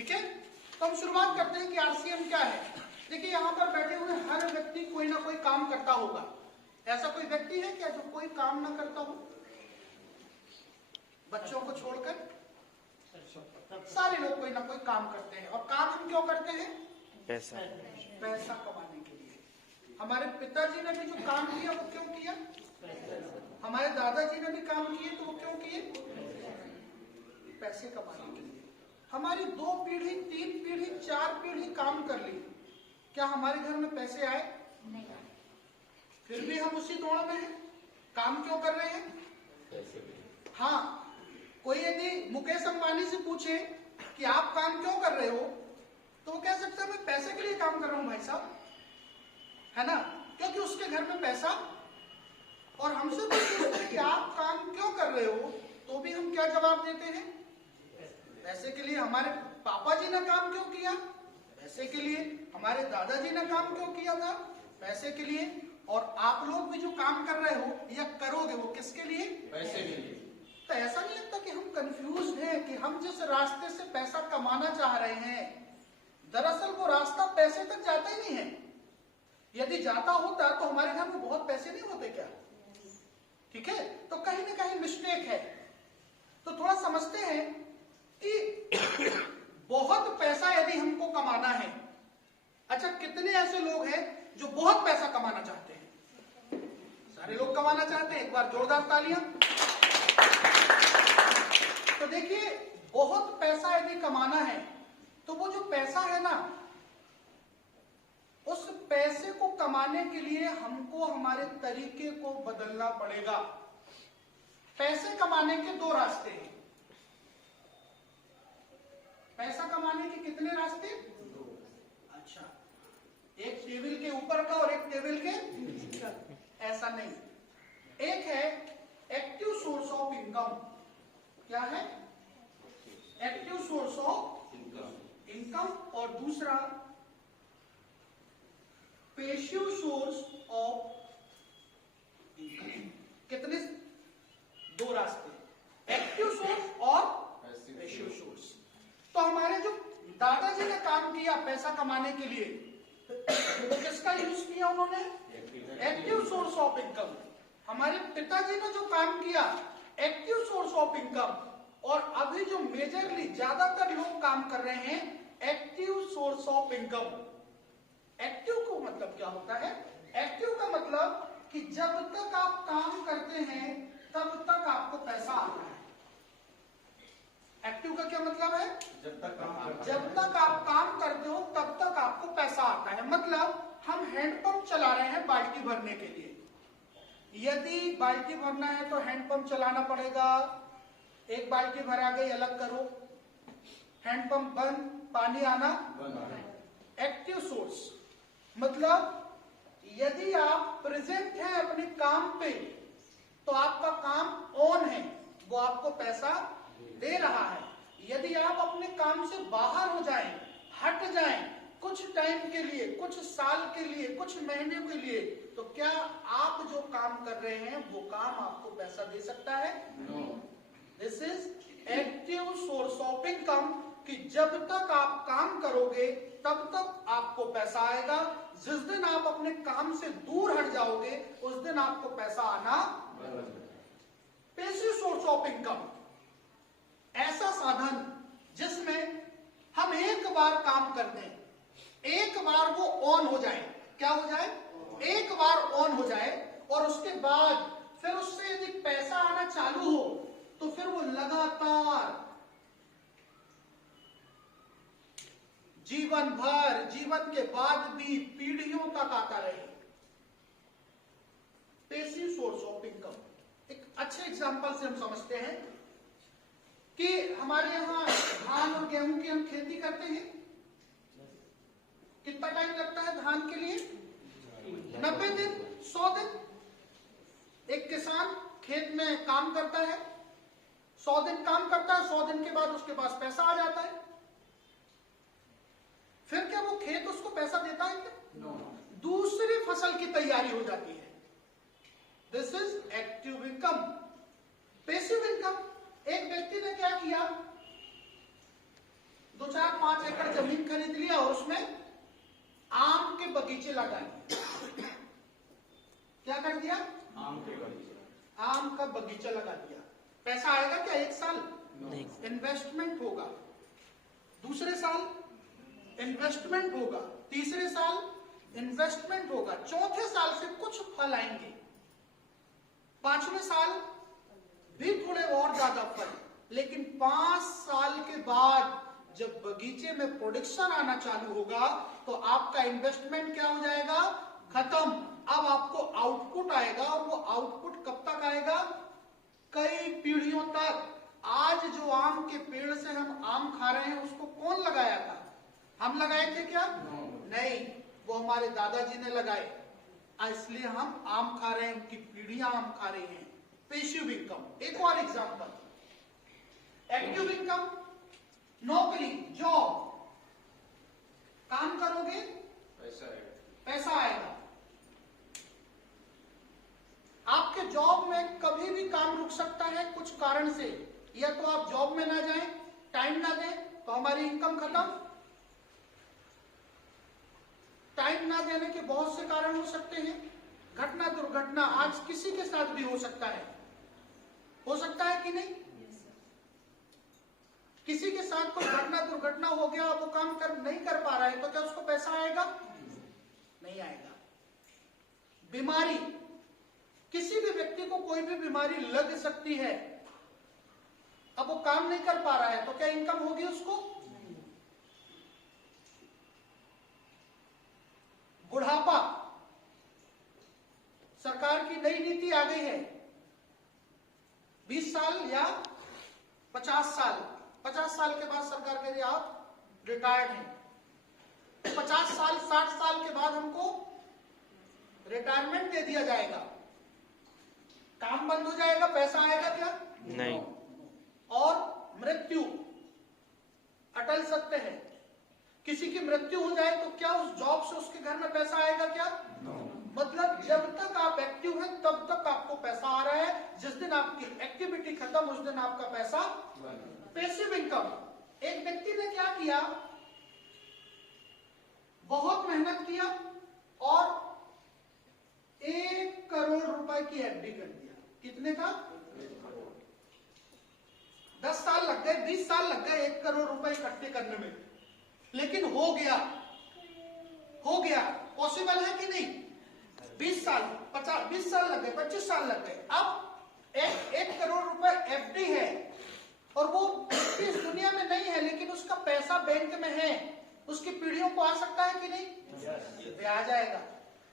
ठीक है, तो हम शुरुआत करते हैं कि आरसीएम क्या है। देखिए यहाँ पर बैठे हुए हर व्यक्ति कोई ना कोई काम करता होगा। ऐसा कोई व्यक्ति है क्या जो कोई काम ना करता हो? बच्चों को छोड़कर सारे लोग कोई ना कोई काम करते हैं। और काम हम क्यों करते हैं? पैसा कमाने के लिए। हमारे पिताजी ने भी जो काम किया वो क्यों किया? हमारे दादाजी ने भी काम किए तो वो क्यों किए? पैसे कमाने के लिए। हमारी 2 पीढ़ी, 3 पीढ़ी, 4 पीढ़ी काम कर ली, क्या हमारे घर में पैसे आए? नहीं। फिर भी हम उसी दौड़ में हैं। काम क्यों कर रहे हैं? हाँ, कोई यदि मुकेश अंबानी से पूछे कि आप काम क्यों कर रहे हो, तो वो कह सकता है मैं पैसे के लिए काम कर रहा हूं भाई साहब, है ना, क्योंकि उसके घर में पैसा। और हमसे पूछते हैं कि आप काम क्यों कर रहे हो, तो भी हम क्या जवाब देते हैं? पैसे के लिए। हमारे पापा जी ने काम क्यों किया? पैसे के लिए। हमारे दादाजी ने काम क्यों किया था? पैसे के लिए। और आप लोग भी जो काम कर रहे हो या करोगे वो किसके लिए? पैसे के लिए। तो ऐसा नहीं लगता कि हम कंफ्यूज हैं कि हम जिस रास्ते से पैसा कमाना चाह रहे हैं, दरअसल वो रास्ता पैसे तक जाता ही नहीं है। यदि जाता होता तो हमारे घर में बहुत पैसे नहीं होते क्या? ठीक है, तो कहीं ना कहीं मिस्टेक है। तो थोड़ा समझते हैं कि बहुत पैसा यदि हमको कमाना है, अच्छा कितने ऐसे लोग हैं जो बहुत पैसा कमाना चाहते हैं? सारे लोग कमाना चाहते हैं। एक बार जोरदार तालियां। तो देखिए, बहुत पैसा यदि कमाना है तो वो जो पैसा है ना, उस पैसे को कमाने के लिए हमको हमारे तरीके को बदलना पड़ेगा। पैसे कमाने के 2 रास्ते हैं। पैसा कमाने के कितने रास्ते? 2। अच्छा, एक टेबल के ऊपर का और एक टेबल के नीचे। ऐसा नहीं। एक है एक्टिव सोर्स ऑफ इनकम। क्या है? Active source of income. और दूसरा पैसिव सोर्स ऑफ इनकम। कितने? 2 रास्ते, एक्टिव सोर्स और पैसिव सोर्स। तो हमारे जो दादाजी ने काम किया पैसा कमाने के लिए, वो किसका यूज किया उन्होंने? Active source of income. हमारे पिताजी ने जो काम किया एक्टिव सोर्स ऑफ इनकम। और अभी जो मेजरली ज्यादातर लोग काम कर रहे हैं active source of income. Active को मतलब क्या होता है? एक्टिव का मतलब कि जब तक आप काम करते हैं तब तक आपको पैसा आता है। एक्टिव का क्या मतलब है? जब तक आप काम करते हो तब तक आपको पैसा आता है। मतलब हम हैंडपंप चला रहे हैं बाल्टी भरने के लिए। यदि बाल्टी भरना है तो हैंडपंप चलाना पड़ेगा। एक बाल्टी भरा गई, अलग करो, हैंडपंप बंद, पानी आना बंद। एक्टिव सोर्स मतलब यदि आप प्रेजेंट हैं अपने काम पे तो आपका काम ऑन है, वो आपको पैसा दे रहा है। यदि आप अपने काम से बाहर हो जाएं, हट जाएं कुछ टाइम के लिए, कुछ साल के लिए, कुछ महीने के लिए, तो क्या आप जो काम कर रहे हैं वो काम आपको पैसा दे सकता है? This is active source of income. कि जब तक आप काम करोगे तब तक आपको पैसा आएगा। जिस दिन आप अपने काम से दूर हट जाओगे उस दिन आपको पैसा आना। पैसिव सोर्स ऑफ इनकम ऐसा साधन जिसमें हम एक बार काम कर दें, एक बार वो ऑन हो जाए। क्या हो जाए? एक बार ऑन हो जाए और उसके बाद फिर उससे यदि पैसा आना चालू हो तो फिर वो लगातार जीवन भर, जीवन के बाद भी पीढ़ियों तक आता रहे। पैसिव सोर्स ऑफ इनकम एक अच्छे एग्जांपल से हम समझते हैं कि हमारे यहाँ धान और गेहूं की हम खेती करते हैं। कितना टाइम लगता है धान के लिए? 90 दिन, 100 दिन। एक किसान खेत में काम करता है, 100 दिन काम करता है, 100 दिन के बाद उसके पास पैसा आ जाता है। फिर क्या वो खेत उसको पैसा देता है क्या? No. दूसरी फसल की तैयारी हो जाती है। This is active income. Passive income, एक व्यक्ति ने क्या किया, 2-4-5 एकड़ जमीन खरीद लिया और उसमें आम के बगीचे लगा दिए। क्या कर दिया? आम का बगीचा लगा दिया। पैसा आएगा क्या? एक साल नहीं, इन्वेस्टमेंट होगा। दूसरे साल इन्वेस्टमेंट होगा, तीसरे साल इन्वेस्टमेंट होगा, चौथे साल से कुछ फल आएंगे, पांचवें साल भी थोड़े और ज्यादा फल, लेकिन 5 साल के बाद जब बगीचे में प्रोडक्शन आना चालू होगा तो आपका इन्वेस्टमेंट क्या हो जाएगा? खत्म। अब आपको आउटपुट आएगा, और वो आउटपुट कब तक आएगा? कई पीढ़ियों तक। आज जो आम के पेड़ से हम आम खा रहे हैं उसको कौन लगाया था? हम लगाए थे क्या? नहीं, वो हमारे दादाजी ने लगाए। इसलिए हम आम खा रहे हैं, उनकी पीढ़ियां आम खा रही हैं। Passive income. एक और एग्जांपल, एक्टिव इनकम, नौकरी, जॉब। काम करोगे पैसा आएगा। आपके जॉब में कभी भी काम रुक सकता है कुछ कारण से, या तो आप जॉब में ना जाएं, टाइम ना दें तो हमारी इनकम खत्म। टाइम ना देने के बहुत से कारण हो सकते हैं। घटना दुर्घटना आज किसी के साथ भी हो सकता है कि नहीं? किसी के साथ कोई घटना दुर्घटना हो गया, वो काम नहीं कर पा रहा है, तो क्या उसको पैसा आएगा? नहीं आएगा। बीमारी, किसी भी व्यक्ति को कोई भी बीमारी लग सकती है, अब वो काम नहीं कर पा रहा है तो क्या इनकम होगी उसको? बुढ़ापा, सरकार की नई नीति आ गई है, 20 साल या 50 साल। 50 साल के बाद सरकार कह रही है आप रिटायर्ड हैं। 50 साल 60 साल के बाद हमको रिटायरमेंट दे दिया जाएगा, काम बंद हो जाएगा, पैसा आएगा क्या? नहीं। और मृत्यु अटल सत्य है, किसी की मृत्यु हो जाए तो क्या उस जॉब से उसके घर में पैसा आएगा क्या? मतलब जब तक आप एक्टिव हैं तब तक आपको पैसा आ रहा है, जिस दिन आपकी एक्टिविटी खत्म उस दिन आपका पैसा पैसिव इनकम। एक व्यक्ति ने क्या किया, बहुत मेहनत किया और 1 करोड़ रुपए की एफडी कर दिया। कितने का? 10 साल लग गए, 20 साल लग गए 1 करोड़ रुपए इकट्ठे करने में, लेकिन हो गया। पॉसिबल है कि नहीं? 20 साल 20 साल लग गए, 25 साल लग गए। अब 1 करोड़ रुपए एफडी है और वो इस दुनिया में नहीं है, लेकिन उसका पैसा बैंक में है, उसकी पीढ़ियों को आ सकता है कि नहीं? yes. आ जाएगा।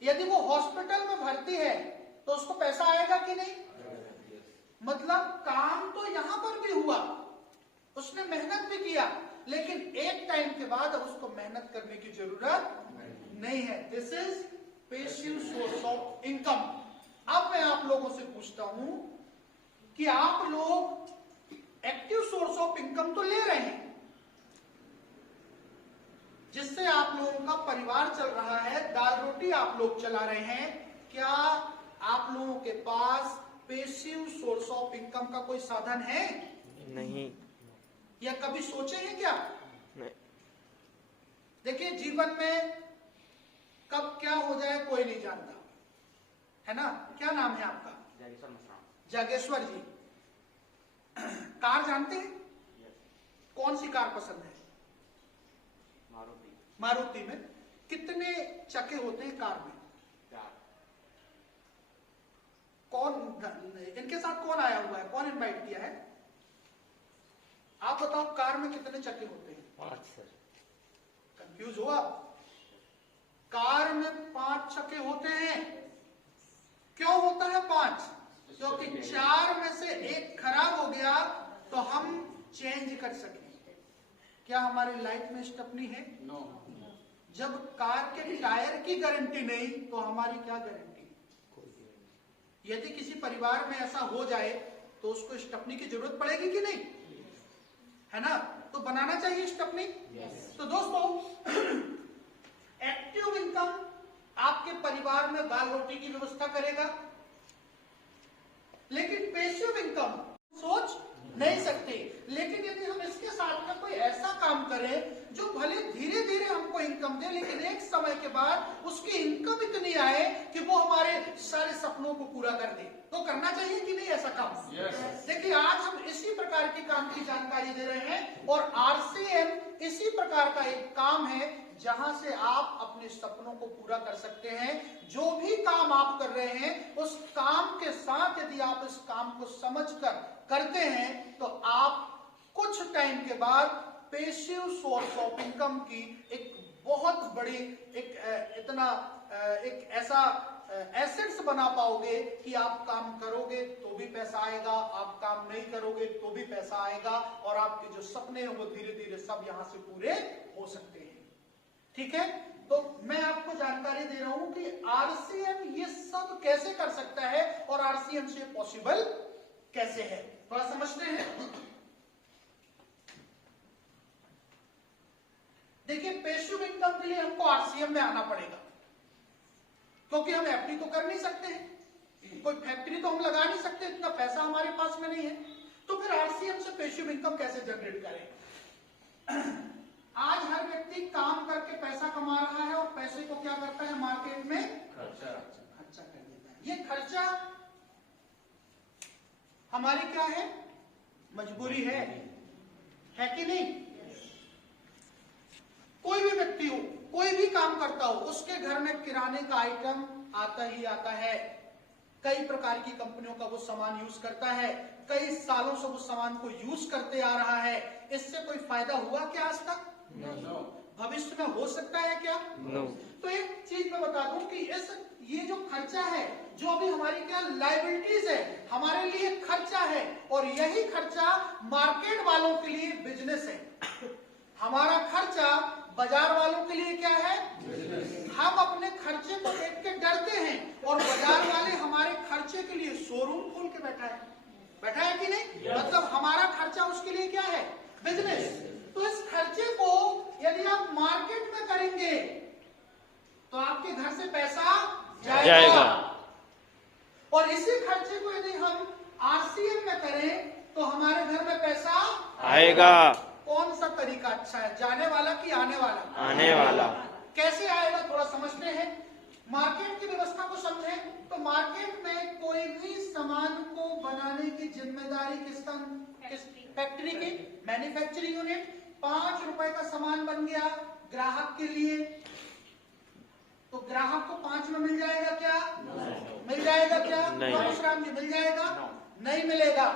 यदि वो हॉस्पिटल में भर्ती है तो उसको पैसा आएगा कि नहीं? मतलब काम तो यहां पर भी हुआ, उसने मेहनत भी किया, लेकिन एक टाइम के बाद अब उसको मेहनत करने की जरूरत नहीं है। This is passive source of income. अब मैं आप लोगों से पूछता हूं कि आप लोग एक्टिव सोर्स ऑफ इनकम तो ले रहे हैं, जिससे आप लोगों का परिवार चल रहा है, दाल रोटी आप लोग चला रहे हैं। क्या आप लोगों के पास पैसिव सोर्स ऑफ इनकम का कोई साधन है? नहीं। या कभी सोचे हैं क्या? नहीं। देखिए, जीवन में कब क्या हो जाए कोई नहीं जानता, है ना? क्या नाम है आपका? जागेश्वर जी। कार जानते हैं? कौन सी कार पसंद है? मारुति में कितने चक्के होते हैं कार में? 4। कौन इनके साथ कौन आया हुआ है? कौन इनवाइट किया है? आप बताओ, कार में कितने चक्के होते हैं? 5 सर। कंफ्यूज हो आप? कार में 5 चक्के होते हैं। क्यों होता है 5? क्योंकि 4 में से 1 खराब हो गया तो हम चेंज कर सकें। क्या हमारी लाइफ में स्टेपनी है? नो। जब कार के टायर की गारंटी नहीं तो हमारी क्या गारंटी? यदि किसी परिवार में ऐसा हो जाए तो उसको स्टेपनी की जरूरत पड़ेगी कि नहीं? है ना? तो बनाना चाहिए स्टेपनी। तो दोस्तों, एक्टिव इनकम आपके परिवार में दाल रोटी की व्यवस्था करेगा, लेकिन पैसिव इनकम सोच नहीं सकते। लेकिन यदि हम इसके साथ में कोई ऐसा काम करें जो भले धीरे धीरे हमको इनकम दे, लेकिन एक समय के बाद उसकी इनकम इतनी आए कि वो हमारे सारे सपनों को पूरा कर दे, तो करना चाहिए कि नहीं ऐसा काम? देखिए, आज हम इसी प्रकार के काम की जानकारी दे रहे हैं और RCM इसी प्रकार का एक काम है जहां से आप अपने सपनों को पूरा कर सकते हैं। जो भी काम आप कर रहे हैं उस काम के साथ यदि आप इस काम को समझकर करते हैं तो आप कुछ टाइम के बाद पैसिव सोर्स ऑफ इनकम की एक बहुत बड़ी एक ऐसा एसेट्स बना पाओगे कि आप काम करोगे तो भी पैसा आएगा, आप काम नहीं करोगे तो भी पैसा आएगा और आपके जो सपने हैं वो धीरे धीरे सब यहां से पूरे हो सकते हैं। ठीक है, तो मैं आपको जानकारी दे रहा हूं कि RCM ये सब कैसे कर सकता है और RCM से पॉसिबल कैसे है, थोड़ा समझते हैं। देखिए, पैसिव इनकम के लिए हमको RCM में आना पड़ेगा, क्योंकि हम FD तो कर नहीं सकते हैं, कोई फैक्ट्री तो हम लगा नहीं सकते, इतना पैसा हमारे पास में नहीं है। तो फिर RCM से पैसिव इनकम कैसे जनरेट करें? आज हर व्यक्ति काम करके पैसा कमा रहा है और पैसे को क्या करता है, मार्केट में खर्चा कर देता है। ये खर्चा हमारी क्या है, मजबूरी है कि नहीं? कोई भी व्यक्ति हो, कोई भी काम करता हो, उसके घर में किराने का आइटम आता ही आता है। कई प्रकार की कंपनियों का वो सामान यूज करता है, कई सालों से वो सामान को यूज करते आ रहा है। इससे कोई फायदा हुआ क्या आज तक? भविष्य में हो सकता है क्या? तो एक चीज मैं बता दूं कि ये जो खर्चा है, जो अभी हमारी क्या लायबिलिटीज है, हमारे लिए खर्चा है और यही खर्चा मार्केट वालों के लिए बिजनेस है। हमारा खर्चा बाजार वालों के लिए क्या है? हम अपने खर्चे को देख के डरते हैं और बाजार वाले हमारे खर्चे के लिए शोरूम खोल के बैठा है कि नहीं? मतलब हमारा खर्चा उसके लिए क्या है? बिजनेस। तो इस खर्चे को यदि आप मार्केट में करेंगे तो आपके घर से पैसा जाएगा और इसी खर्चे को यदि हम RCM में करें तो हमारे घर में पैसा आएगा। कौन सा तरीका अच्छा है, जाने वाला कि आने वाला? आने वाला। कैसे आएगा, थोड़ा समझते हैं। मार्केट की व्यवस्था को समझें तो मार्केट में कोई भी सामान को बनाने की जिम्मेदारी किसका? फैक्ट्री की, मैन्युफैक्चरिंग यूनिट। 5 रुपए का सामान बन गया ग्राहक के लिए, तो ग्राहक को 5 में मिल जाएगा क्या? मिल जाएगा क्या? परशुराम जी, मिल जाएगा? नहीं मिलेगा।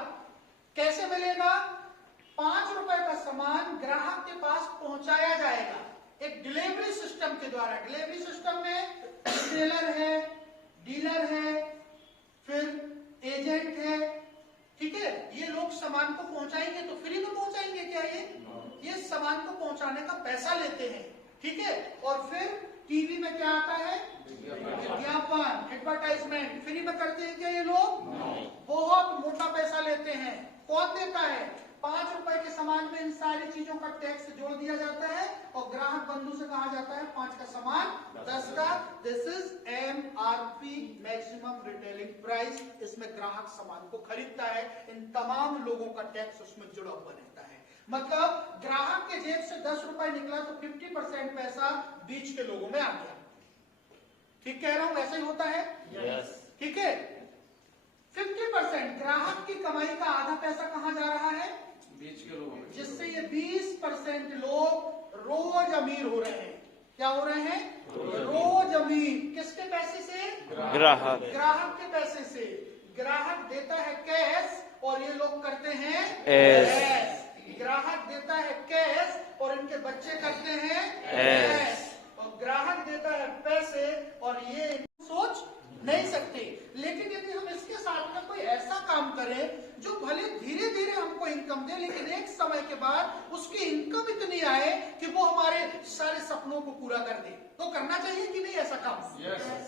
कैसे मिलेगा? 5 रुपए का सामान ग्राहक के पास पहुंचाया जाएगा एक डिलीवरी सिस्टम के द्वारा। डिलीवरी सिस्टम में रिटेलर है, डीलर है, फिर एजेंट है। ठीक है, ये लोग सामान को पहुंचाएंगे तो फ्री में पहुंचाएंगे क्या? ये सामान को पहुंचाने का पैसा लेते हैं। ठीक है, और फिर टीवी में क्या आता है? विज्ञापन, एडवर्टाइजमेंट। फ्री में करते हैं क्या ये लोग? बहुत मोटा पैसा लेते हैं। कौन देता है? 5 रुपए के सामान में इन सारी चीजों का टैक्स जोड़ दिया जाता है और ग्राहक बंधु से कहा जाता है 5 का सामान 10 का। This is MRP, maximum retailing price. इसमें ग्राहक सामान को खरीदता है, इन तमाम लोगों का टैक्स उसमें जुड़ा हुआ रहता है। मतलब ग्राहक के जेब से 10 रुपए निकला तो 50% पैसा बीच के लोगों में आ गया। ठीक कह रहा हूं? ऐसा ही होता है। ठीक है, 50% ग्राहक की कमाई का आधा पैसा कहां जा रहा है? बीच के लोगों में, जिससे ये 20% लोग रोज अमीर हो रहे हैं। क्या हो रहे हैं? रोज अमीर। किसके पैसे से? ग्राहक के पैसे से। ग्राहक देता है कैश और ये लोग करते हैं ऐश। ग्राहक देता है कैश और इनके बच्चे करते हैं ऐश। और ग्राहक देता है पैसे और ये सोच नहीं सकते। लेकिन यदि हम इसके साथ में कोई ऐसा काम करें जो भले धीरे धीरे हमको इनकम दे, लेकिन एक समय के बाद उसकी इनकम इतनी आए कि वो हमारे सारे सपनों को पूरा कर दे, तो करना चाहिए कि नहीं ऐसा काम?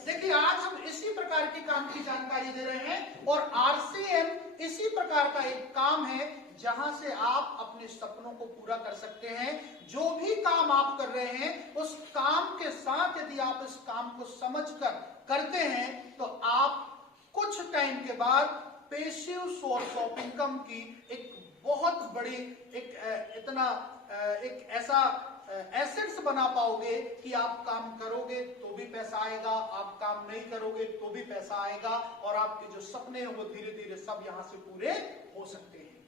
देखिए, आज हम इसी प्रकार के काम की जानकारी दे रहे हैं और RCM इसी प्रकार का एक काम है जहां से आप अपने सपनों को पूरा कर सकते हैं। जो भी काम आप कर रहे हैं उस काम के साथ यदि आप इस काम को समझकर करते हैं तो आप कुछ टाइम के बाद पैसिव सोर्स ऑफ इनकम की एक बहुत बड़ी एक ऐसा एसेट्स बना पाओगे कि आप काम करोगे तो भी पैसा आएगा, आप काम नहीं करोगे तो भी पैसा आएगा, और आपके जो सपने हैं वो धीरे धीरे सब यहां से पूरे हो सकते हैं।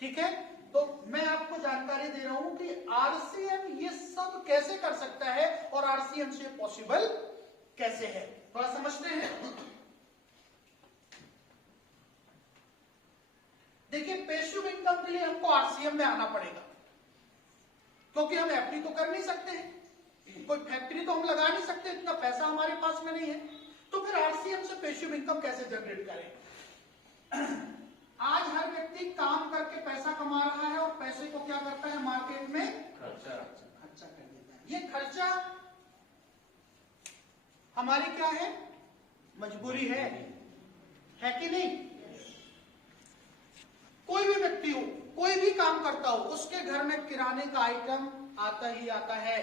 ठीक है, तो मैं आपको जानकारी दे रहा हूं कि आरसीएम ये सब कैसे कर सकता है और आरसीएम से पॉसिबल कैसे है, थोड़ा समझते हैं। देखिए, पैसिव इनकम के लिए हमको आरसीएम में आना पड़ेगा, क्योंकि हम एफडी तो कर नहीं सकते हैं, कोई फैक्ट्री तो हम लगा नहीं सकते, इतना पैसा हमारे पास में नहीं है। तो फिर आरसीएम से पैसिव इनकम कैसे जनरेट करें? आज हर व्यक्ति काम करके पैसा कमा रहा है और पैसे को क्या करता है, मार्केट में खर्चा कर देता है। ये खर्चा हमारी क्या है, मजबूरी है कि नहीं? कोई भी व्यक्ति हो, कोई भी काम करता हो, उसके घर में किराने का आइटम आता ही आता है।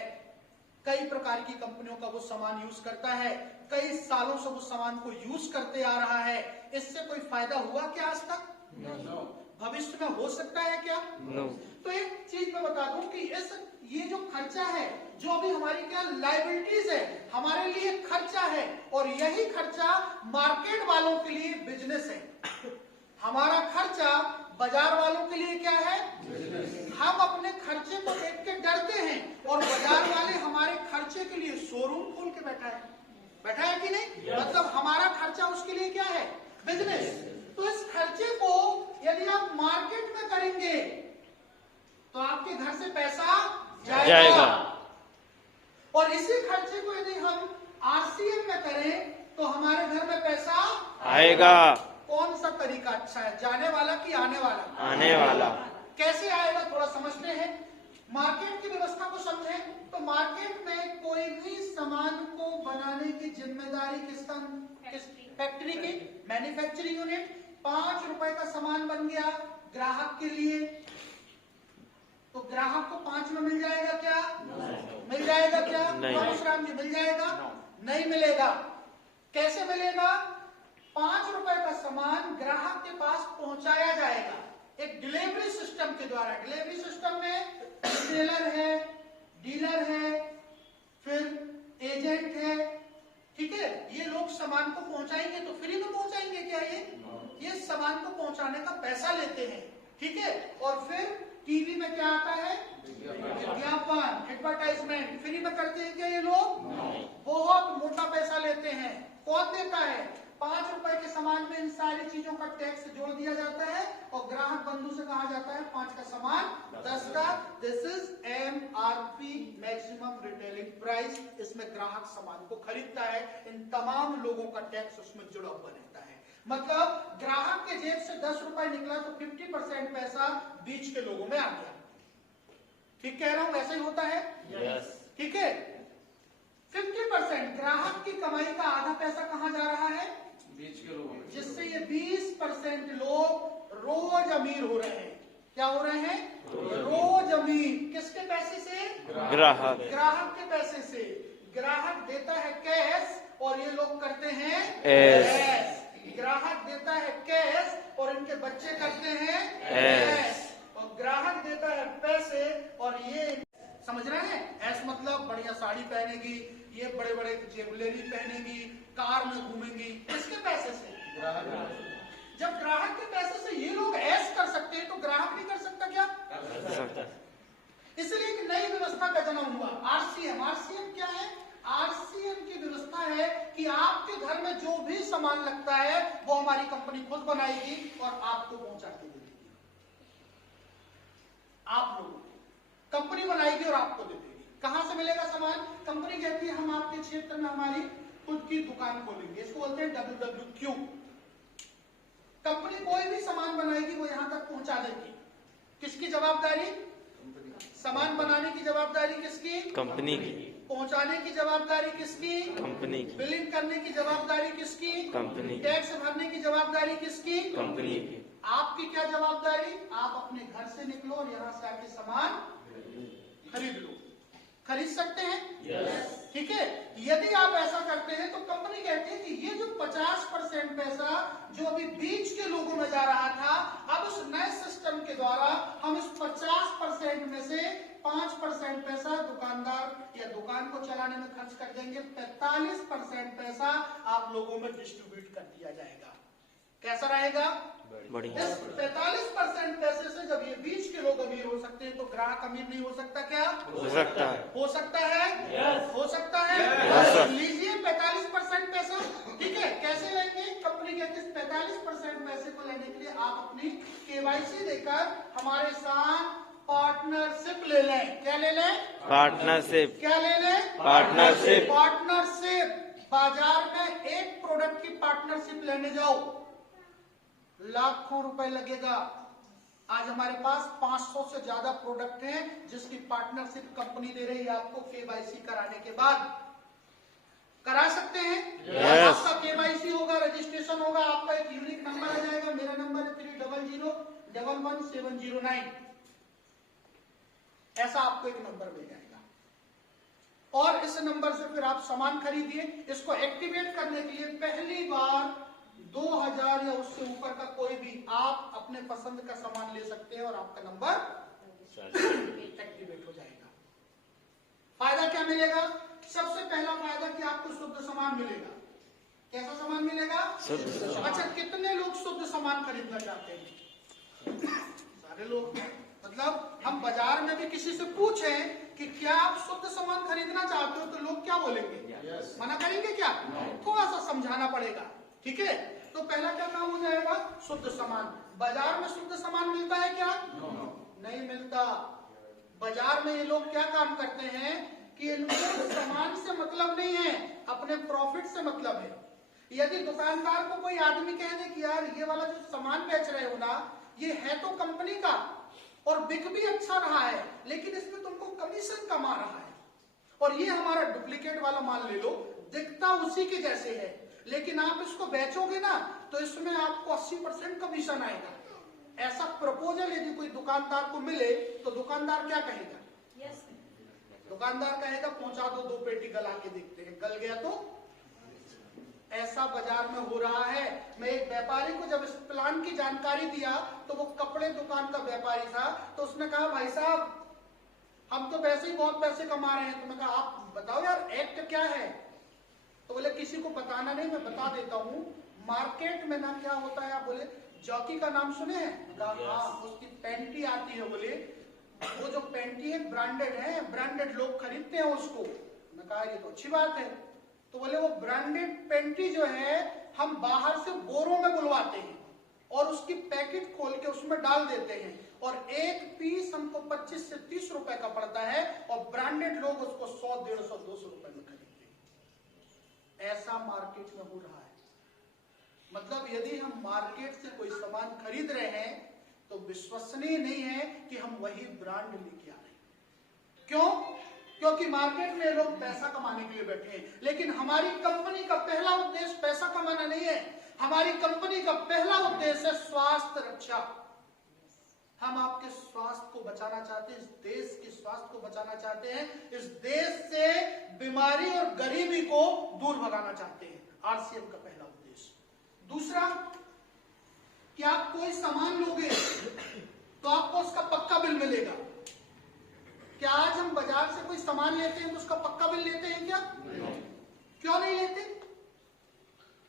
कई प्रकार की कंपनियों का वो सामान यूज करता है, कई सालों से वो सामान को यूज करते आ रहा है। इससे कोई फायदा हुआ क्या आज तक? भविष्य में हो सकता है क्या? तो एक चीज मैं बता दूं कि ये जो खर्चा है, जो अभी हमारी क्या लायबिलिटीज है, हमारे लिए खर्चा है, और यही खर्चा मार्केट वालों के लिए बिजनेस है। हमारा खर्चा बाजार वालों के लिए क्या है? हम अपने खर्चे को देख के डरते हैं, और बाजार वाले हमारे खर्चे के लिए शोरूम खोल के बैठा है कि नहीं? मतलब हमारा खर्चा उसके लिए क्या है? बिजनेस। तो इस खर्चे को यदि आप मार्केट में करेंगे तो आपके घर से पैसा जाएगा, और इसी खर्चे को यदि हम आरसीएम में करें तो हमारे घर में पैसा आएगा। कौन सा तरीका अच्छा है, जाने वाला कि आने वाला? आने वाला। कैसे आएगा, थोड़ा समझते हैं। मार्केट की व्यवस्था को समझें तो मार्केट में कोई भी सामान को बनाने की जिम्मेदारी किसका? फैक्ट्री की, मैन्युफैक्चरिंग यूनिट। 5 रुपए का सामान बन गया ग्राहक के लिए, तो ग्राहक को 5 में मिल जाएगा क्या? मिल जाएगा क्या? परशुराम जी, मिल जाएगा? नहीं मिलेगा। कैसे मिलेगा? 5 रुपए का सामान ग्राहक के पास पहुंचाया जाएगा एक डिलीवरी सिस्टम के द्वारा। डिलीवरी सिस्टम में रिटेलर है, डीलर है, फिर एजेंट है, ठीक है। ये लोग सामान को पहुंचाएंगे, तो फ्री में पहुंचाएंगे क्या? ये सामान को पहुंचाने का पैसा लेते हैं, ठीक है। और फिर टीवी में क्या आता है? विज्ञापन, एडवर्टाइजमेंट। फ्री में करते हैं क्या ये लोग? बहुत मोटा पैसा लेते हैं। कौन देता है? 5 रुपए के सामान में इन सारी चीजों का टैक्स जोड़ दिया जाता है, और ग्राहक बंधु से कहा जाता है 5 का सामान 10 का। This is MRP, maximum retailing price. इसमें ग्राहक सामान को खरीदता है, इन तमाम लोगों का टैक्स उसमें जुड़ा हुआ रहता है। मतलब ग्राहक के जेब से 10 रुपए निकला तो 50% पैसा बीच के लोगों में आ गया। ठीक कह रहा हूं? ऐसा ही होता है, ठीक है। 50% ग्राहक की कमाई का आधा पैसा कहां जा रहा है? बीच के लोगों में, जिससे ये 20% लोग रोज अमीर हो रहे हैं। क्या हो रहे हैं? रोज अमीर। किसके पैसे से? ग्राहक के पैसे से। ग्राहक देता है कैश और ये लोग करते हैं ऐश। ग्राहक देता है कैश और इनके बच्चे करते हैं ऐश। और ग्राहक देता है पैसे और ये, समझ रहे हैं? ऐश मतलब बढ़िया साड़ी पहनेगी, ये बड़े बड़े ज्वेलरी पहनेगी, कार में घूमेंगी। किसके पैसे से? जब ग्राहक के पैसे से ये लोग ऐश कर सकते हैं तो ग्राहक नहीं कर सकता क्या? इसलिए एक नई व्यवस्था का जन्म हुआ, आरसीएम। आरसीएम क्या है? आरसीएम की व्यवस्था है कि आपके घर में जो भी सामान लगता है वो हमारी कंपनी खुद बनाएगी और आपको पहुंचा के दे देगी। आप लोगों कंपनी बनाएगी और आपको दे देगी। कहां से मिलेगा सामान? कंपनी कहती है हम आपके क्षेत्र में हमारी खुद की दुकान खोलेंगे, इसको बोलते हैं WWQ। कंपनी कोई भी सामान बनाएगी वो यहां तक पहुंचा देगी। किसकी जवाबदारी? सामान बनाने की जवाबदारी किसकी? कंपनी की। पहुंचाने की जवाबदारी किसकी? कंपनी की। बिलिंग करने की जवाबदारी किसकी? कंपनी। टैक्स भरने की जवाबदारी किसकी? कंपनी की। आपकी क्या जवाबदारी? आप अपने घर से निकलो और यहां से आके सामान खरीद लो। खरीद सकते हैं? ठीक है। यदि आप ऐसा करते हैं तो कंपनी कहती है कि ये जो 50% पैसा जो अभी बीच के लोगों में जा रहा था, अब उस नए सिस्टम के द्वारा हम इस 50% में से 5% पैसा दुकानदार या दुकान को चलाने में खर्च कर देंगे। 45% पैसा आप लोगों में डिस्ट्रीब्यूट कर दिया जाएगा। कैसा रहेगा? बढ़िया। इस 45% पैसे से जब ये बीच के लोग अमीर हो सकते हैं तो ग्राहक अमीर नहीं हो सकता क्या? हो सकता है। हो सकता है? हो सकता है? Yes. लीजिए 45% पैसा। ठीक है, कैसे लेंगे? कंपनी कहती है 45% पैसे को लेने के लिए आप अपनी KYC देकर हमारे साथ पार्टनरशिप ले लें। क्या ले लें? पार्टनरशिप। क्या ले लें? पार्टनरशिप। पार्टनरशिप। बाजार में एक प्रोडक्ट की पार्टनरशिप लेने जाओ, लाखों रुपए लगेगा। आज हमारे पास 500 से ज्यादा प्रोडक्ट हैं जिसकी पार्टनरशिप कंपनी दे रही है आपको KYC कराने के बाद। करा सकते हैं? Yes. आपका KYC होगा, रजिस्ट्रेशन होगा, आपका एक यूनिक नंबर आ जाएगा। मेरा नंबर है 300111709। ऐसा आपको एक नंबर मिल जाएगा और इस नंबर से फिर आप सामान खरीदिए। इसको एक्टिवेट करने के लिए पहली बार 2000 या उससे ऊपर का कोई भी आप अपने पसंद का सामान ले सकते हैं और आपका नंबर एक्टिवेट हो जाएगा। फायदा क्या मिलेगा? सबसे पहला फायदा कि आपको शुद्ध सामान मिलेगा। कैसा सामान मिलेगा? शुद्ध। अच्छा, कितने लोग शुद्ध सामान खरीदना चाहते हैं? सारे लोग। मतलब हम बाजार में भी किसी से पूछें कि क्या आप शुद्ध सामान खरीदना चाहते हो तो लोग क्या बोलेंगे? मना करेंगे क्या? थोड़ा सा समझाना पड़ेगा। ठीक है, तो पहला क्या काम हो जाएगा? शुद्ध सामान। बाजार में शुद्ध सामान मिलता है क्या? नहीं मिलता। बाजार में ये लोग क्या काम करते हैं कि इनको सामान से मतलब नहीं है, अपने प्रॉफिट से मतलब है। यदि दुकानदार को कोई आदमी कह दे कि यार ये वाला जो सामान बेच रहे हो ना, ये है तो कंपनी का और बिक भी अच्छा रहा है, लेकिन इसमें तुमको कमीशन कम आ रहा है और ये हमारा डुप्लीकेट वाला माल ले लो, दिखता उसी के जैसे है, लेकिन आप इसको बेचोगे ना तो इसमें आपको 80% कमीशन आएगा। ऐसा प्रपोजल यदि कोई दुकानदार को मिले तो दुकानदार क्या कहेगा? दुकानदार कहेगा पहुंचा दो, 2 पेटी गला के देखते हैं, गल गया तो। ऐसा बाजार में हो रहा है। मैं एक व्यापारी को जब इस प्लान की जानकारी दिया तो वो कपड़े दुकान का व्यापारी था, तो उसने कहा भाई साहब हम तो वैसे ही बहुत पैसे कमा रहे हैं। तो मैं कहा आप बताओ यार एक्ट क्या है? तो बोले किसी को बताना नहीं, मैं बता देता हूँ। मार्केट में ना क्या होता है, आप बोले जॉकी का नाम सुने हैं? हाँ, उसकी पैंटी आती है। बोले वो जो पैंटी है ब्रांडेड है, ब्रांडेड लोग खरीदते हैं उसको। मैं कहा ये तो अच्छी बात है। तो बोले वो ब्रांडेड पैंटी जो है हम बाहर से बोरों में बुलवाते हैं और उसकी पैकेट खोल के उसमें डाल देते हैं और एक पीस हमको 25 से 30 रुपए का पड़ता है और ब्रांडेड लोग उसको 100, 150, 200 रुपए में खरीदते हैं। ऐसा मार्केट में हो रहा है। मतलब यदि हम मार्केट से कोई सामान खरीद रहे हैं तो विश्वसनीय नहीं है कि हम वही ब्रांड लेके आ रहे हैं। क्यों? क्योंकि मार्केट में लोग पैसा कमाने के लिए बैठे हैं, लेकिन हमारी कंपनी का पहला उद्देश्य पैसा कमाना नहीं है। हमारी कंपनी का पहला उद्देश्य है स्वास्थ्य रक्षा। हम आपके स्वास्थ्य को बचाना चाहते हैं, इस देश के स्वास्थ्य को बचाना चाहते हैं, इस देश से बीमारी और गरीबी को दूर भगाना चाहते हैं। RCM का पहला उद्देश्य। दूसरा कि आप कोई सामान लोगे तो आपको उसका पक्का बिल मिलेगा। क्या आज हम बाजार से कोई सामान लेते हैं तो उसका पक्का बिल लेते हैं क्या? क्यों नहीं लेते?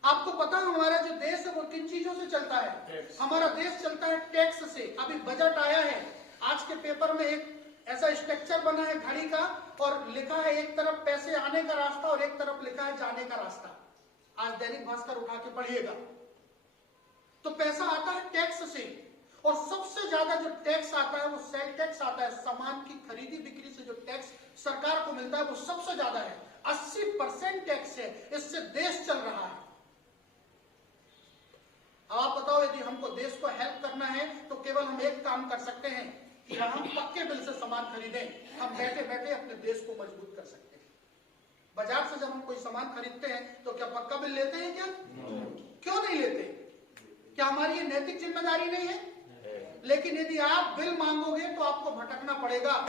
आपको पता है हमारा जो देश है वो किन चीजों से चलता है? हमारा देश चलता है टैक्स से। अभी बजट आया है, आज के पेपर में एक ऐसा स्ट्रक्चर बना है घड़ी का और लिखा है एक तरफ पैसे आने का रास्ता और एक तरफ लिखा है जाने का रास्ता। आज दैनिक भास्कर उठा के पढ़िएगा तो पैसा आता है टैक्स से और सबसे ज्यादा जो टैक्स आता है वो सेल टैक्स आता है। सामान की खरीदी बिक्री से जो टैक्स सरकार को मिलता है वो सबसे ज्यादा है, 80% टैक्स है। इससे देश चल रहा है। आप बताओ यदि हमको देश को हेल्प करना है तो केवल हम एक काम कर सकते हैं कि हम पक्के बिल से सामान खरीदें। हम बैठे बैठे अपने देश को मजबूत कर सकते हैं। बाजार से जब हम कोई सामान खरीदते हैं तो क्या पक्का बिल लेते हैं क्या? क्यों नहीं लेते? क्या हमारी ये नैतिक जिम्मेदारी नहीं है? लेकिन यदि आप बिल मांगोगे तो आपको भटकना पड़ेगा।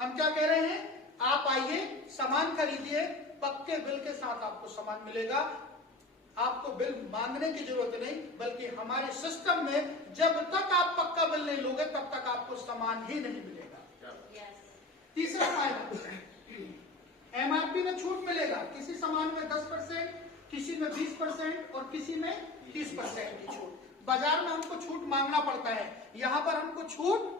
हम क्या कह रहे हैं? आप आइए, सामान खरीदिए, पक्के बिल के साथ आपको सामान मिलेगा। आपको बिल मांगने की जरूरत नहीं, बल्कि हमारे सिस्टम में जब तक आप पक्का बिल नहीं लोगे तब तक आपको सामान ही नहीं मिलेगा। तीसरा फायदा, एमआरपी में छूट मिलेगा। किसी सामान में 10%, किसी में 20% और किसी में 30% की छूट। बाजार में हमको छूट मांगना पड़ता है, यहाँ पर हमको छूट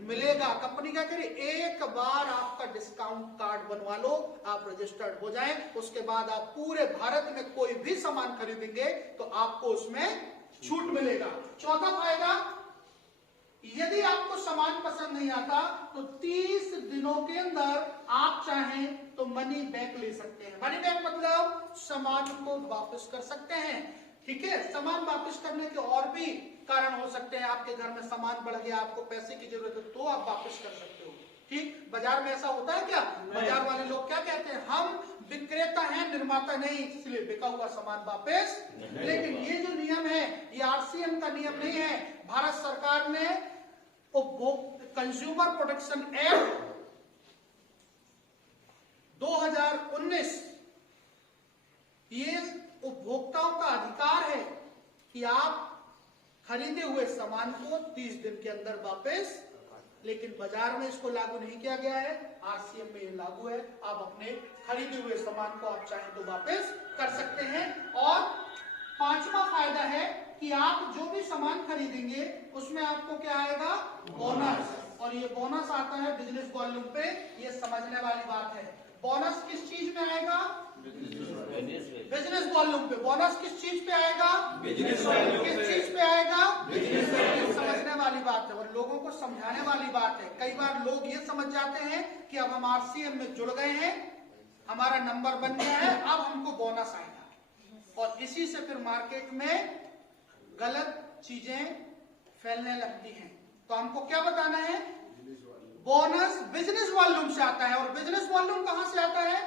मिलेगा। कंपनी क्या करे, एक बार आपका डिस्काउंट कार्ड बनवा लो, आप रजिस्टर्ड हो जाएं, उसके बाद आप पूरे भारत में कोई भी सामान खरीदेंगे तो आपको उसमें छूट मिलेगा। चौथा फायदा, यदि आपको सामान पसंद नहीं आता तो 30 दिनों के अंदर आप चाहें तो मनी बैक ले सकते हैं। मनी बैक मतलब सामान को वापस कर सकते हैं। ठीक है, सामान वापस करने के और भी कारण हो सकते हैं। आपके घर में सामान बढ़ गया, आपको पैसे की जरूरत है तो आप वापस कर सकते हो। ठीक, बाजार में ऐसा होता है क्या? बाजार वाले लोग क्या कहते हैं, हम विक्रेता हैं, निर्माता नहीं, इसलिए बिका हुआ सामान वापस। लेकिन ये जो नियम है, ये आरसीएम का नियम नहीं है। भारत सरकार ने कंज्यूमर प्रोटेक्शन एक्ट 2019, ये उपभोक्ताओं का अधिकार है कि आप खरीदे हुए सामान को 30 दिन के अंदर वापस, लेकिन बाजार में इसको लागू नहीं किया गया है, आरसीएम में ये लागू है। आप अपने खरीदे हुए सामान को आप चाहें तो वापस कर सकते हैं। और पांचवा फायदा है कि आप जो भी सामान खरीदेंगे उसमें आपको क्या आएगा, बोनस। और ये बोनस आता है बिजनेस वॉल्यूम पे। ये समझने वाली बात है। बोनस किस चीज में आएगा? बिजनेस वॉल्यूम पे। बोनस किस चीज पे आएगा? Business volume. किस चीज पे आएगा? Business volume. समझने वाली बात है और लोगों को समझाने वाली बात है। कई बार लोग ये समझ जाते हैं कि अब हम आरसीएम में जुड़ गए हैं, हमारा नंबर बन गया है, अब हमको बोनस आएगा, और इसी से फिर मार्केट में गलत चीजें फैलने लगती हैं। तो हमको क्या बताना है, बोनस बिजनेस वॉल्यूम से आता है। और बिजनेस वॉल्यूम कहां से आता है?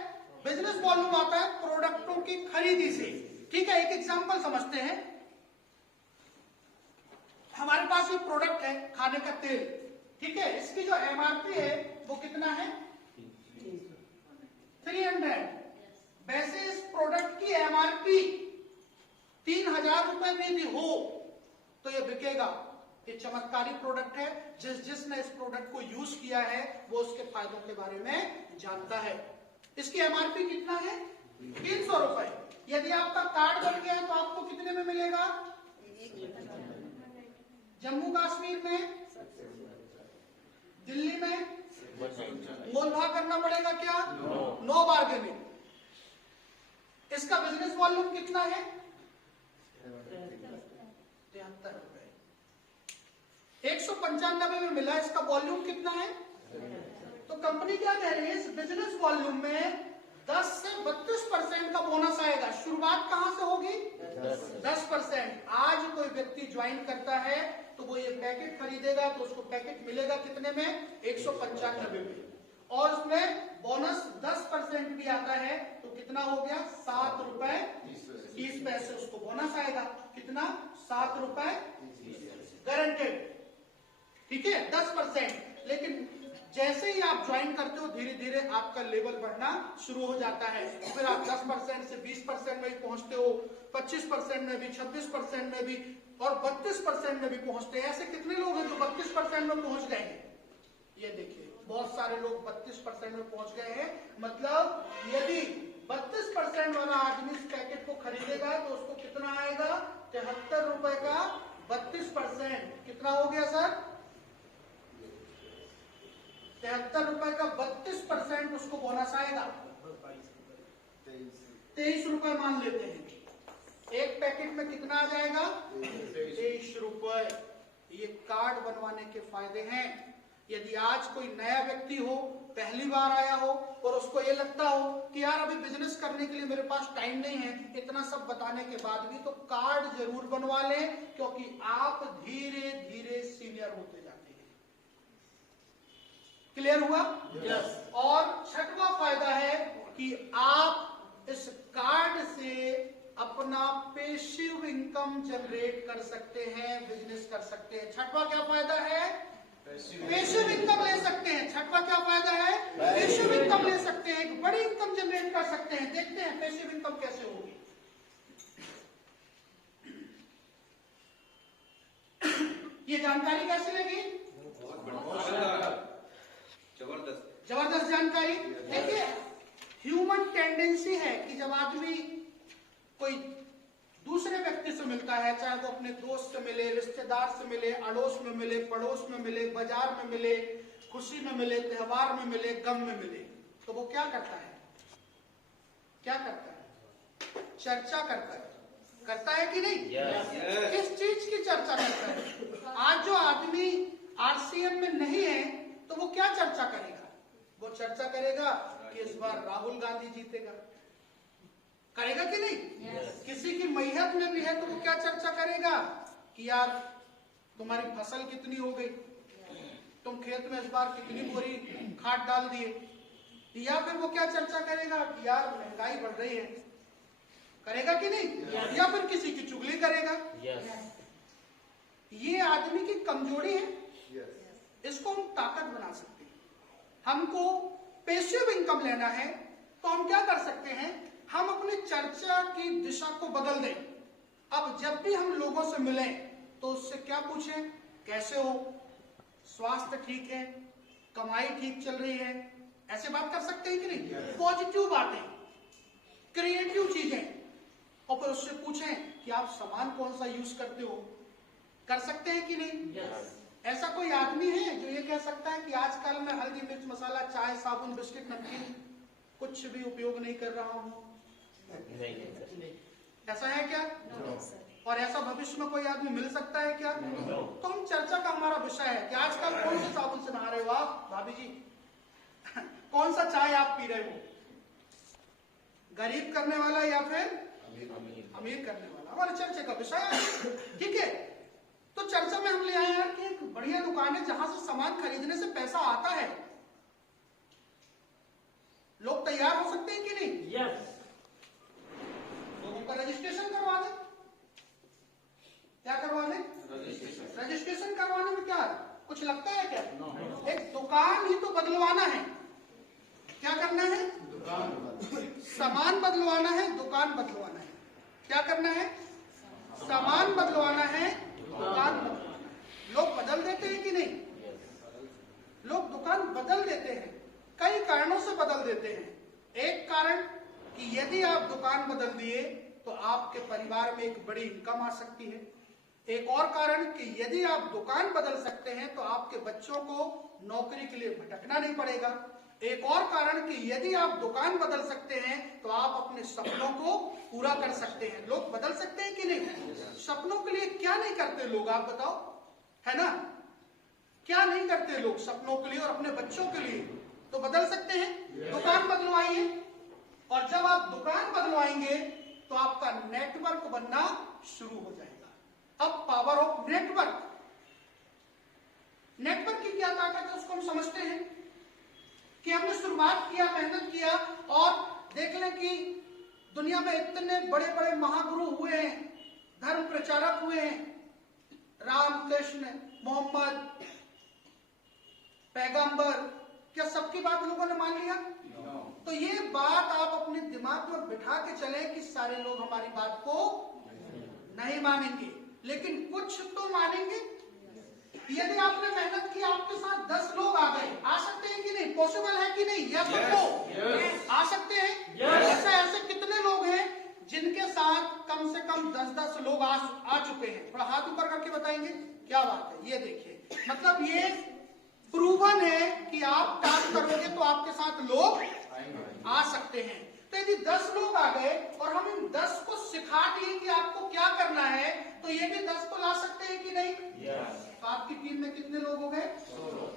बिजनेस वॉल्यूम आता है प्रोडक्टों की खरीदी से। ठीक है, एक एग्जांपल समझते हैं। हमारे पास ये प्रोडक्ट है, खाने का तेल। ठीक है, इसकी जो एमआरपी है वो कितना है? 300। वैसे इस प्रोडक्ट की एमआरपी 3000 रुपए में भी हो तो ये बिकेगा। ये चमत्कारी प्रोडक्ट है। जिसने इस प्रोडक्ट को यूज किया है वो उसके फायदों के बारे में जानता है। इसकी एमआरपी कितना है? 300 रुपए। यदि आपका कार्ड बन गया तो आपको कितने में मिलेगा? जम्मू कश्मीर में, दिल्ली में मोल भाव करना पड़ेगा क्या? No bargaining. इसका बिजनेस वॉल्यूम कितना है? 73 रुपए। 195 में मिला, इसका वॉल्यूम कितना है? तो कंपनी क्या कह रही है, इस बिजनेस वॉल्यूम में 10 से 32% का बोनस आएगा। शुरुआत कहां से होगी? 10%। आज कोई व्यक्ति ज्वाइन करता है तो वो ये पैकेट खरीदेगा तो उसको पैकेट मिलेगा कितने में? 195 में। और उसमें बोनस 10% भी आता है तो कितना हो गया? 7 रुपए 30 पैसे उसको बोनस आएगा। कितना? 7 रुपए गारंटेड। ठीक है, 10%। लेकिन जैसे ही आप ज्वाइन करते हो धीरे धीरे आपका लेवल बढ़ना शुरू हो जाता है। फिर आप 10% से 20% में भी पहुंचते हो, 25% में भी, 26% में भी, और 32% में भी पहुंचते हैं। ऐसे कितने लोग हैं जो 32% में पहुंच गए हैं? ये देखिए, बहुत सारे लोग 32% में पहुंच गए हैं। मतलब यदि 32% वाला आदमी इस पैकेट को खरीदेगा तो उसको कितना आएगा? 73 रुपए का 32%। कितना हो गया सर? 73 रुपए का 32% उसको बोनस आएगा। 23 रुपए मान लेते हैं। एक पैकेट में कितना आ जाएगा? 23 रुपए। ये कार्ड बनवाने के फायदे हैं। यदि आज कोई नया व्यक्ति हो, पहली बार आया हो और उसको ये लगता हो कि यार अभी बिजनेस करने के लिए मेरे पास टाइम नहीं है, इतना सब बताने के बाद भी, तो कार्ड जरूर बनवा लें, क्योंकि आप धीरे धीरे सीनियर होते जाते हैं। क्लियर हुआ? यस। और छठवां फायदा है कि आप इस कार्ड से अपना पैसिव इनकम जनरेट कर सकते हैं, बिजनेस कर सकते हैं। छठवां क्या फायदा है? पैसिव इनकम ले सकते हैं। छठवां क्या फायदा है? पैसिव इनकम जनरेट कर सकते हैं। देखते हैं पैसिव इनकम कैसे होगी। ये जानकारी कैसी लगी? जबरदस्त जानकारी। देखिए ह्यूमन टेंडेंसी है कि जब आदमी कोई दूसरे व्यक्ति से मिलता है, चाहे वो अपने दोस्त से मिले, रिश्तेदार से मिले, अड़ोस में मिले, पड़ोस में मिले, बाजार में मिले, खुशी में मिले, त्योहार में मिले, गम में मिले, तो वो क्या करता है? क्या करता है? चर्चा करता है कि नहीं? किस चीज की चर्चा करता है? आज जो आदमी आरसीएम में नहीं है तो वो क्या चर्चा करेगा? वो चर्चा करेगा कि इस बार राहुल गांधी जीतेगा। करेगा कि नहीं? किसी की मैयत में भी है तो वो क्या चर्चा करेगा कि यार तुम्हारी फसल कितनी हो गई, तुम खेत में इस बार कितनी बोरी खाद डाल दिए। या फिर वो क्या चर्चा करेगा कि यार महंगाई बढ़ रही है। करेगा कि नहीं? या फिर किसी की चुगली करेगा। ये आदमी की कमजोरी है, इसको हम ताकत बना सकते हैं। हमको पैसिव इनकम लेना है तो हम क्या कर सकते हैं? हम अपनी चर्चा की दिशा को बदल दें। अब जब भी हम लोगों से मिलें तो उससे क्या पूछें? कैसे हो, स्वास्थ्य ठीक है, कमाई ठीक चल रही है, ऐसे बात कर सकते हैं कि नहीं? पॉजिटिव बातें, क्रिएटिव चीजें। और फिर उससे पूछें कि आप सामान कौन सा यूज करते हो। कर सकते हैं कि नहीं? ऐसा कोई आदमी है जो ये कह सकता है कि आजकल मैं हल्दी मिर्च मसाला चाय साबुन बिस्किट नमकीन कुछ भी उपयोग नहीं कर रहा हूं? ऐसा है क्या? और ऐसा भविष्य में कोई आदमी मिल सकता है क्या? तो हम चर्चा का हमारा विषय है कि आजकल कौन से साबुन से नहा रहे हो आप भाभी जी, कौन सा चाय आप पी रहे हो, गरीब करने वाला या फिर अमीर करने वाला? हमारे चर्चा का विषय है। ठीक है, तो चर्चा में हम ले आए हैं कि एक बढ़िया दुकान है जहां से सामान खरीदने से पैसा आता है। लोग तैयार हो सकते हैं कि नहीं? लोगों का रजिस्ट्रेशन करवा दें। क्या करवा दें? रजिस्ट्रेशन करवाने में क्या कुछ लगता है क्या? एक दुकान ही तो बदलवाना है। क्या करना है? सामान बदलवाना है, दुकान बदलवाना है। क्या करना है? सामान बदलवाना है, दुकान बदलवाना है। लोग बदल देते हैं कि नहीं? लोग दुकान बदल देते हैं, कई कारणों से बदल देते हैं। एक कारण कि यदि आप दुकान बदल दिए तो आपके परिवार में एक बड़ी इनकम आ सकती है। एक और कारण कि यदि आप दुकान बदल सकते हैं तो आपके बच्चों को नौकरी के लिए भटकना नहीं पड़ेगा। एक और कारण कि यदि आप दुकान बदल सकते हैं तो आप अपने सपनों को पूरा कर सकते हैं। लोग बदल सकते हैं कि नहीं? सपनों के लिए क्या नहीं करते लोग, आप बताओ, है ना? क्या नहीं करते लोग सपनों के लिए और अपने बच्चों के लिए? तो बदल सकते हैं। दुकान बदलवाइए, और जब आप दुकान बदलवाएंगे तो आपका नेटवर्क बनना शुरू हो जाएगा। अब पावर ऑफ नेटवर्क, नेटवर्क की क्या ताकत है उसको हम समझते हैं कि हमने शुरुआत किया, मेहनत किया, और देख लें कि दुनिया में इतने बड़े बड़े महागुरु हुए हैं, धर्म प्रचारक हुए हैं, राम कृष्ण मोहम्मद पैगंबर, क्या सबकी बात लोगों ने मान लिया? तो ये बात आप अपने दिमाग में बिठा के चले कि सारे लोग हमारी बात को नहीं मानेंगे, लेकिन कुछ तो मानेंगे। यदि आपने मेहनत की, आपके साथ 10 लोग आ गए, आ सकते हैं कि नहीं? पॉसिबल है कि नहीं? Yes yes. आ सकते हैं। ऐसे कितने लोग हैं जिनके साथ कम से कम 10-10 लोग आ चुके हैं? थोड़ा हाथ ऊपर करके बताएंगे। क्या बात है, ये देखिए, मतलब ये प्रूवन है कि आप काम करोगे तो आपके साथ लोग आ सकते हैं। तो यदि 10 लोग आ गए और हम इन 10 को सिखा दिए कि आपको क्या करना है, तो ये भी 10 को ला सकते हैं कि नहीं? तो आपकी टीम में कितने लोग हो गए? 100।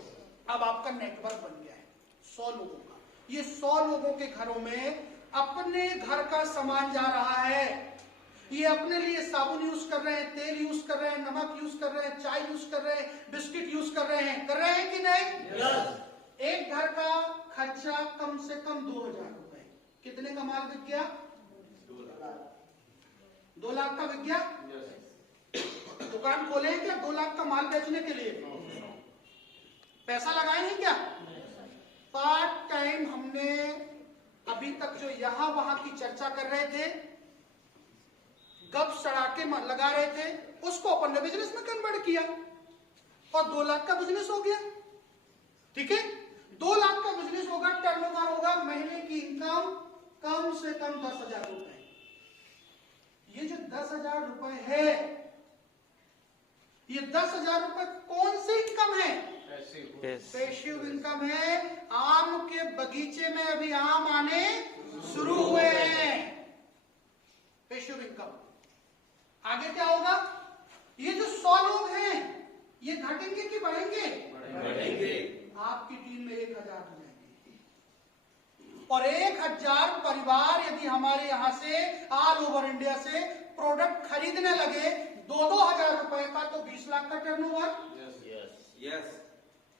अब आपका नेटवर्क बन गया है 100 लोगों का। ये 100 लोगों के घरों में अपने घर का सामान जा रहा है। ये अपने लिए साबुन यूज कर रहे हैं, तेल यूज कर रहे हैं, नमक यूज कर रहे हैं, चाय यूज कर रहे हैं, बिस्किट यूज कर रहे हैं कि नहीं? एक घर का खर्चा कम से कम 2000 रुपए। कितने का माल बिक गया? 2 लाख का बिक गया। दुकान खोले हैं क्या 2 लाख का माल बेचने के लिए? पैसा लगाए हैं क्या? पार्ट टाइम हमने अभी अभी तक जो यहां वहां की चर्चा कर रहे थे, गप सड़ाके लगा रहे थे, उसको अपन ने बिजनेस में कन्वर्ट किया और 2 लाख का बिजनेस हो गया। ठीक है, 2 लाख का बिजनेस होगा, टर्नओवर होगा, महीने की इनकम कम से कम 10,000 रुपए। ये जो 10,000 रुपए है, ये 10,000 रुपए कौन सी इनकम है? पैसिव इनकम है। आम के बगीचे में अभी आम आने शुरू हुए हैं, पैसिव इनकम। आगे क्या होगा? ये जो 100 लोग हैं, ये घटेंगे कि बढ़ेंगे? बढ़ेंगे। आपकी टीम में 1,000 हो जाएंगे और 1,000 परिवार यदि हमारे यहां से ऑल ओवर इंडिया से प्रोडक्ट खरीदने लगे 2-2 हजार रुपए का, तो 20 लाख का टर्नओवर। यस।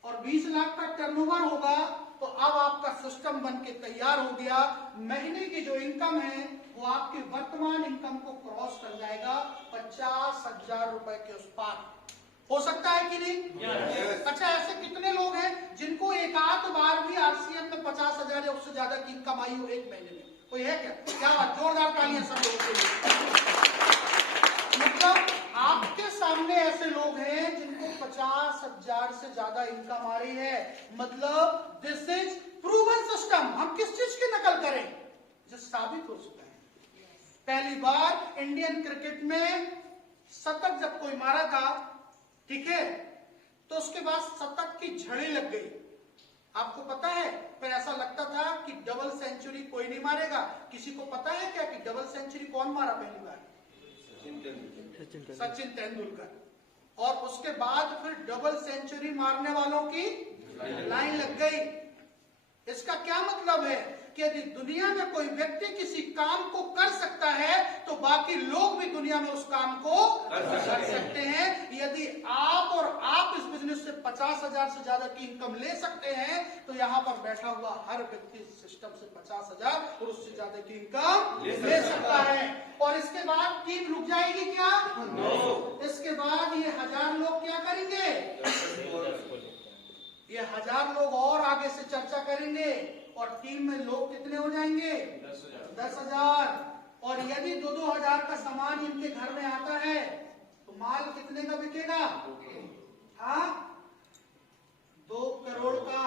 और 20 लाख का टर्नओवर होगा तो अब आपका सिस्टम बन के तैयार हो गया। महीने की जो इनकम है वो आपके वर्तमान इनकम को क्रॉस कर जाएगा 50,000 रुपए के उस पार। हो सकता है कि नहीं? yes. अच्छा, ऐसे कितने लोग हैं जिनको एक आध बार भी आरसीएम में 50,000 या उससे ज्यादा की इनकम आई हो एक महीने में? कोई है क्या? क्या बात, जोरदार तालियां सब लोगों के लिए। मतलब आपके सामने ऐसे लोग हैं जिनको 50,000 से ज्यादा इनकम आ रही है। मतलब दिस इज प्रूवन सिस्टम। हम किस चीज की नकल करें? जो साबित हो चुका है। पहली बार इंडियन क्रिकेट में शतक जब कोई मारा था, ठीक है, तो उसके बाद शतक की झड़ी लग गई। आपको पता है, फिर ऐसा लगता था कि डबल सेंचुरी कोई नहीं मारेगा। किसी को पता है क्या कि डबल सेंचुरी कौन मारा पहली बार? सचिन तेंदुलकर। और उसके बाद फिर डबल सेंचुरी मारने वालों की लाइन लग गई। इसका क्या मतलब है कि यदि दुनिया में कोई व्यक्ति किसी काम को कर सकता है तो बाकी लोग भी दुनिया में उस काम को कर सकते हैं। यदि आप और आप इस बिजनेस से 50,000 से ज्यादा की इनकम ले सकते हैं तो यहाँ पर बैठा हुआ हर व्यक्ति सिस्टम से 50,000 और उससे ज्यादा की इनकम ले सकता है। और इसके बाद टीम रुक जाएगी क्या? इसके बाद ये 1000 लोग क्या करेंगे? ये 1000 लोग और आगे से चर्चा करेंगे और टीम में लोग कितने हो जाएंगे? 10,000। और यदि 2-2 हजार का सामान इनके घर में आता है तो माल कितने का बिकेगा? हाँ, 2 करोड़ का।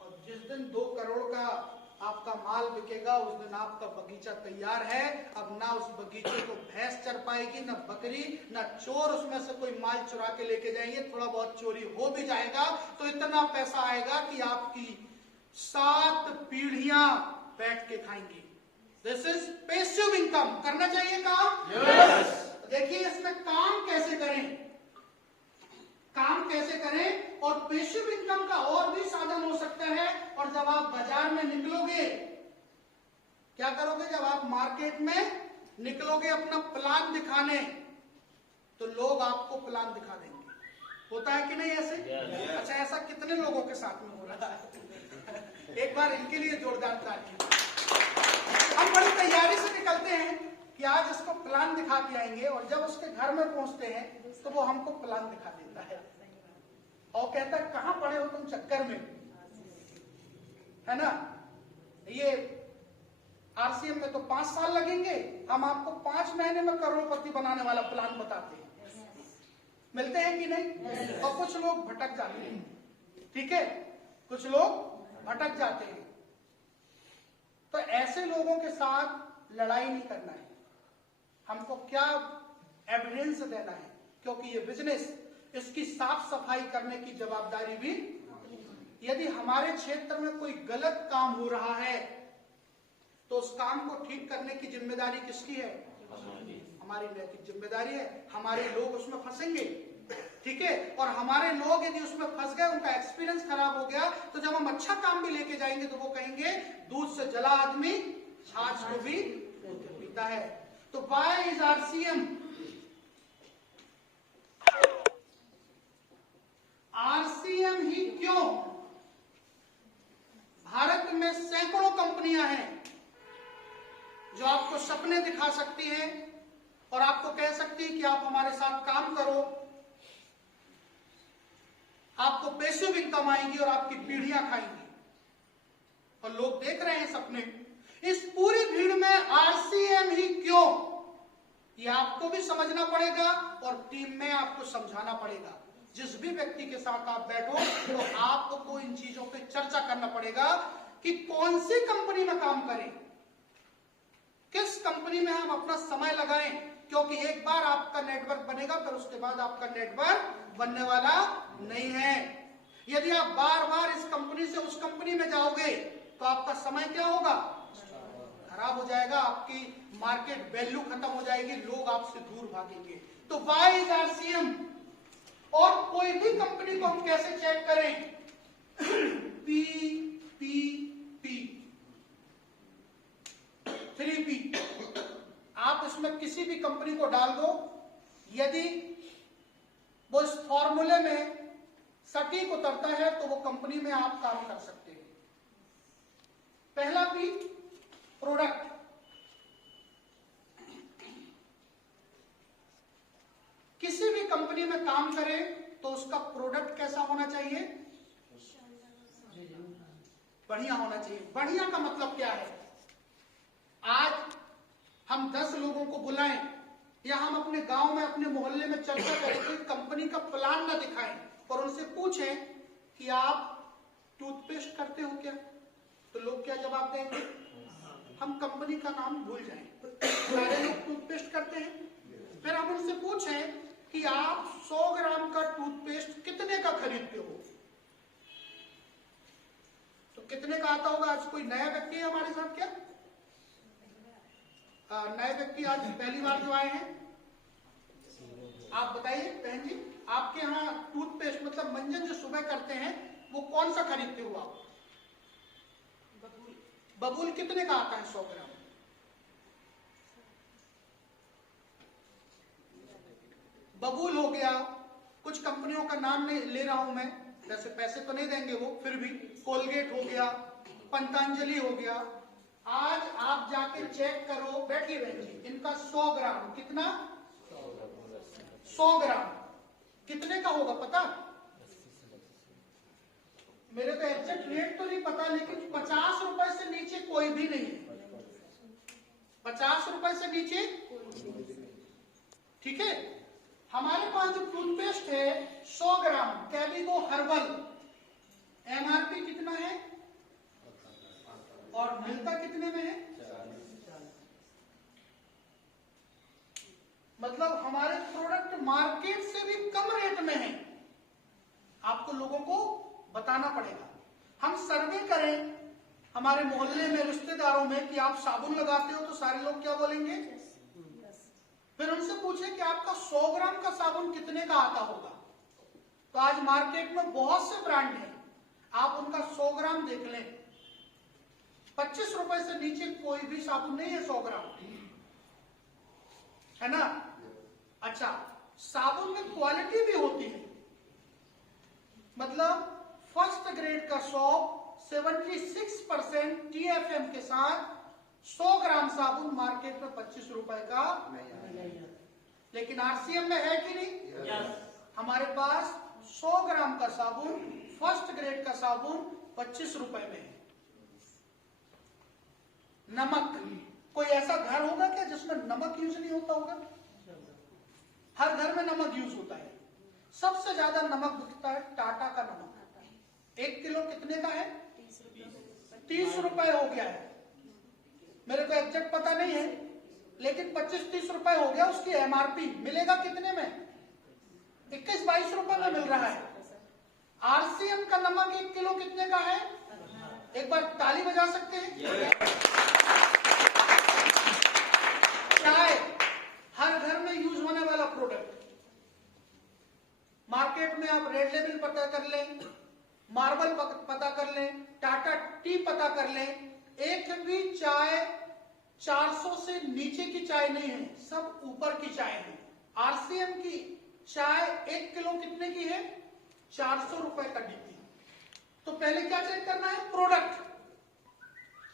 और जिस दिन 2 करोड़ का आपका माल बिकेगा उस दिन आपका बगीचा तैयार है। अब ना उस बगीचे को भैंस चर पाएगी, ना बकरी, ना चोर उसमें से कोई माल चुरा के लेके जाएंगे। थोड़ा बहुत चोरी हो भी जाएगा तो इतना पैसा आएगा कि आपकी 7 पीढ़ियां बैठ के खाएंगी। This is passive income. करना चाहिए काम? yes. देखिए इसमें काम कैसे करें, काम कैसे करें। और पैसिव इनकम का और भी साधन हो सकता है। और जब आप बाजार में निकलोगे, क्या करोगे? जब आप मार्केट में निकलोगे अपना प्लान दिखाने, तो लोग आपको प्लान दिखा देंगे। होता है कि नहीं ऐसे? yes. अच्छा, ऐसा कितने लोगों के साथ में हो रहा है? एक बार इनके लिए जोरदार तालियां। हम बड़ी तैयारी से निकलते हैं कि आज इसको प्लान दिखा के आएंगे और जब उसके घर में पहुंचते हैं तो वो हमको प्लान दिखा देता है और कहता है कहां पड़े हो तुम चक्कर में, है ना? ये आरसीएम में तो 5 साल लगेंगे, हम आपको 5 महीने में करोड़पति बनाने वाला प्लान बताते हैं। मिलते हैं कि नहीं? और कुछ लोग भटक जाते हैं, ठीक है, कुछ लोग भटक जाते हैं। तो ऐसे लोगों के साथ लड़ाई नहीं करना है। हमको क्या एविडेंस देना है, क्योंकि ये बिजनेस, इसकी साफ सफाई करने की जवाबदारी भी, यदि हमारे क्षेत्र में कोई गलत काम हो रहा है तो उस काम को ठीक करने की जिम्मेदारी किसकी है? हमारी नैतिक जिम्मेदारी है। हमारे लोग उसमें फंसेंगे, ठीक है, और हमारे लोग यदि उसमें फंस गए, उनका एक्सपीरियंस खराब हो गया, तो जब हम अच्छा काम भी लेके जाएंगे तो वो कहेंगे दूध से जला आदमी छाछ को भी पीता है। तो व्हाई इज आरसीएम? आरसीएम ही क्यों? भारत में सैकड़ों कंपनियां हैं जो आपको सपने दिखा सकती हैं और आपको कह सकती है कि आप हमारे साथ काम करो, आपको पैसिव इनकम आएगी और आपकी पीढ़ियां खाएंगी। और लोग देख रहे हैं सपने, इस पूरी भीड़ में आरसीएम ही क्यों, ये आपको भी समझना पड़ेगा और टीम में आपको समझाना पड़ेगा। जिस भी व्यक्ति के साथ आप बैठो तो आपको इन चीजों पे चर्चा करना पड़ेगा कि कौन सी कंपनी में काम करें, किस कंपनी में हम अपना समय लगाएं, क्योंकि एक बार आपका नेटवर्क बनेगा फिर उसके बाद आपका नेटवर्क बनने वाला नहीं है। यदि आप बार बार इस कंपनी से उस कंपनी में जाओगे तो आपका समय क्या होगा, खराब हो जाएगा, आपकी मार्केट वैल्यू खत्म हो जाएगी, लोग आपसे दूर भागेंगे। तो वाई इज आरसीएम। और कोई भी कंपनी को हम कैसे चेक करें, पी पी पी 3P। आप इसमें किसी भी कंपनी को डाल दो, यदि वो इस फॉर्मूले में सटीक उतरता है तो वो कंपनी में आप काम कर सकते हैं। पहला P प्रोडक्ट। किसी भी कंपनी में काम करें तो उसका प्रोडक्ट कैसा होना चाहिए, बढ़िया होना चाहिए। बढ़िया का मतलब क्या है, आज हम 10 लोगों को बुलाएं या हम अपने गांव में अपने मोहल्ले में चर्चा करें, कोई कंपनी का प्लान ना दिखाएं और उनसे पूछें कि आप टूथपेस्ट करते हो क्या, तो लोग क्या जवाब देंगे, हम कंपनी का नाम भूल जाएं, सारे लोग टूथपेस्ट करते हैं। फिर हम उनसे पूछें कि आप 100 ग्राम का टूथपेस्ट कितने का खरीदते हो, तो कितने का आता होगा। आज कोई नया व्यक्ति है हमारे साथ क्या, नए व्यक्ति आज पहली बार जो आए हैं, आप बताइए बहन जी, आपके यहाँ टूथपेस्ट मतलब मंजन जो सुबह करते हैं वो कौन सा खरीदते हो आप, बबूल कितने का आता है 100 ग्राम, बबूल हो गया, कुछ कंपनियों का नाम नहीं ले रहा हूं मैं, वैसे पैसे तो नहीं देंगे वो, फिर भी कोलगेट हो गया, पतंजलि हो गया। आज आप जाके चेक करो, बैठिए बहन जी, इनका 100 ग्राम कितना, 100 ग्राम कितने का होगा पता, मेरे को एग्जैक्ट रेट तो नहीं पता, लेकिन 50 रुपए से नीचे कोई भी नहीं है, 50 रुपए से नीचे, ठीक है। हमारे पास जो टूथपेस्ट है 100 ग्राम कैविगो हर्बल, एमआरपी कितना है और मिलता कितने में है, मतलब हमारे प्रोडक्ट मार्केट से भी कम रेट में है, आपको लोगों को बताना पड़ेगा। हम सर्वे करें हमारे मोहल्ले में, रिश्तेदारों में कि आप साबुन लगाते हो, तो सारे लोग क्या बोलेंगे, फिर उनसे पूछे कि आपका 100 ग्राम का साबुन कितने का आता होगा। तो आज मार्केट में बहुत से ब्रांड हैं, आप उनका 100 ग्राम देख लें, 25 रुपए से नीचे कोई भी साबुन नहीं है 100 ग्राम, है ना। अच्छा, साबुन में क्वालिटी भी होती है, मतलब फर्स्ट ग्रेड का सॉप 76% TFM के साथ 100 ग्राम साबुन मार्केट में 25 रुपए का, लेकिन आरसीएम में है कि नहीं, हमारे पास 100 ग्राम का साबुन, फर्स्ट ग्रेड का साबुन 25 रुपए में है। नमक, कोई ऐसा घर होगा क्या जिसमें नमक यूज नहीं होता होगा, हर घर में नमक यूज होता है। सबसे ज्यादा नमक बिकता है टाटा का नमक, 1 किलो कितने का है, 30 रुपए हो गया है, मेरे को एग्जैक्ट पता नहीं है, लेकिन 25-30 रुपए हो गया उसकी एमआरपी। मिलेगा कितने में, 21-22 रुपए में मिल रहा है। आरसीएम का नमक 1 किलो कितने का है, एक बार ताली बजा सकते हैं। चाय हर घर में यूज होने वाला प्रोडक्ट, मार्केट में आप रेड लेबल पता कर लें, मार्बल पता कर लें, टाटा टी पता कर लें, एक भी चाय 400 से नीचे की चाय नहीं है, सब ऊपर की चाय है। आरसीएम की चाय 1 किलो कितने की है, 400 रुपए का डिब्बी। तो पहले क्या चेक करना है, प्रोडक्ट।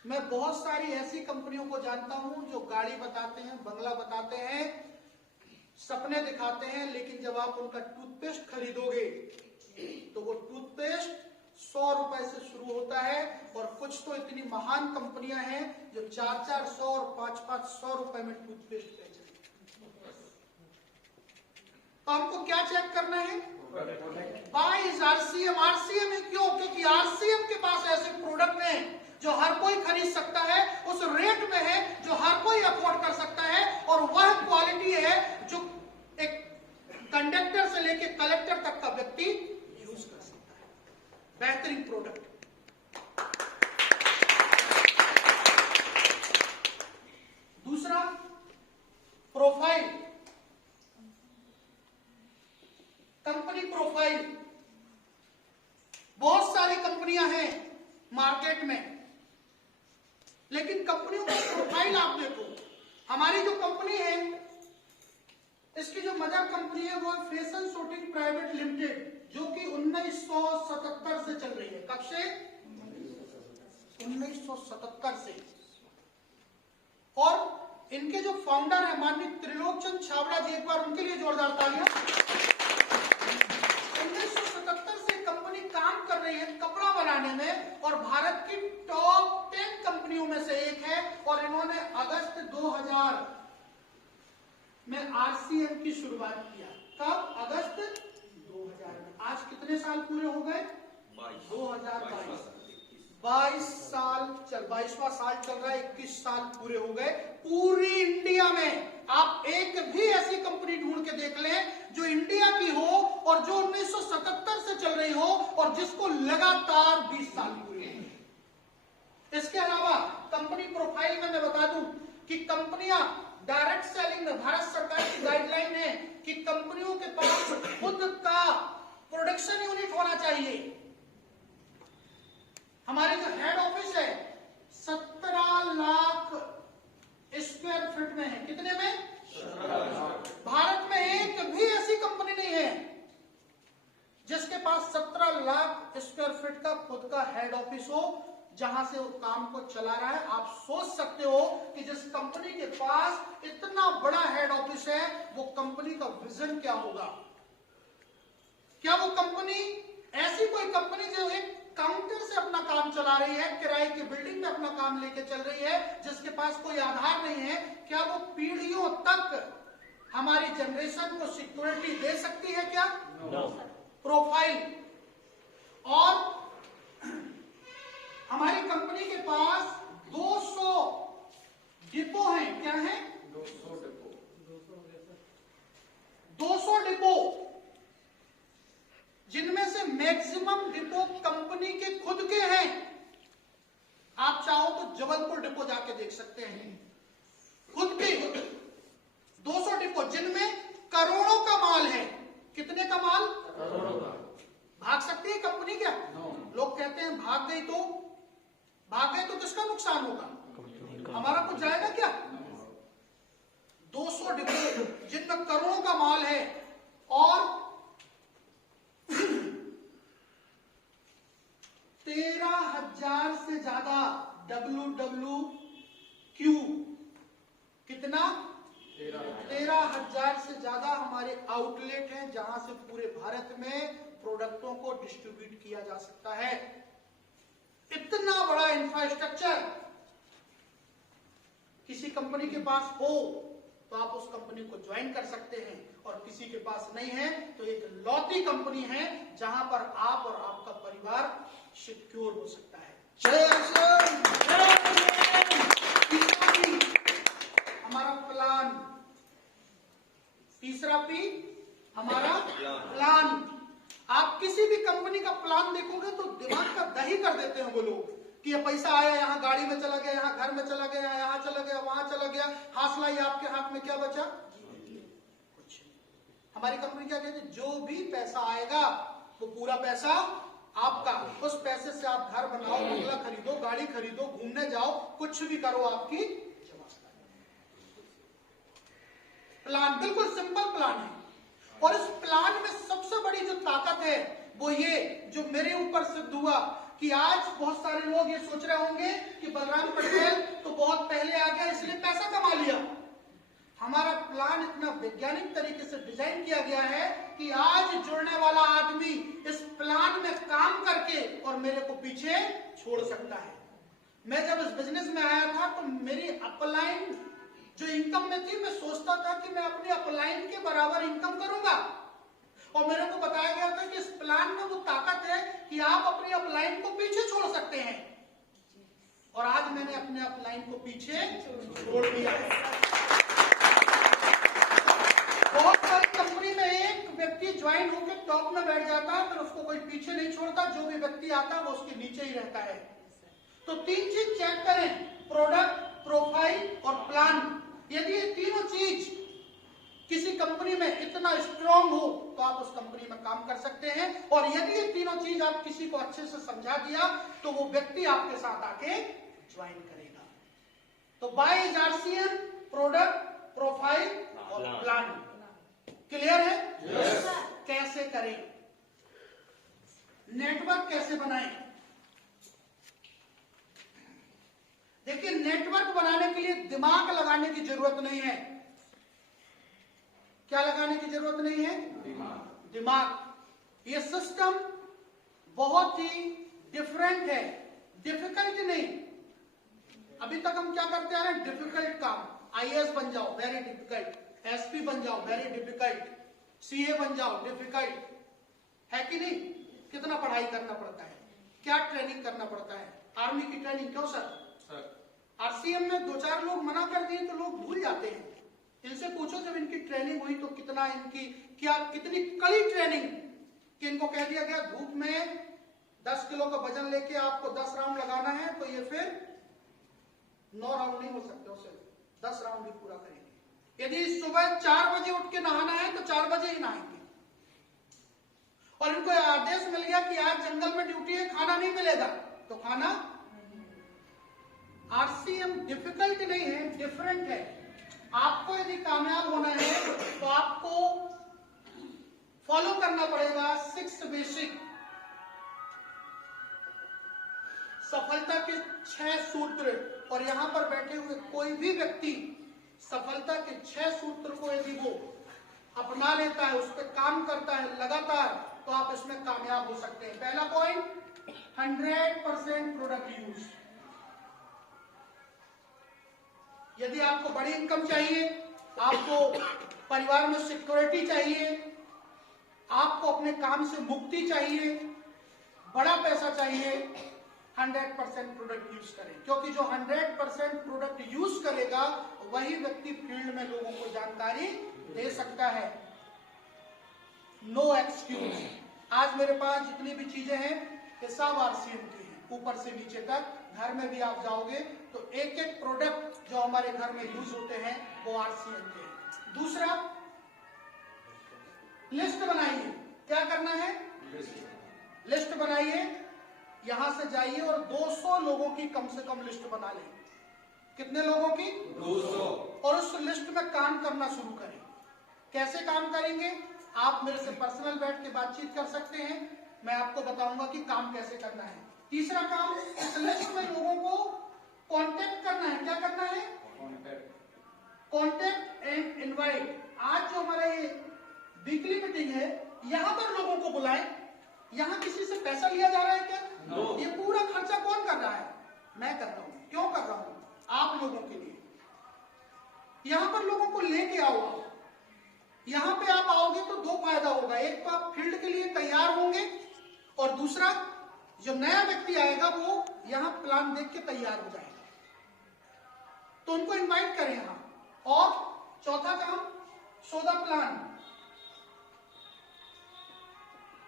मैं बहुत सारी ऐसी कंपनियों को जानता हूं जो गाड़ी बताते हैं, बंगला बताते हैं, सपने दिखाते हैं, लेकिन जब आप उनका टूथपेस्ट खरीदोगे तो वो टूथपेस्ट 100 रुपए से शुरू होता है, और कुछ तो इतनी महान कंपनियां हैं जो 400 और 500 रुपए में टूथपेस्ट बेच रही है। तो हमको क्या चेक करना है? बाइस आरसीएम। आरसीएम है क्यों? क्योंकि आरसीएम के पास ऐसे प्रोडक्ट हैं जो हर कोई खरीद सकता है, उस रेट में है जो हर कोई अफोर्ड कर सकता है, और वह क्वालिटी है जो एक कंडक्टर से लेके कलेक्टर तक का व्यक्ति यूज कर सकता है। बेहतरीन प्रोडक्ट। दूसरा, प्रोफाइल, कंपनी प्रोफाइल। बहुत सारी कंपनियां हैं मार्केट में, लेकिन कंपनियों का प्रोफाइल आप देखो। हमारी जो कंपनी है, इसकी जो मदर कंपनी है वो है फैशन शूटिंग प्राइवेट लिमिटेड, जो कि 1977 से चल रही है। कब से? 1977 से। और इनके जो फाउंडर है माननीय त्रिलोक चंद छाबड़ा जी, एक बार उनके लिए जोरदार तालियां। 1977 से कंपनी काम कर रही है कपड़ा बनाने में, और भारत की टॉप 10 कंपनियों में से एक है। और इन्होंने अगस्त 2000 में आरसीएम की शुरुआत किया। कब? अगस्त 2000 में। आज कितने साल पूरे हो गए? 2022। 22वां साल चल रहा है, 21 साल पूरे हो गए। पूरी इंडिया में आप एक भी ऐसी कंपनी ढूंढ के देख लें जो इंडिया की हो और जो 1977 से चल रही हो और जिसको लगातार 20 साल पूरे हैं। इसके अलावा कंपनी प्रोफाइल में मैं बता दूं कि कंपनियां डायरेक्ट सेलिंग में भारत सरकार की गाइडलाइन है कि कंपनियों के पास खुद का प्रोडक्शन यूनिट होना चाहिए। हमारे जो हेड ऑफिस है 17 लाख स्क्वायर फीट में है। कितने में? भारत में एक भी ऐसी कंपनी नहीं है जिसके पास 17 लाख स्क्वायर फीट का खुद का हेड ऑफिस हो, जहां से वो काम को चला रहा है। आप सोच सकते हो कि जिस कंपनी के पास इतना बड़ा हेड ऑफिस है, वो कंपनी का विजन क्या होगा। क्या वो कंपनी ऐसी कोई कंपनी जो एक काउंटर से अपना काम चला रही है, किराए की बिल्डिंग में अपना काम लेके चल रही है, जिसके पास कोई आधार नहीं है, क्या वो पीढ़ियों तक हमारी जनरेशन को सिक्योरिटी दे सकती है? क्या प्रोफाइल। और हमारी कंपनी के पास 200 डिपो हैं। क्या है? 200 डिपो, जिनमें से मैक्सिमम डिपो कंपनी के खुद के हैं। आप चाहो तो जबलपुर डिपो जाके देख सकते हैं। खुद के 200 डिपो, जिनमें करोड़ों का माल है। कितने का माल? करोड़ों का। भाग सकती है कंपनी क्या? लोग कहते हैं भाग गई तो किसका नुकसान होगा? हमारा कुछ जाएगा क्या? 200 डिपो जिनमें करोड़ों का माल है, और 13,000 से ज्यादा WWQ, कितना? 13,000 से ज्यादा हमारे आउटलेट हैं, जहां से पूरे भारत में प्रोडक्टों को डिस्ट्रीब्यूट किया जा सकता है। इतना बड़ा इंफ्रास्ट्रक्चर किसी कंपनी के पास हो तो आप उस कंपनी को ज्वाइन कर सकते हैं, और किसी के पास नहीं है तो एक लौती कंपनी है जहां पर आप और आपका परिवार सिक्योर हो सकता है। हमारा प्लान। तीसरा पी हमारा प्लान। आप किसी भी कंपनी का प्लान देखोगे तो दिमाग का दही कर देते हैं वो लोग कि ये पैसा आया, यहाँ गाड़ी में चला गया, यहाँ घर में चला गया, यहाँ चला गया, वहां चला गया, हासिल ही आपके हाथ में क्या बचा? कुछ। हमारी कंपनी क्या कहती है? जो भी पैसा आएगा वो पूरा पैसा आपका। उस पैसे से आप घर बनाओ, बंगला खरीदो, गाड़ी खरीदो, घूमने जाओ, कुछ भी करो, आपकी प्लान बिल्कुल सिंपल प्लान है। और इस प्लान में सबसे बड़ी जो ताकत है वो ये जो मेरे ऊपर सिद्ध हुआ कि आज बहुत सारे लोग ये सोच रहे होंगे कि बलराम पटेल तो बहुत पहले आ गया इसलिए पैसा कमा लिया। हमारा प्लान इतना वैज्ञानिक तरीके से डिजाइन किया गया है कि आज जुड़ने वाला आदमी इस प्लान में काम करके और मेरे को पीछे छोड़ सकता है। मैं जब इस बिजनेस में आया था तो मेरी अपलाइन जो इनकम में थी, मैं सोचता था कि मैं अपनी अपलाइन के बराबर इनकम करूंगा, और मेरे को बताया गया था कि इस प्लान में वो ताकत है कि आप अपनी अपलाइन को पीछे छोड़ सकते हैं, और आज मैंने अपने अपलाइन को पीछे छोड़ दिया है। बहुत सारी कंपनी में एक व्यक्ति ज्वाइन होकर टॉप में बैठ जाता है, फिर उसको कोई पीछे नहीं छोड़ता, जो भी व्यक्ति आता है वो उसके नीचे ही रहता है। तो 3 चीज चेक करें, प्रोडक्ट, प्रोफाइल और प्लान। यदि ये तीनों चीज किसी कंपनी में इतना स्ट्रांग हो तो आप उस कंपनी में काम कर सकते हैं, और यदि ये तीनों चीज आप किसी को अच्छे से समझा दिया तो वो व्यक्ति आपके साथ आके ज्वाइन करेगा। तो buy is RCM, product, profile और प्लान। क्लियर है? Yes. कैसे करें, नेटवर्क कैसे बनाएं? देखिए, नेटवर्क बनाने के लिए दिमाग लगाने की जरूरत नहीं है। क्या लगाने की जरूरत नहीं है? दिमाग। ये सिस्टम बहुत ही डिफरेंट है, डिफिकल्ट नहीं। अभी तक हम क्या करते आ रहे हैं? डिफिकल्ट काम। IAS बन जाओ, वेरी डिफिकल्ट। SP बन जाओ, वेरी डिफिकल्ट। CA बन जाओ, डिफिकल्ट है कि नहीं? कितना पढ़ाई करना पड़ता है, क्या ट्रेनिंग करना पड़ता है? आर्मी की ट्रेनिंग। क्यों सर? RCM में 2-4 लोग मना कर दिए तो लोग भूल जाते हैं। इनसे पूछो जब इनकी ट्रेनिंग हुई तो कितना इनकी कितनी कड़ी ट्रेनिंग कि इनको कह दिया गया धूप में 10 किलो का वजन लेके आपको 10 राउंड लगाना है, तो ये फिर 9 राउंड नहीं हो सकते, उसे 10 राउंड भी पूरा करेंगे। यदि सुबह 4 बजे उठ के नहाना है तो 4 बजे ही नहाएंगे, और इनको आदेश मिल गया कि आज जंगल में ड्यूटी है, खाना नहीं मिलेगा, तो खाना। RCM डिफिकल्ट नहीं है, डिफरेंट है। आपको यदि कामयाब होना है तो आपको फॉलो करना पड़ेगा 6 बेसिक सफलता के 6 सूत्र। और यहां पर बैठे हुए कोई भी व्यक्ति सफलता के 6 सूत्र को यदि वो अपना लेता है, उस पर काम करता है लगातार, तो आप इसमें कामयाब हो सकते हैं। पहला पॉइंट, 100% प्रोडक्ट यूज। यदि आपको बड़ी इनकम चाहिए, आपको परिवार में सिक्योरिटी चाहिए, आपको अपने काम से मुक्ति चाहिए, बड़ा पैसा चाहिए, 100% प्रोडक्ट यूज करें। क्योंकि जो 100% प्रोडक्ट यूज करेगा वही व्यक्ति फील्ड में लोगों को जानकारी दे सकता है। No excuse. आज मेरे पास जितनी भी चीजें हैं ये सब RCM की हैं, ऊपर से नीचे तक। घर में भी आप जाओगे तो एक एक प्रोडक्ट जो हमारे घर में यूज होते हैं वो RCM के हैं। दूसरा, लिस्ट बनाइए। क्या करना है? लिस्ट बनाइए। यहां से जाइए और 200 लोगों की कम से कम लिस्ट बना लें। कितने लोगों की? 200। और उस लिस्ट में काम करना शुरू करें। कैसे काम करेंगे? आप मेरे से पर्सनल बैठ के बातचीत कर सकते हैं, मैं आपको बताऊंगा कि काम कैसे करना है। तीसरा काम, इस लिस्ट में लोगों को कांटेक्ट करना है। क्या करना है? Contact and invite. आज जो हमारा ये वीकली मीटिंग है, यहां पर लोगों को बुलाएं। यहां किसी से पैसा लिया जा रहा है क्या? No. ये पूरा खर्चा कौन कर रहा है? मैं कर रहा हूं। क्यों कर रहा हूं? आप लोगों के लिए। यहां पर लोगों को लेके आओ। यहां पे आप आओगे तो 2 फायदा होगा। एक तो आप फील्ड के लिए तैयार होंगे, और दूसरा जो नया व्यक्ति आएगा वो यहां प्लान देख के तैयार हो जाएगा, तो उनको इनवाइट करें यहां। और चौथा काम, शो द प्लान।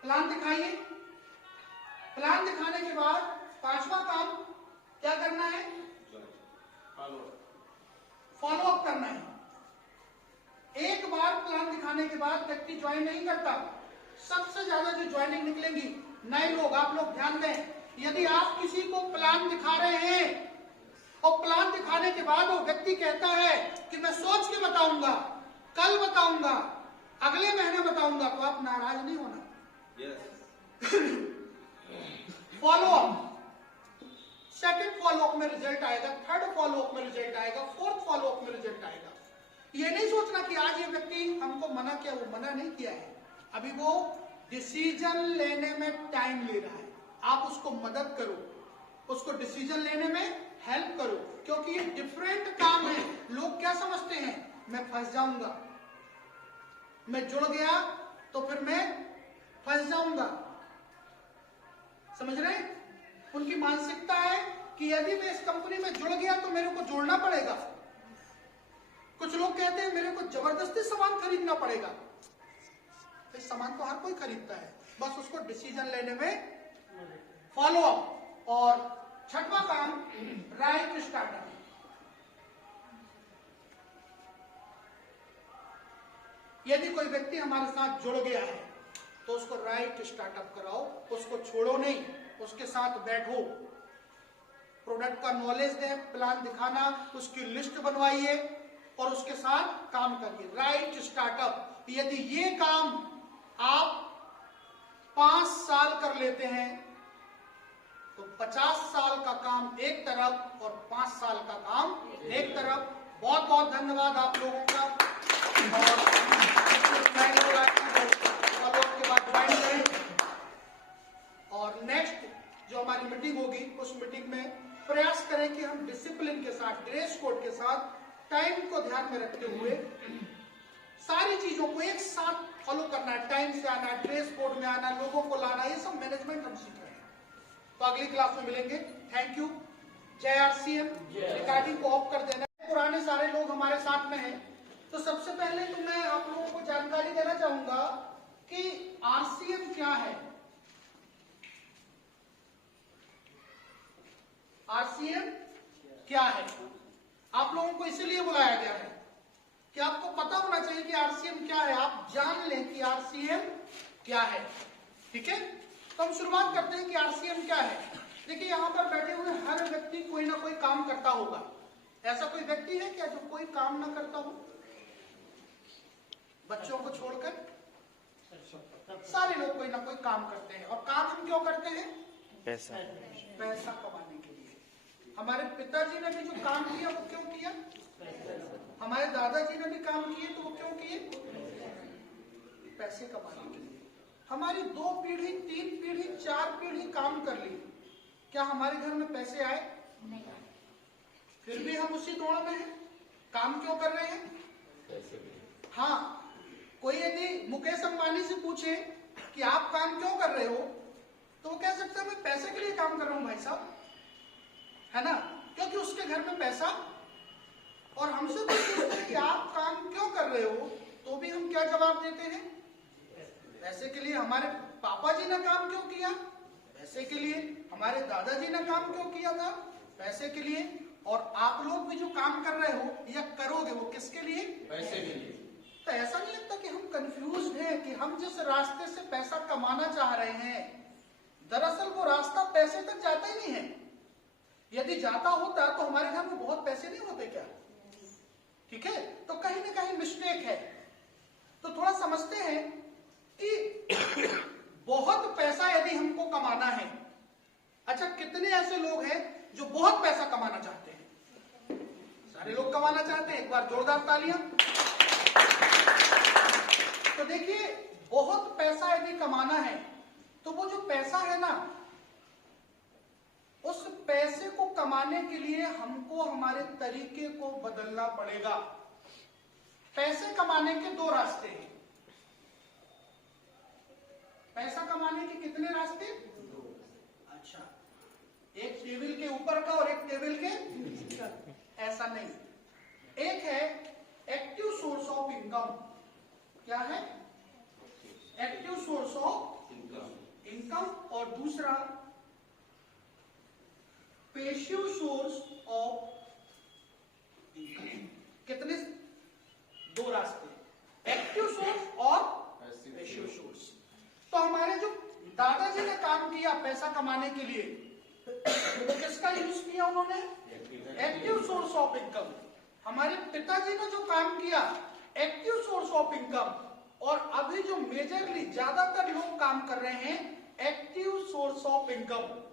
प्लान दिखाइए। प्लान दिखाने के बाद 5वां काम क्या करना है? फॉलो अप करना है। एक बार प्लान दिखाने के बाद व्यक्ति ज्वाइन नहीं करता। सबसे ज्यादा जो ज्वाइनिंग निकलेंगी नए लोग। आप लोग ध्यान दें, यदि आप किसी को प्लान दिखा रहे हैं और प्लान दिखाने के बाद वो व्यक्ति कहता है कि मैं सोच के बताऊंगा, कल बताऊंगा, अगले महीने बताऊंगा, तो आप नाराज नहीं होना। Follow up. Second follow up में रिजल्ट आएगा, थर्ड फॉलो अप में रिजल्ट आएगा, फोर्थ फॉलो अप में रिजल्ट आएगा। ये नहीं सोचना कि आज ये व्यक्ति हमको मना किया, वो मना नहीं किया है, अभी वो डिसीजन लेने में टाइम ले रहा है। आप उसको मदद करो, उसको डिसीजन लेने में हेल्प करो, क्योंकि ये डिफरेंट काम है। लोग क्या समझते हैं, मैं फंस जाऊंगा, मैं जुड़ गया तो फिर मैं फंस जाऊंगा। समझ रहे हैं? उनकी मानसिकता है कि यदि मैं इस कंपनी में जुड़ गया तो मेरे को जोड़ना पड़ेगा। कुछ लोग कहते हैं मेरे को जबरदस्ती सामान खरीदना पड़ेगा। तो सामान तो हर कोई खरीदता है, बस उसको डिसीजन लेने में फॉलो अप। और छठवां काम, राइट स्टार्टअप। यदि कोई व्यक्ति हमारे साथ जुड़ गया है तो उसको राइट स्टार्टअप कराओ, उसको छोड़ो नहीं, उसके साथ बैठो, प्रोडक्ट का नॉलेज दें, प्लान दिखाना, उसकी लिस्ट बनवाइए और उसके साथ काम करिए। राइट स्टार्टअप, यदि ये काम आप 5 साल कर लेते हैं तो 50 साल का काम एक तरफ और 5 साल का काम एक तरफ। बहुत बहुत धन्यवाद आप लोगों का। और के बाद ज्वाइन करें और नेक्स्ट जो हमारी मीटिंग होगी उस मीटिंग में प्रयास करें कि हम डिसिप्लिन के साथ, ड्रेस कोड के साथ, टाइम को ध्यान में रखते हुए सारी चीजों को एक साथ फॉलो करना है। टाइम से आना, ड्रेस कोड में आना, लोगों को लाना, ये सब मैनेजमेंट हम सीख रहे हैं। तो अगली क्लास में मिलेंगे। Thank you. जय आरसीएम। रिकॉर्डिंग को ऑफ कर देना। पुराने सारे लोग हमारे साथ में हैं, तो सबसे पहले तो मैं आप लोगों को जानकारी देना चाहूंगा कि आरसीएम क्या है। आरसीएम क्या है? आप लोगों को इसलिए बुलाया गया है कि आपको पता होना चाहिए कि आरसीएम क्या है, आप जान लें कि आरसीएम क्या है। ठीक है, तो हम शुरुआत करते हैं कि आरसीएम क्या है। देखिए, यहाँ पर बैठे हुए हर व्यक्ति कोई ना कोई काम करता होगा। ऐसा कोई व्यक्ति है क्या जो कोई काम ना करता हो? बच्चों को छोड़कर सारे लोग कोई ना कोई काम करते हैं। और काम हम क्यों करते हैं? पैसा कमाने के लिए। हमारे पिताजी ने भी जो काम किया वो क्यों किया? हमारे दादाजी ने भी काम किए तो वो क्यों किए? पैसे कमाने के लिए। हमारी 2 पीढ़ी, 3 पीढ़ी, 4 पीढ़ी काम कर ली, क्या हमारे घर में पैसे आए? नहीं। फिर भी हम उसी दौड़ में हैं। काम क्यों कर रहे हैं? हाँ, कोई यदि मुकेश अंबानी से पूछे कि आप काम क्यों कर रहे हो तो वो कह सकता है मैं पैसे के लिए काम कर रहा हूं भाई साहब, है ना, क्योंकि उसके घर में पैसा। और हमसे पूछते हैं कि आप काम क्यों कर रहे हो तो भी हम क्या जवाब देते हैं? पैसे के लिए। हमारे पापा जी ने काम क्यों किया? पैसे के लिए। हमारे दादाजी ने काम क्यों किया था? पैसे के लिए। और आप लोग भी जो काम कर रहे हो या करोगे वो किसके लिए? पैसे के लिए। तो ऐसा नहीं लगता कि हम कंफ्यूज हैं कि हम जिस रास्ते से पैसा कमाना चाह रहे हैं दरअसल वो रास्ता पैसे तक जाता ही नहीं है। यदि जाता होता तो हमारे घर में बहुत पैसे नहीं होते क्या? ठीक है, तो कहीं ना कहीं मिस्टेक है। तो थोड़ा समझते हैं कि बहुत पैसा यदि हमको कमाना है, अच्छा कितने ऐसे लोग हैं जो बहुत पैसा कमाना चाहते हैं? सारे लोग कमाना चाहते हैं। एक बार जोरदार तालियां। तो देखिए, बहुत पैसा यदि कमाना है तो वो जो पैसा है ना, उस पैसे को कमाने के लिए हमको हमारे तरीके को बदलना पड़ेगा। पैसे कमाने के 2 रास्ते हैं। पैसा कमाने के कितने रास्ते? 2। अच्छा, एक टेबल के ऊपर का और एक टेबल के ऐसा नहीं। एक है एक्टिव सोर्स ऑफ इनकम। क्या है? Active source of income. और दूसरा पैसिव सोर्स ऑफ इनकम। कितने? 2 रास्ते, एक्टिव सोर्स और पैसिव सोर्स। तो हमारे जो दादाजी ने काम किया पैसा कमाने के लिए, तो किसका यूज किया उन्होंने? Active source of income. हमारे पिताजी ने जो काम किया एक्टिव सोर्स ऑफ इनकम। और अभी जो मेजरली ज्यादातर लोग काम कर रहे हैं active source of income.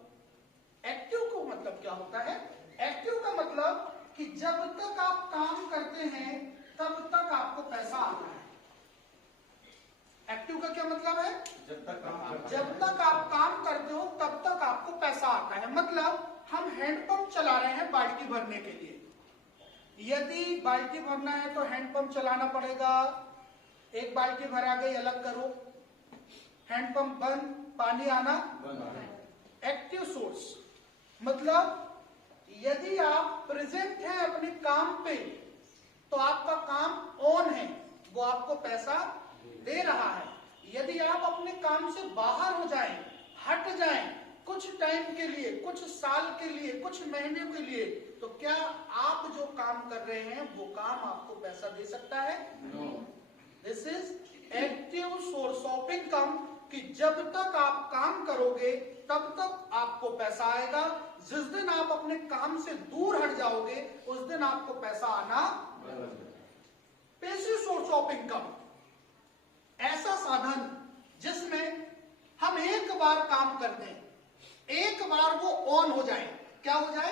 Active को मतलब क्या होता है? एक्टिव का मतलब कि जब तक आप काम करते हैं तब तक आपको पैसा आता है। एक्टिव का क्या मतलब है? जब तक आप काम करते हो तब तक आपको पैसा आता है। मतलब हम हैंडपंप चला रहे हैं बाल्टी भरने के लिए, यदि बाल्टी भरना है तो हैंडपंप चलाना पड़ेगा। एक बाल्टी भरा गई, अलग करो, हैंडपंप बंद, पानी आना एक्टिव सोर्स। मतलब यदि आप प्रेजेंट हैं अपने काम पे तो आपका काम ऑन है, वो आपको पैसा दे रहा है। यदि आप अपने काम से बाहर हो जाएं, हट जाएं कुछ टाइम के लिए, कुछ साल के लिए, कुछ महीने के लिए, तो क्या आप जो काम कर रहे हैं वो काम आपको पैसा दे सकता है? This is active source of income, कि जब तक आप काम करोगे तब तक आपको पैसा आएगा। जिस दिन आप अपने काम से दूर हट जाओगे उस दिन आपको पैसा आना। पैसिव सोर्स ऑफ इनकम ऐसा साधन जिसमें हम एक बार काम कर दें, एक बार वो ऑन हो जाए। क्या हो जाए?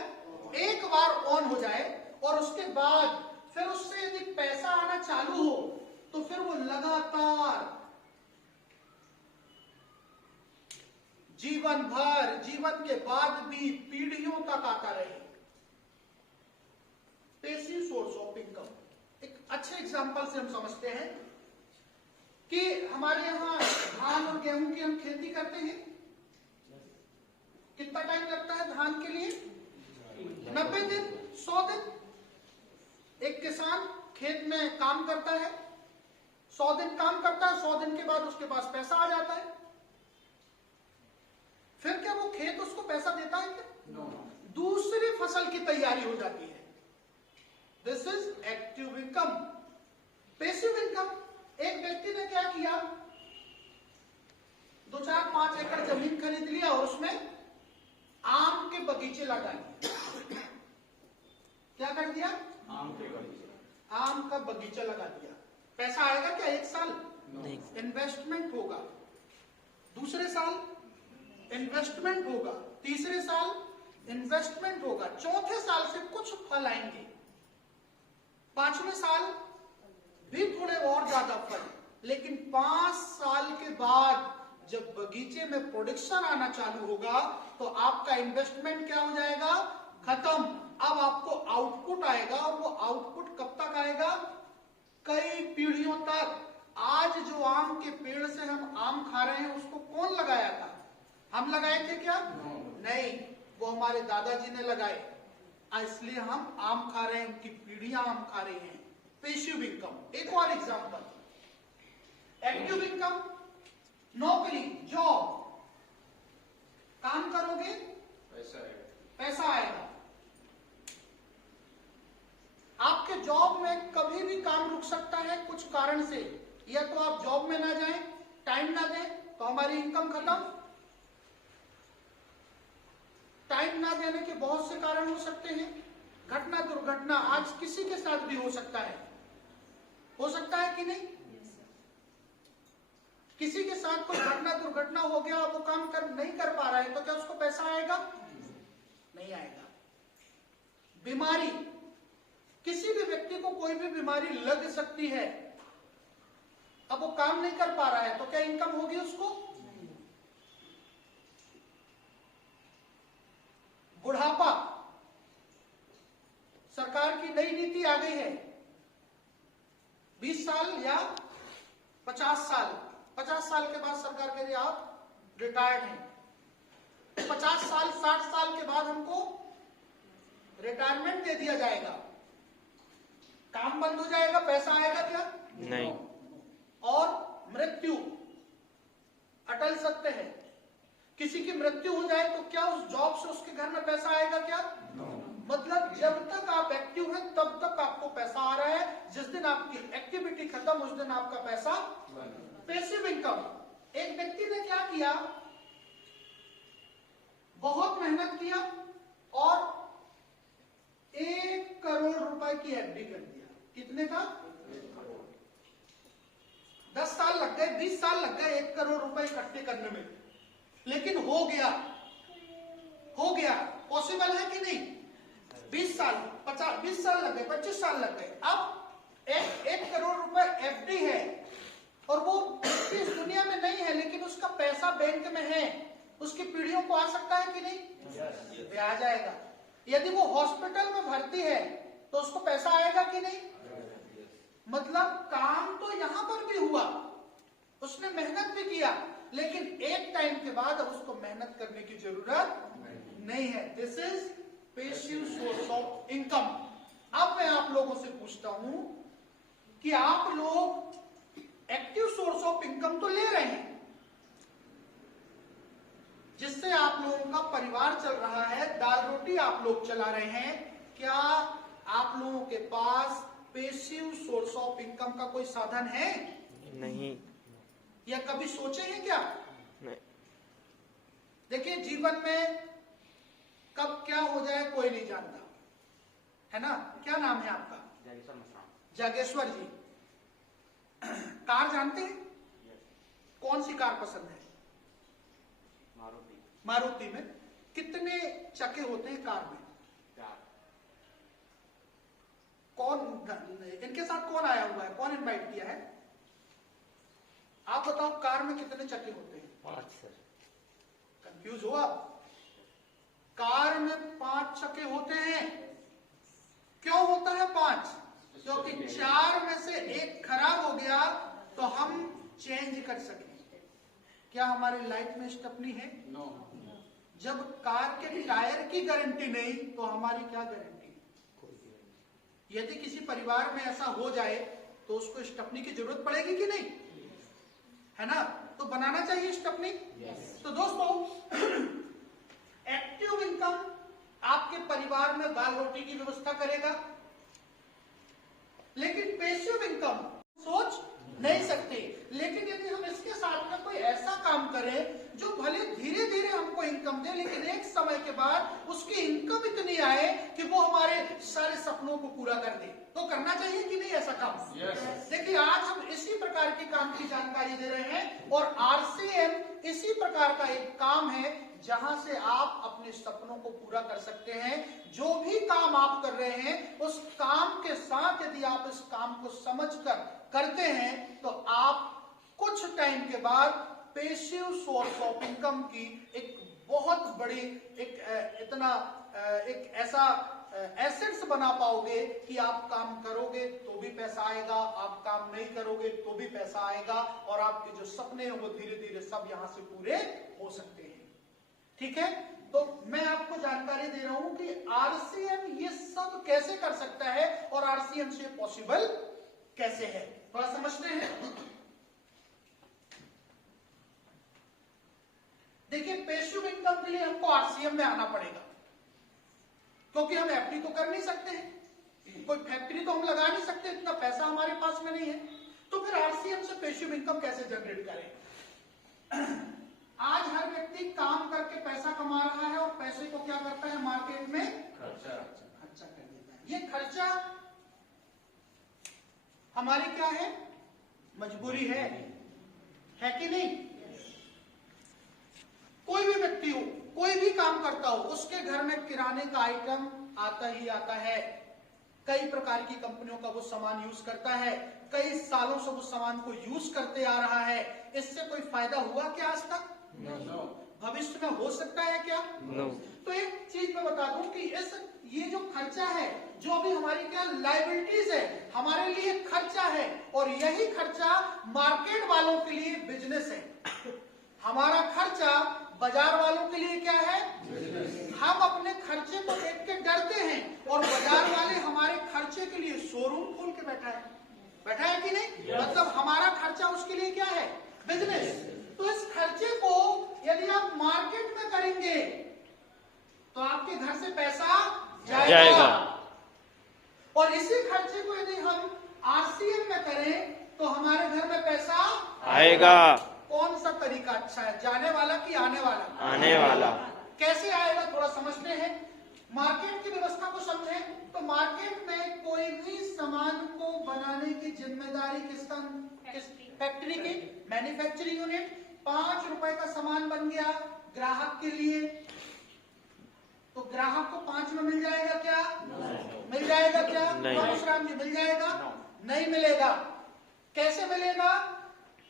एक बार ऑन हो जाए और उसके बाद फिर उससे यदि पैसा आना चालू हो तो फिर वो लगातार जीवन भर, जीवन के बाद भी पीढ़ियों तक आता रहे। पैसिव सोर्स ऑफ इनकम एक अच्छे एग्जांपल से हम समझते हैं कि हमारे यहाँ धान और गेहूं की हम खेती करते हैं। कितना टाइम लगता है धान के लिए? 90 दिन, 100 दिन। एक किसान खेत में काम करता है, 100 दिन काम करता है, 100 दिन के बाद उसके पास पैसा आ जाता है। फिर क्या वो खेत उसको पैसा देता है क्या? दूसरी फसल की तैयारी हो जाती है। This is active income. Passive income, एक व्यक्ति ने क्या किया, 2-4-5 एकड़ जमीन खरीद लिया और उसमें आम के बगीचे लगा दिए। क्या कर दिया? आम का बगीचा लगा दिया। पैसा आएगा क्या? एक साल नहीं। इन्वेस्टमेंट होगा, दूसरे साल इन्वेस्टमेंट होगा, तीसरे साल इन्वेस्टमेंट होगा, चौथे साल से कुछ फल आएंगे, 5वें साल भी थोड़े और ज्यादा फल। लेकिन 5 साल के बाद जब बगीचे में प्रोडक्शन आना चालू होगा तो आपका इन्वेस्टमेंट क्या हो जाएगा? खत्म। अब आपको आउटपुट आएगा और वो आउटपुट कब तक आएगा? कई पीढ़ियों तक। आज जो आम के पेड़ से हम आम खा रहे हैं उसको कौन लगाया था? हम लगाए थे क्या? नहीं, वो हमारे दादाजी ने लगाए, इसलिए हम आम खा रहे हैं, उनकी पीढ़ियां आम खा रही हैं। पैसिव इनकम एक और एग्जांपल। एक्टिव इनकम, नौकरी, जॉब, काम करोगे पैसा आएगा। आपके जॉब में कभी भी काम रुक सकता है कुछ कारण से, या तो आप जॉब में ना जाएं, टाइम ना दें तो हमारी इनकम खत्म। टाइम ना देने के बहुत से कारण हो सकते हैं। घटना दुर्घटना आज किसी के साथ भी हो सकता है कि नहीं? किसी के साथ कोई घटना दुर्घटना हो गया, वो काम नहीं कर पा रहा है, तो क्या उसको पैसा आएगा? नहीं आएगा। बीमारी, किसी भी व्यक्ति को कोई भी बीमारी लग सकती है, अब वो काम नहीं कर पा रहा है तो क्या इनकम होगी उसको? बुढ़ापा, सरकार की नई नीति आ गई है, 20 साल या 50 साल। 50 साल के बाद सरकार कह रही है आप रिटायर्ड हैं। 50 साल 60 साल के बाद हमको रिटायरमेंट दे दिया जाएगा, काम बंद हो जाएगा, पैसा आएगा क्या? नहीं। और मृत्यु, अटल सत्य है, किसी की मृत्यु हो जाए तो क्या उस जॉब से उसके घर में पैसा आएगा क्या? मतलब जब तक आप एक्टिव हैं तब तक आपको पैसा आ रहा है, जिस दिन आपकी एक्टिविटी खत्म उस दिन आपका पैसा। पैसिव इनकम, एक व्यक्ति ने क्या किया, बहुत मेहनत किया और 1 करोड़ रुपए की एफडी कर दिया। कितने का? 10 साल लग गए, 20 साल लग गए 1 करोड़ रुपए इकट्ठे करने में, लेकिन हो गया। पॉसिबल है कि नहीं? 20 साल 20 साल लग गए, 25 साल लग गए। अब 1 करोड़ रुपए एफडी है और वो इस दुनिया में नहीं है, लेकिन उसका पैसा बैंक में है, उसकी पीढ़ियों को आ सकता है कि नहीं? yes. आ जाएगा। यदि वो हॉस्पिटल में भर्ती है तो उसको पैसा आएगा कि नहीं? yes. मतलब काम तो यहां पर भी हुआ, उसने मेहनत भी किया, लेकिन एक टाइम के बाद अब उसको मेहनत करने की जरूरत नहीं है। This is passive source of income. अब मैं आप लोगों से पूछता हूं कि आप लोग एक्टिव सोर्स ऑफ इनकम तो ले रहे हैं, जिससे आप लोगों का परिवार चल रहा है, दाल रोटी आप लोग चला रहे हैं। क्या आप लोगों के पास पैसिव सोर्स ऑफ इनकम का कोई साधन है? नहीं। या कभी सोचे हैं क्या? नहीं। देखिए, जीवन में कब क्या हो जाए कोई नहीं जानता, है ना? क्या नाम है आपका? जागेश्वर जी। कार जानते हैं? कौन सी कार पसंद है? मारुति में कितने चक्के होते हैं कार में? कौन इनके साथ कौन आया हुआ है? कौन इनवाइट किया है? आप बताओ, कार में कितने चक्के होते हैं? 5 सर। कंफ्यूज हो आप? कार में 5 चक्के होते हैं। क्यों होता है 5? क्योंकि 4 में से 1 खराब हो गया तो हम चेंज कर सकें। क्या हमारे लाइफ में स्टेपनी है? नो। जब कार के टायर की गारंटी नहीं तो हमारी क्या गारंटी? यदि किसी परिवार में ऐसा हो जाए तो उसको स्टेपनी की जरूरत पड़ेगी कि नहीं? है ना? तो बनाना चाहिए स्टेपनी। तो दोस्तों, एक्टिव इनकम आपके परिवार में दाल रोटी की व्यवस्था करेगा, लेकिन पैसिव इनकम सोच नहीं सकते। लेकिन यदि हम इसके साथ में कोई ऐसा काम करें जो भले धीरे धीरे हमको इनकम दे, लेकिन एक समय के बाद उसकी इनकम इतनी आए कि वो हमारे सारे सपनों को पूरा कर दे, तो करना चाहिए कि नहीं ऐसा काम? देखिए, आज हम इसी प्रकार के काम की जानकारी दे रहे हैं और आरसीएम इसी प्रकार का एक काम है जहां से आप अपने सपनों को पूरा कर सकते हैं। जो भी काम आप कर रहे हैं, उस काम के साथ यदि आप इस काम को समझकर करते हैं तो आप कुछ टाइम के बाद पैसिव सोर्स ऑफ इनकम की एक बहुत बड़ी एक ऐसा एसेट्स बना पाओगे कि आप काम करोगे तो भी पैसा आएगा, आप काम नहीं करोगे तो भी पैसा आएगा, और आपके जो सपने हैं वो धीरे धीरे सब यहां से पूरे हो सकते हैं। ठीक है? तो मैं आपको जानकारी दे रहा हूं कि आरसीएम ये सब कैसे कर सकता है और आरसीएम से पॉसिबल कैसे है। थोड़ा समझते हैं। देखिए, पैसिव इनकम के लिए हमको आरसीएम में आना पड़ेगा, क्योंकि हम एफडी तो कर नहीं सकते हैं, कोई फैक्ट्री तो हम लगा नहीं सकते, इतना पैसा हमारे पास में नहीं है। तो फिर आरसीएम से पैसिव इनकम कैसे जनरेट करें? आज हर व्यक्ति काम करके पैसा कमा रहा है और पैसे को क्या करता है? मार्केट में खर्चा कर देता है। ये खर्चा हमारी क्या है? मजबूरी है कि नहीं? कोई भी व्यक्ति हो, कोई भी काम करता हो, उसके घर में किराने का आइटम आता ही आता है। कई प्रकार की कंपनियों का वो सामान यूज करता है, कई सालों से उस सामान को यूज करते आ रहा है। इससे कोई फायदा हुआ क्या आज तक? No. भविष्य में हो सकता है क्या? No. तो एक चीज मैं बता दूं कि ये जो खर्चा है, जो अभी हमारी क्या लायबिलिटीज है, हमारे लिए खर्चा है, और यही खर्चा मार्केट वालों के लिए बिजनेस है। हमारा खर्चा बाजार वालों के लिए क्या है? हम अपने खर्चे को देख के डरते हैं और बाजार वाले हमारे खर्चे के लिए शोरूम खोल के बैठा है कि नहीं? मतलब हमारा खर्चा उसके लिए क्या है? बिजनेस। तो इस खर्चे को यदि आप मार्केट में करेंगे तो आपके घर से पैसा जाएगा। और इसी खर्चे को यदि हम आरसीएम में करें तो हमारे घर में पैसा आएगा। कौन सा तरीका अच्छा है, जाने वाला कि आने वाला? आने वाला। कैसे आएगा थोड़ा समझते हैं। मार्केट की व्यवस्था को समझें तो मार्केट में कोई भी सामान को बनाने की जिम्मेदारी किसका? फैक्ट्री की, मैन्युफैक्चरिंग यूनिट। 5 रुपए का सामान बन गया ग्राहक के लिए, तो ग्राहक को 5 में मिल जाएगा क्या? मिल जाएगा क्या? नहीं। परशुराम जी, मिल जाएगा? नहीं मिलेगा। कैसे मिलेगा?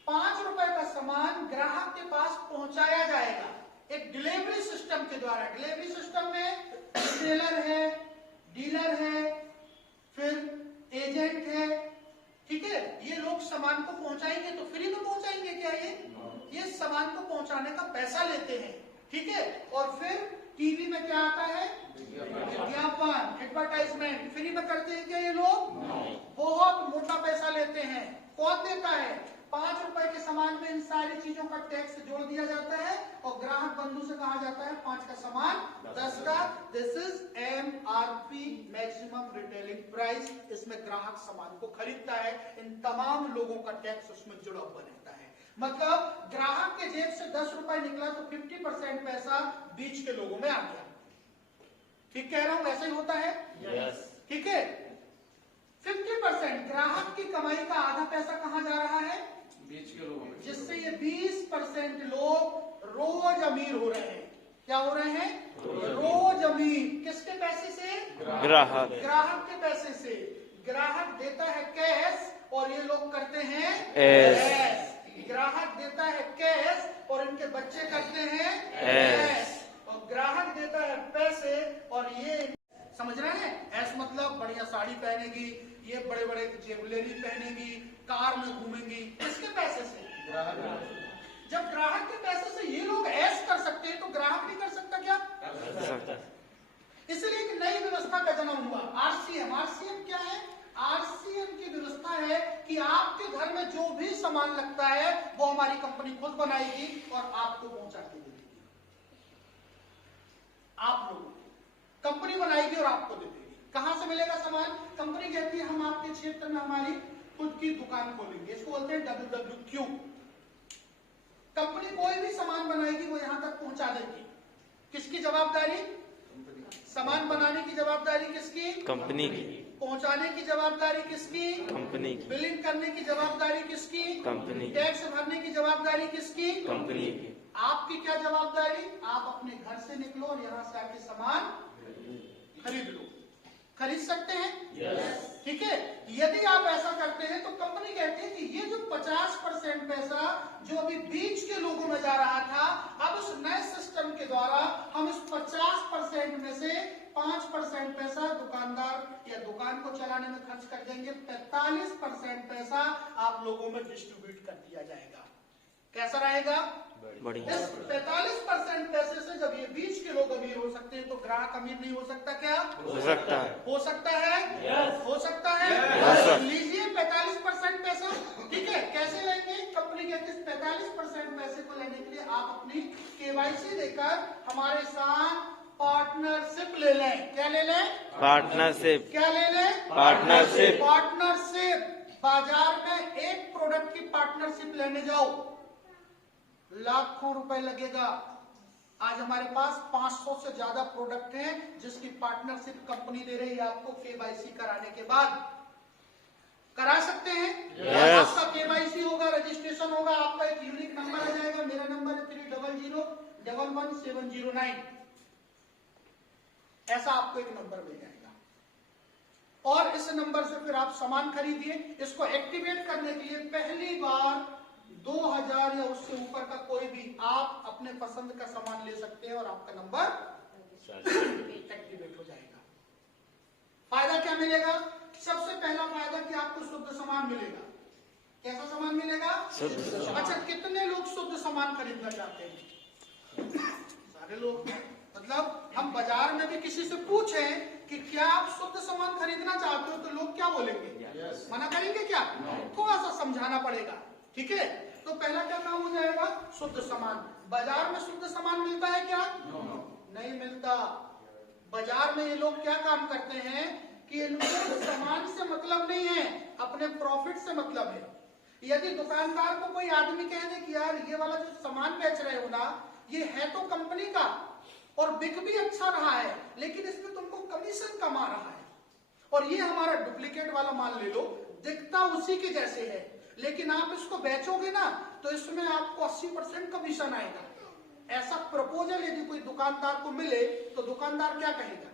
5 रुपए का सामान ग्राहक के पास पहुंचाया जाएगा एक डिलीवरी सिस्टम के द्वारा। डिलीवरी सिस्टम में सेलर है, डीलर है, फिर एजेंट है, ठीक है। ये लोग सामान को पहुंचाएंगे तो फ्री में पहुंचाएंगे क्या? ये सामान को पहुंचाने का पैसा लेते हैं, ठीक है। और फिर टीवी में क्या आता है? विज्ञापन, एडवर्टाइजमेंट। फ्री में करते हैं क्या ये लोग? बहुत मोटा पैसा लेते हैं। कौन देता है? 5 रुपए के सामान में इन सारी चीजों का टैक्स जोड़ दिया जाता है और ग्राहक बंधु से कहा जाता है 5 का सामान 10 का। This is MRP, maximum retailing price. इसमें ग्राहक सामान को खरीदता है, इन तमाम लोगों का टैक्स उसमें जुड़ा हुआ रहता है। मतलब ग्राहक के जेब से 10 रुपए निकला तो 50% पैसा बीच के लोगों में आ गया। ठीक कह रहा हूं? ऐसा ही होता है, ठीक है। 50% ग्राहक की कमाई का आधा पैसा कहां जा रहा है? बीच के लोगों में, जिससे ये 20% लोग रोज अमीर हो रहे हैं। क्या हो रहे हैं? रोज अमीर। किसके पैसे से? ग्राहक के पैसे से। ग्राहक देता है कैश और ये लोग करते हैं ऐश। ग्राहक देता है कैश और इनके बच्चे करते हैं ऐश। और ग्राहक देता है पैसे और ये, समझ रहे हैं? ऐश मतलब बढ़िया साड़ी पहनेगी, ये बड़े बड़े ज्वेलरी पहनेगी, कार में घूमेंगी। किसके पैसे से? जब ग्राहक के पैसे से ये लोग ऐश कर सकते हैं तो ग्राहक नहीं कर सकता क्या? इसलिए एक नई व्यवस्था का जन्म हुआ, RCM। RCM क्या है? RCM की व्यवस्था है कि आपके घर में जो भी सामान लगता है वो हमारी कंपनी खुद बनाएगी और आपको पहुंचा के देगी। आप लोगों कंपनी बनाएगी और आपको दे देगी। कहां से मिलेगा सामान? कंपनी कहती है हम आपके क्षेत्र में हमारी खुद की दुकान खोलेंगे, इसको बोलते हैं WWQ। कंपनी कोई भी सामान बनाएगी वो यहां तक पहुंचा देगी। किसकी जवाबदारी? सामान बनाने की जवाबदारी किसकी? कंपनी की। पहुंचाने की जवाबदारी किसकी? कंपनी की। बिलिंग करने की जवाबदारी किसकी? कंपनी की। टैक्स भरने की जवाबदारी किसकी? कंपनी की। आपकी क्या जवाबदारी? आप अपने घर से निकलो और यहाँ से आके सामान खरीद लो। खरीद सकते हैं? ठीक है। यदि आप ऐसा करते हैं तो कंपनी कहती है कि ये जो 50% पैसा जो अभी बीच के लोगों में जा रहा था, अब उस नए सिस्टम के द्वारा हम इस 50% में से 5% पैसा दुकानदार या दुकान को चलाने में खर्च कर देंगे। 45% पैसा आप लोगों में डिस्ट्रीब्यूट कर दिया जाएगा। कैसा रहेगा? बढ़िया। इस 45% पैसे से जब ये बीच के लोग अमीर हो सकते हैं तो ग्राहक अमीर नहीं हो सकता क्या? हो सकता है। हो सकता है? हो सकता है। लीजिए 45% पैसा, ठीक है। कैसे लेंगे? कंपनी कहती है 45% पैसे को लेने के लिए आप अपनी KYC देकर हमारे साथ पार्टनरशिप ले लें। क्या ले लें? पार्टनरशिप। क्या ले लें? पार्टनरशिप। पार्टनरशिप। बाजार में एक प्रोडक्ट की पार्टनरशिप लेने जाओ, लाखों रुपए लगेगा। आज हमारे पास 500 से ज्यादा प्रोडक्ट हैं जिसकी पार्टनरशिप कंपनी दे रही है आपको KYC कराने के बाद। करा सकते हैं? आपका KYC होगा, रजिस्ट्रेशन होगा, आपका एक यूनिक नंबर आ जाएगा। मेरा नंबर है 300111709। ऐसा आपको एक नंबर मिल जाएगा और इस नंबर से फिर आप सामान खरीदिए। इसको एक्टिवेट करने के लिए पहली बार 2000 या उससे ऊपर का कोई भी आप अपने पसंद का सामान ले सकते हैं और आपका नंबर एक्टिवेट हो जाएगा। फायदा क्या मिलेगा? सबसे पहला फायदा कि आपको शुद्ध सामान मिलेगा। कैसा सामान मिलेगा? अच्छा, कितने लोग शुद्ध सामान खरीदना चाहते हैं? सारे लोग। मतलब हम बाजार में भी किसी से पूछें कि क्या आप शुद्ध सामान खरीदना चाहते हो तो लोग क्या बोलेंगे? मना करेंगे क्या? थोड़ा सा समझाना पड़ेगा, ठीक है। तो पहला क्या काम हो जाएगा? शुद्ध सामान। बाजार में शुद्ध सामान मिलता है क्या? नहीं मिलता। बाजार में ये लोग क्या काम करते हैं कि इनको सामान से मतलब नहीं है, अपने प्रॉफिट से मतलब है। यदि दुकानदार को कोई आदमी कह दे कि यार ये वाला जो सामान बेच रहे हो ना, ये है तो कंपनी का और बिक भी अच्छा रहा है, लेकिन इसमें तुमको कमीशन कम आ रहा है और ये हमारा डुप्लीकेट वाला माल ले लो, दिखता उसी के जैसे है, लेकिन आप इसको बेचोगे ना तो इसमें आपको 80% कमीशन आएगा। ऐसा प्रपोजल यदि कोई दुकानदार को मिले तो दुकानदार क्या कहेगा?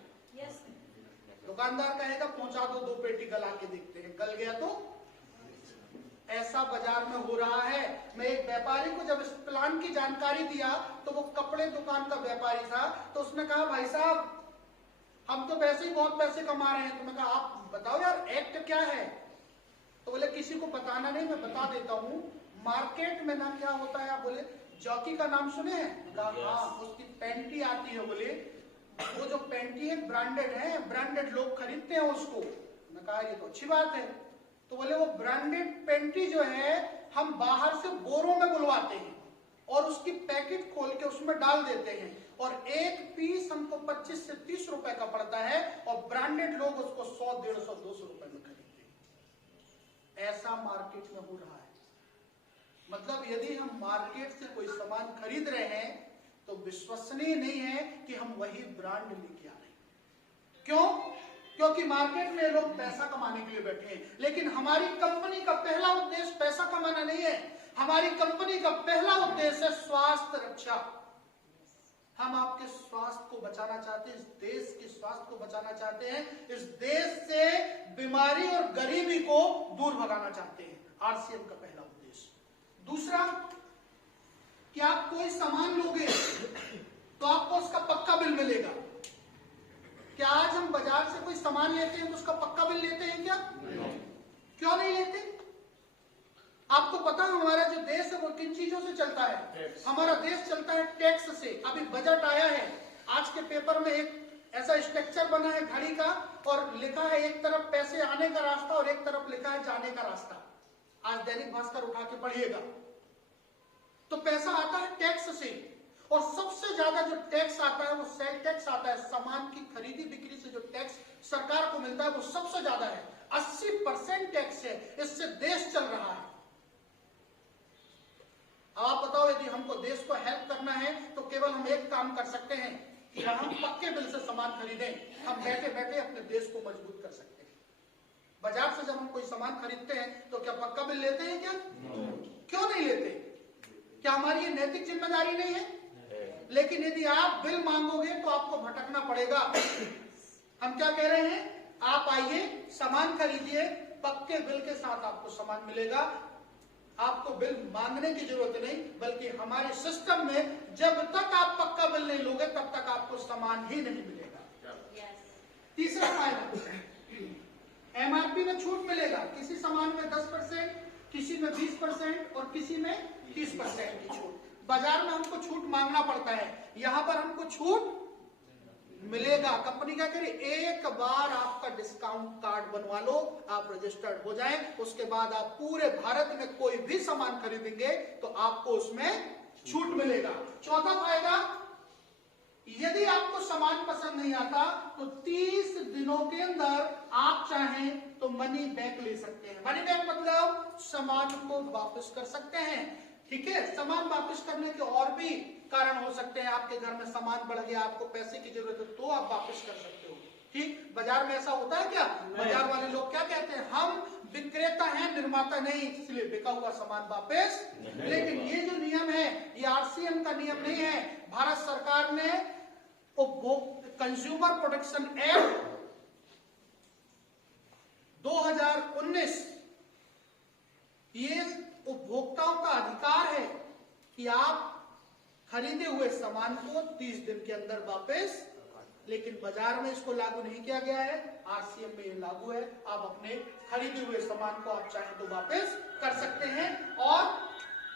दुकानदार कहेगा पहुंचा दो 2 पेटी गला के देखते हैं, गल गया तो ऐसा बाजार में हो रहा है। मैं एक व्यापारी को जब इस प्लान की जानकारी दिया तो वो कपड़े दुकान का व्यापारी था, तो उसने कहा भाई साहब हम तो वैसे ही बहुत पैसे कमा रहे हैं। तो मैं कहा आप बताओ यार एक्ट क्या है? तो बोले किसी को बताना नहीं, मैं बता देता हूँ। मार्केट में ना क्या होता है, आप बोले जॉकी का नाम सुने हैं? हाँ, उसकी पैंटी आती है। बोले वो जो पैंटी है ब्रांडेड है, ब्रांडेड लोग खरीदते हैं उसको। मैं कहा ये तो अच्छी बात है। तो बोले वो ब्रांडेड पैंटी जो है हम बाहर से बोरों में बुलवाते हैं और उसकी पैकेट खोल के उसमें डाल देते हैं और एक पीस हमको 25 से 30 रुपए का पड़ता है और ब्रांडेड लोग उसको 100, 150, 200 रुपए में खरीदते हैं। ऐसा मार्केट में हो रहा है। मतलब यदि हम मार्केट से कोई सामान खरीद रहे हैं तो विश्वसनीय नहीं है कि हम वही ब्रांड लेके आ रहे हैं। क्यों? क्योंकि मार्केट में लोग पैसा कमाने के लिए बैठे हैं, लेकिन हमारी कंपनी का पहला उद्देश्य पैसा कमाना नहीं है। हमारी कंपनी का पहला उद्देश्य है स्वास्थ्य रक्षा। हम आपके स्वास्थ्य को बचाना चाहते हैं, इस देश के स्वास्थ्य को बचाना चाहते हैं, इस देश से बीमारी और गरीबी को दूर भगाना चाहते हैं। आरसीएम का पहला उद्देश्य। दूसरा कि आप कोई सामान लोगे तो आपको उसका पक्का बिल मिलेगा। क्या आज हम बाजार से कोई सामान लेते हैं तो उसका पक्का बिल लेते हैं क्या? क्यों नहीं लेते? आपको पता है हमारा जो देश है वो किन चीजों से चलता है? हमारा देश चलता है टैक्स से। अभी बजट आया है, आज के पेपर में एक ऐसा स्ट्रक्चर बना है घड़ी का और लिखा है एक तरफ पैसे आने का रास्ता और एक तरफ लिखा है जाने का रास्ता। आज दैनिक भास्कर उठा के पढ़िएगा तो पैसा आता है टैक्स से और सबसे ज्यादा जो टैक्स आता है वो सेल टैक्स आता है। सामान की खरीदी बिक्री से जो टैक्स सरकार को मिलता है वो सबसे ज्यादा है, 80% टैक्स है। इससे देश चल रहा है। आप बताओ यदि हमको देश को हेल्प करना है तो केवल हम एक काम कर सकते हैं कि हम पक्के बिल से सामान खरीदें। हम बैठे बैठे अपने देश को मजबूत कर सकते हैं। बाजार से जब हम कोई सामान खरीदते हैं तो क्या पक्का बिल लेते हैं क्या? क्यों नहीं लेते? क्या हमारी ये नैतिक जिम्मेदारी नहीं है? लेकिन यदि आप बिल मांगोगे तो आपको भटकना पड़ेगा। हम क्या कह रहे हैं? आप आइए, सामान खरीदिए, पक्के बिल के साथ आपको सामान मिलेगा। आपको बिल मांगने की जरूरत नहीं, बल्कि हमारे सिस्टम में जब तक आप पक्का बिल नहीं लोगे तब तक आपको सामान ही नहीं मिलेगा। तीसरा फायदा, एमआरपी में छूट मिलेगा। किसी सामान में 10%, किसी में 20% और किसी में 30% की छूट। बाजार में हमको छूट मांगना पड़ता है, यहां पर हमको छूट मिलेगा। कंपनी क्या करे, एक बार आपका डिस्काउंट कार्ड बनवा लो, आप रजिस्टर्ड हो जाएं, उसके बाद आप पूरे भारत में कोई भी सामान खरीदेंगे तो आपको उसमें छूट मिलेगा। चौथा फायदा, यदि आपको सामान पसंद नहीं आता तो 30 दिनों के अंदर आप चाहें तो मनी बैक ले सकते हैं। मनी बैक मतलब सामान को वापस कर सकते हैं। ठीक है, सामान वापस करने के और भी कारण हो सकते हैं। आपके घर में सामान बढ़ गया, आपको पैसे की जरूरत है तो आप वापस कर सकते हो। ठीक, बाजार में ऐसा होता है क्या? बाजार वाले लोग क्या कहते हैं, हम विक्रेता हैं, निर्माता नहीं, इसलिए बिका हुआ सामान वापस। लेकिन ये जो नियम है ये आरसीएम का नियम नहीं है। भारत सरकार ने कंज्यूमर प्रोटेक्शन एक्ट 2019 ये उपभोक्ताओं का अधिकार है कि आप खरीदे हुए सामान को 30 दिन के अंदर वापस, लेकिन बाजार में इसको लागू नहीं किया गया है। आरसीएम में ये लागू है। आप अपने खरीदे हुए सामान को आप चाहें तो वापस कर सकते हैं। और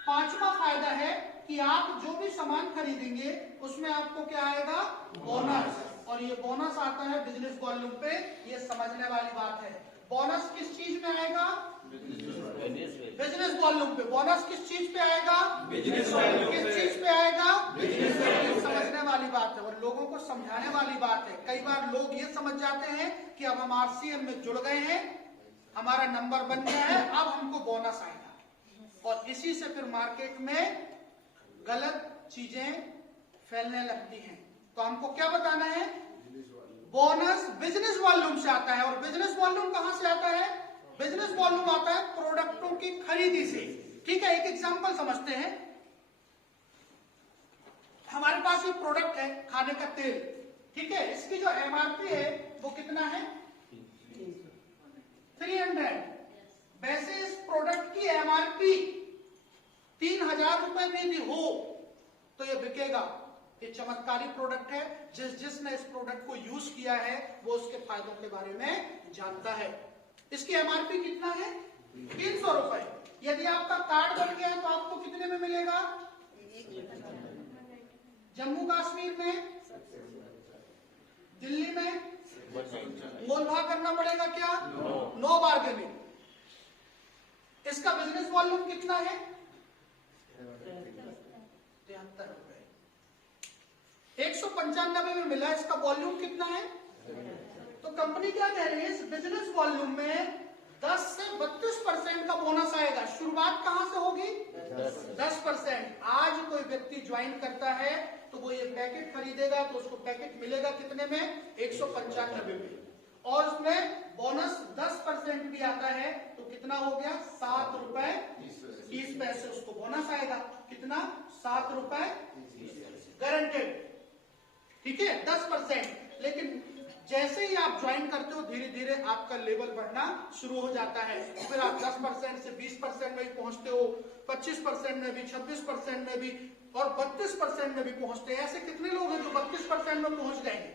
पांचवा फायदा है कि आप जो भी सामान खरीदेंगे उसमें आपको क्या आएगा, बोनस। और ये बोनस आता है बिजनेस वॉल्यूम पे। ये समझने वाली बात है। बोनस किस चीज में आएगा? बिजनेस वॉल्यूम पे। बोनस किस चीज पे आएगा? Business volume. किस चीज पे आएगा? Business volume. समझने वाली बात है और लोगों को समझाने वाली बात है। कई बार लोग ये समझ जाते हैं कि अब हम आरसीएम में जुड़ गए हैं, हमारा नंबर बन गया है, अब हमको बोनस आएगा। और इसी से फिर मार्केट में गलत चीजें फैलने लगती हैं। तो हमको क्या बताना है, बोनस बिजनेस वॉल्यूम से आता है। और बिजनेस वॉल्यूम कहां से आता है? बिजनेस वॉल्यूम आता है प्रोडक्टों की खरीदी से। ठीक है, एक एग्जांपल समझते हैं। हमारे पास ये प्रोडक्ट है खाने का तेल, ठीक है, इसकी जो एमआरपी है वो कितना है? देखेगा। ये चमत्कारी प्रोडक्ट है, जिसने इस प्रोडक्ट को यूज किया है वो उसके फायदों के बारे में जानता है। इसकी एमआरपी कितना है? 300 रुपए। यदि आपका कार्ड बन गया तो आपको कितने में मिलेगा? जम्मू कश्मीर में, दिल्ली में मोल भाव करना पड़ेगा क्या? No bargaining. इसका बिजनेस वॉल्यूम कितना है? 73 रुपए। 195 में मिला, इसका वॉल्यूम कितना है? तो कंपनी क्या कह रही है? इस बिजनेस वॉल्यूम में 10 से 32% का बोनस आएगा। शुरुआत कहां से होगी? 10%। आज कोई व्यक्ति ज्वाइन करता है तो वो ये पैकेट खरीदेगा तो उसको पैकेट मिलेगा कितने में? 195 में। और उसमें बोनस 10% भी आता है तो कितना हो गया? 7 रुपए 30 पैसे उसको बोनस आएगा। कितना? 7 रुपए गारंटेड। ठीक है, 10%। लेकिन जैसे ही आप ज्वाइन करते हो धीरे धीरे आपका लेवल बढ़ना शुरू हो जाता है। फिर आप 10% से 20% में भी पहुंचते हो, 25% में भी, 26% में भी और 32% में भी पहुंचते हैं। ऐसे कितने लोग हैं जो 32% में पहुंच गए हैं?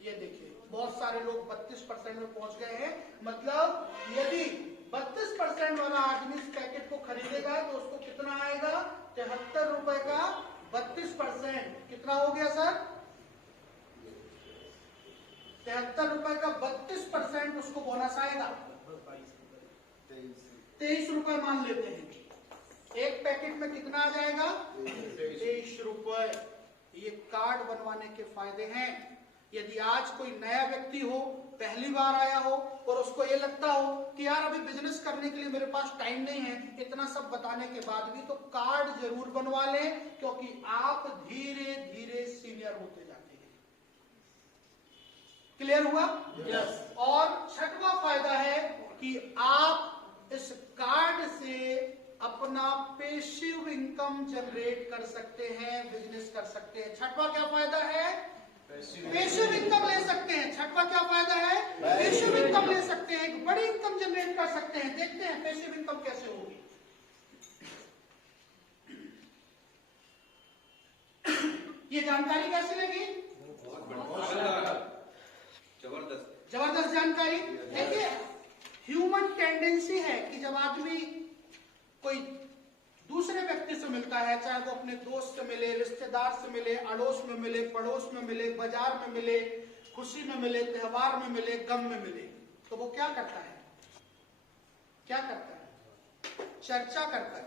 ये देखिए, बहुत सारे लोग 32% में पहुंच गए हैं। मतलब यदि 32% वाला आदमी इस पैकेट को खरीदेगा तो उसको कितना आएगा? 73 रुपए का 32%। कितना हो गया सर? 73 रुपए का 32% उसको बोनस आएगा। 23 रुपए मान लेते हैं। एक पैकेट में कितना आ जाएगा? 23 रुपए। ये कार्ड बनवाने के फायदे हैं। यदि आज कोई नया व्यक्ति हो, पहली बार आया हो और उसको ये लगता हो कि यार अभी बिजनेस करने के लिए मेरे पास टाइम नहीं है, इतना सब बताने के बाद भी, तो कार्ड जरूर बनवा लें, क्योंकि आप धीरे धीरे सीनियर होते जाते हैं। क्लियर हुआ? यस। और छठवां फायदा है कि आप इस कार्ड से अपना पैसिव इनकम जनरेट कर सकते हैं, बिजनेस कर सकते हैं। छठवां क्या फायदा है? पैसिव इनकम ले सकते हैं। छठवां क्या फायदा है? पैसिव इनकम ले सकते हैं, एक बड़ी इनकम जनरेट कर सकते हैं। देखते हैं पैसिव इनकम कैसे होगी। ये जानकारी कैसी लगी? जबरदस्त जानकारी। देखिए, ह्यूमन टेंडेंसी है कि जब आदमी कोई दूसरे व्यक्ति से मिलता है, चाहे वो अपने दोस्त से मिले, रिश्तेदार से मिले, अड़ोस में मिले, पड़ोस में मिले, बाजार में मिले, खुशी में मिले, त्योहार में मिले, गम में मिले, तो वो क्या करता है? क्या करता है? चर्चा करता है।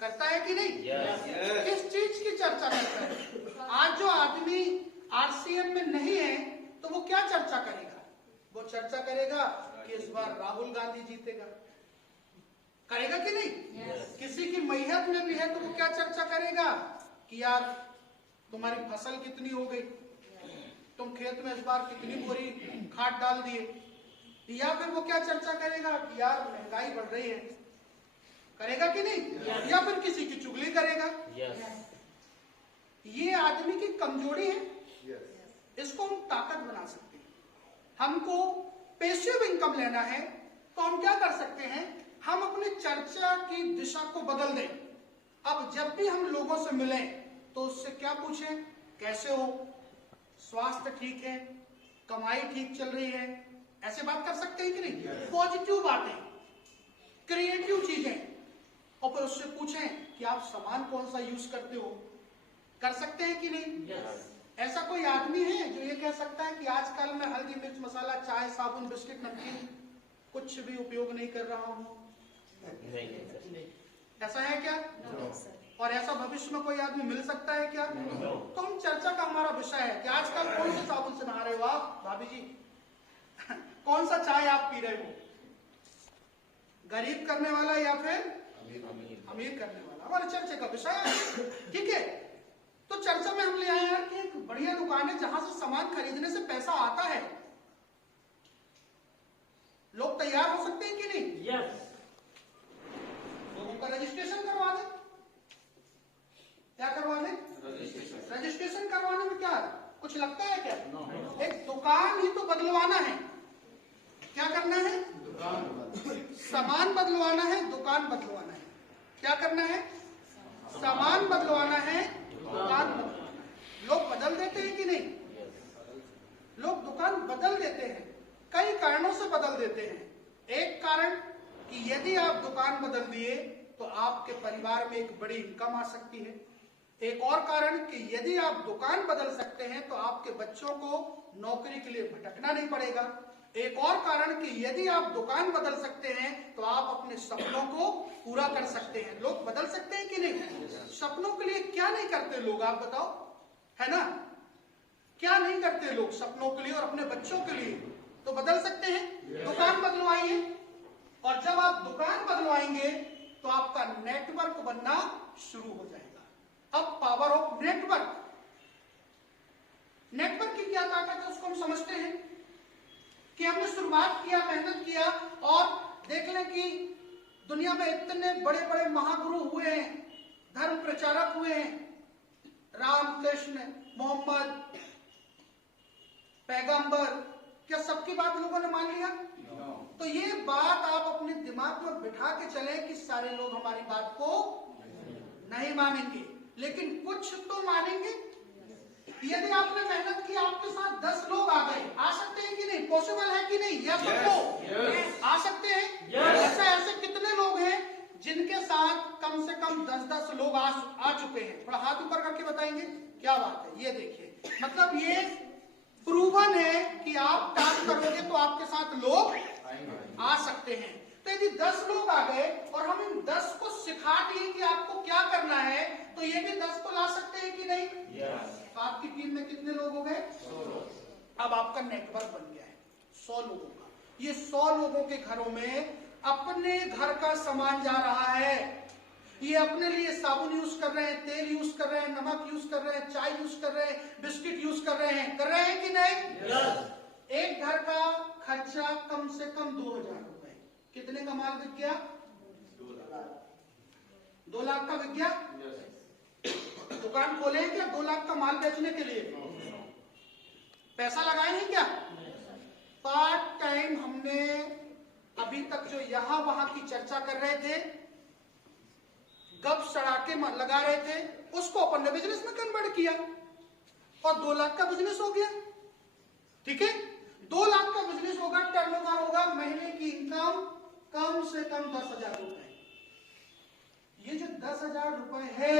करता है कि नहीं? yes. किस चीज की चर्चा करता है? आज जो आदमी आरसीएम में नहीं है तो वो क्या चर्चा करेगा? वो चर्चा करेगा कि इस बार राहुल गांधी जीतेगा। करेगा कि नहीं? yes. किसी की मैयत में भी है तो वो क्या चर्चा करेगा कि यार तुम्हारी फसल कितनी हो गई, तुम खेत में इस बार कितनी बोरी खाद डाल दिए। या फिर वो क्या चर्चा करेगा कि यार महंगाई बढ़ रही है। करेगा कि नहीं? yes. या फिर किसी की चुगली करेगा। yes. ये आदमी की कमजोरी है। yes. इसको हम ताकत बना सकते हैं। हमको पैसिव इनकम लेना है तो हम क्या कर सकते हैं? हम अपनी चर्चा की दिशा को बदल दें। अब जब भी हम लोगों से मिलें तो उससे क्या पूछें? कैसे हो, स्वास्थ्य ठीक है, कमाई ठीक चल रही है, ऐसे बात कर सकते हैं कि नहीं? पॉजिटिव बातें, क्रिएटिव चीजें। और फिर उससे पूछें कि आप सामान कौन सा यूज करते हो। कर सकते हैं कि नहीं? yes. ऐसा कोई आदमी है जो ये कह सकता है कि आजकल मैं हल्दी मिर्च मसाला, चाय, साबुन, बिस्किट, नमकीन कुछ भी उपयोग नहीं कर रहा हूँ? नहीं। ऐसा है क्या? no. और ऐसा भविष्य में कोई आदमी मिल सकता है क्या? no. तो हम चर्चा का हमारा विषय है कि आजकल कौन से साबुन से नहा रहे हो आप भाभी जी? कौन सा चाय आप पी रहे हो? गरीब करने वाला या फिर अमीर करने वाला? हमारे चर्चा का विषय है। ठीक है, तो चर्चा में हम ले आए यार कि एक बढ़िया दुकान है जहां से सामान खरीदने से पैसा आता है। लोग तैयार हो सकते हैं कि नहीं? यस। लोगों का रजिस्ट्रेशन करवा दें। क्या करवा दें? रजिस्ट्रेशन करवाने में क्या कुछ लगता है क्या? no. एक दुकान ही तो बदलवाना है। क्या करना है? सामान बदलवाना है, दुकान बदलवाना है। क्या करना है? सामान बदलवाना है, दुकान बदलवाना है। लोग बदल देते हैं कि नहीं? लोग दुकान बदल देते हैं, कई कारणों से बदल देते हैं। एक कारण कि यदि आप दुकान बदल दिए तो आपके परिवार में एक बड़ी इनकम आ सकती है। एक और कारण कि यदि आप दुकान बदल सकते हैं तो आपके बच्चों को नौकरी के लिए भटकना नहीं पड़ेगा। एक और कारण कि यदि आप दुकान बदल सकते हैं तो आप अपने सपनों को पूरा कर सकते हैं। लोग बदल सकते हैं कि नहीं? सपनों के लिए क्या नहीं करते लोग, आप बताओ, है ना? क्या नहीं करते लोग सपनों के लिए और अपने बच्चों के लिए? तो बदल सकते हैं। दुकान बदलवाइए, और जब आप दुकान बदलवाएंगे तो आपका नेटवर्क बनना शुरू हो जाएगा। अब पावर ऑफ नेटवर्क, नेटवर्क की क्या ताकत है उसको हम समझते हैं कि हमने शुरुआत किया, मेहनत किया, और देख लें कि दुनिया में इतने बड़े बड़े महागुरु हुए हैं, धर्म प्रचारक हुए हैं, राम, कृष्ण, मोहम्मद, पैगंबर, क्या सबकी बात लोगों ने मान लिया? तो ये बात आप अपने दिमाग में बिठा के चले कि सारे लोग हमारी बात को नहीं मानेंगे, लेकिन कुछ तो मानेंगे। यदि आपने मेहनत की, आपके साथ 10 लोग आ गए, आ सकते हैं कि नहीं? पॉसिबल है कि नहीं? या सबको आ सकते हैं? ऐसे कितने लोग हैं जिनके साथ कम से कम 10-10 लोग आ चुके हैं? थोड़ा हाथ ऊपर करके बताएंगे। क्या बात है, ये देखिए, मतलब ये प्रूवन है कि आप काम करोगे तो आपके साथ लोग आ सकते हैं। तो यदि 10 लोग आ गए और हम इन 10 को सिखा दिए कि आपको क्या करना है, तो ये भी 10 को ला सकते हैं कि नहीं? तो आपकी टीम में कितने लोग हो गए? 100। अब आपका नेटवर्क बन गया है 100 लोगों का। ये 100 लोगों के घरों में अपने घर का सामान जा रहा है। ये अपने लिए साबुन यूज कर रहे हैं, तेल यूज कर रहे हैं, नमक यूज कर रहे हैं, चाय यूज कर रहे हैं, बिस्किट यूज कर रहे हैं कि नहीं? एक घर का खर्चा कम से कम 2000 रुपए। कितने का माल बिक गया? 2 लाख का बिक गया। दुकान खोले हैं क्या 2 लाख का माल बेचने के लिए? पैसा लगाए हैं क्या? पार्ट टाइम हमने अभी तक जो यहां वहां की चर्चा कर रहे थे, गप सड़ाके लगा रहे थे, उसको अपन ने बिजनेस में कन्वर्ट किया और 2 लाख का बिजनेस हो गया। ठीक है, 2 लाख का बिजनेस होगा, टर्नओवर होगा, महीने की इनकम कम से कम 10,000 रुपए। ये जो 10,000 रुपए है,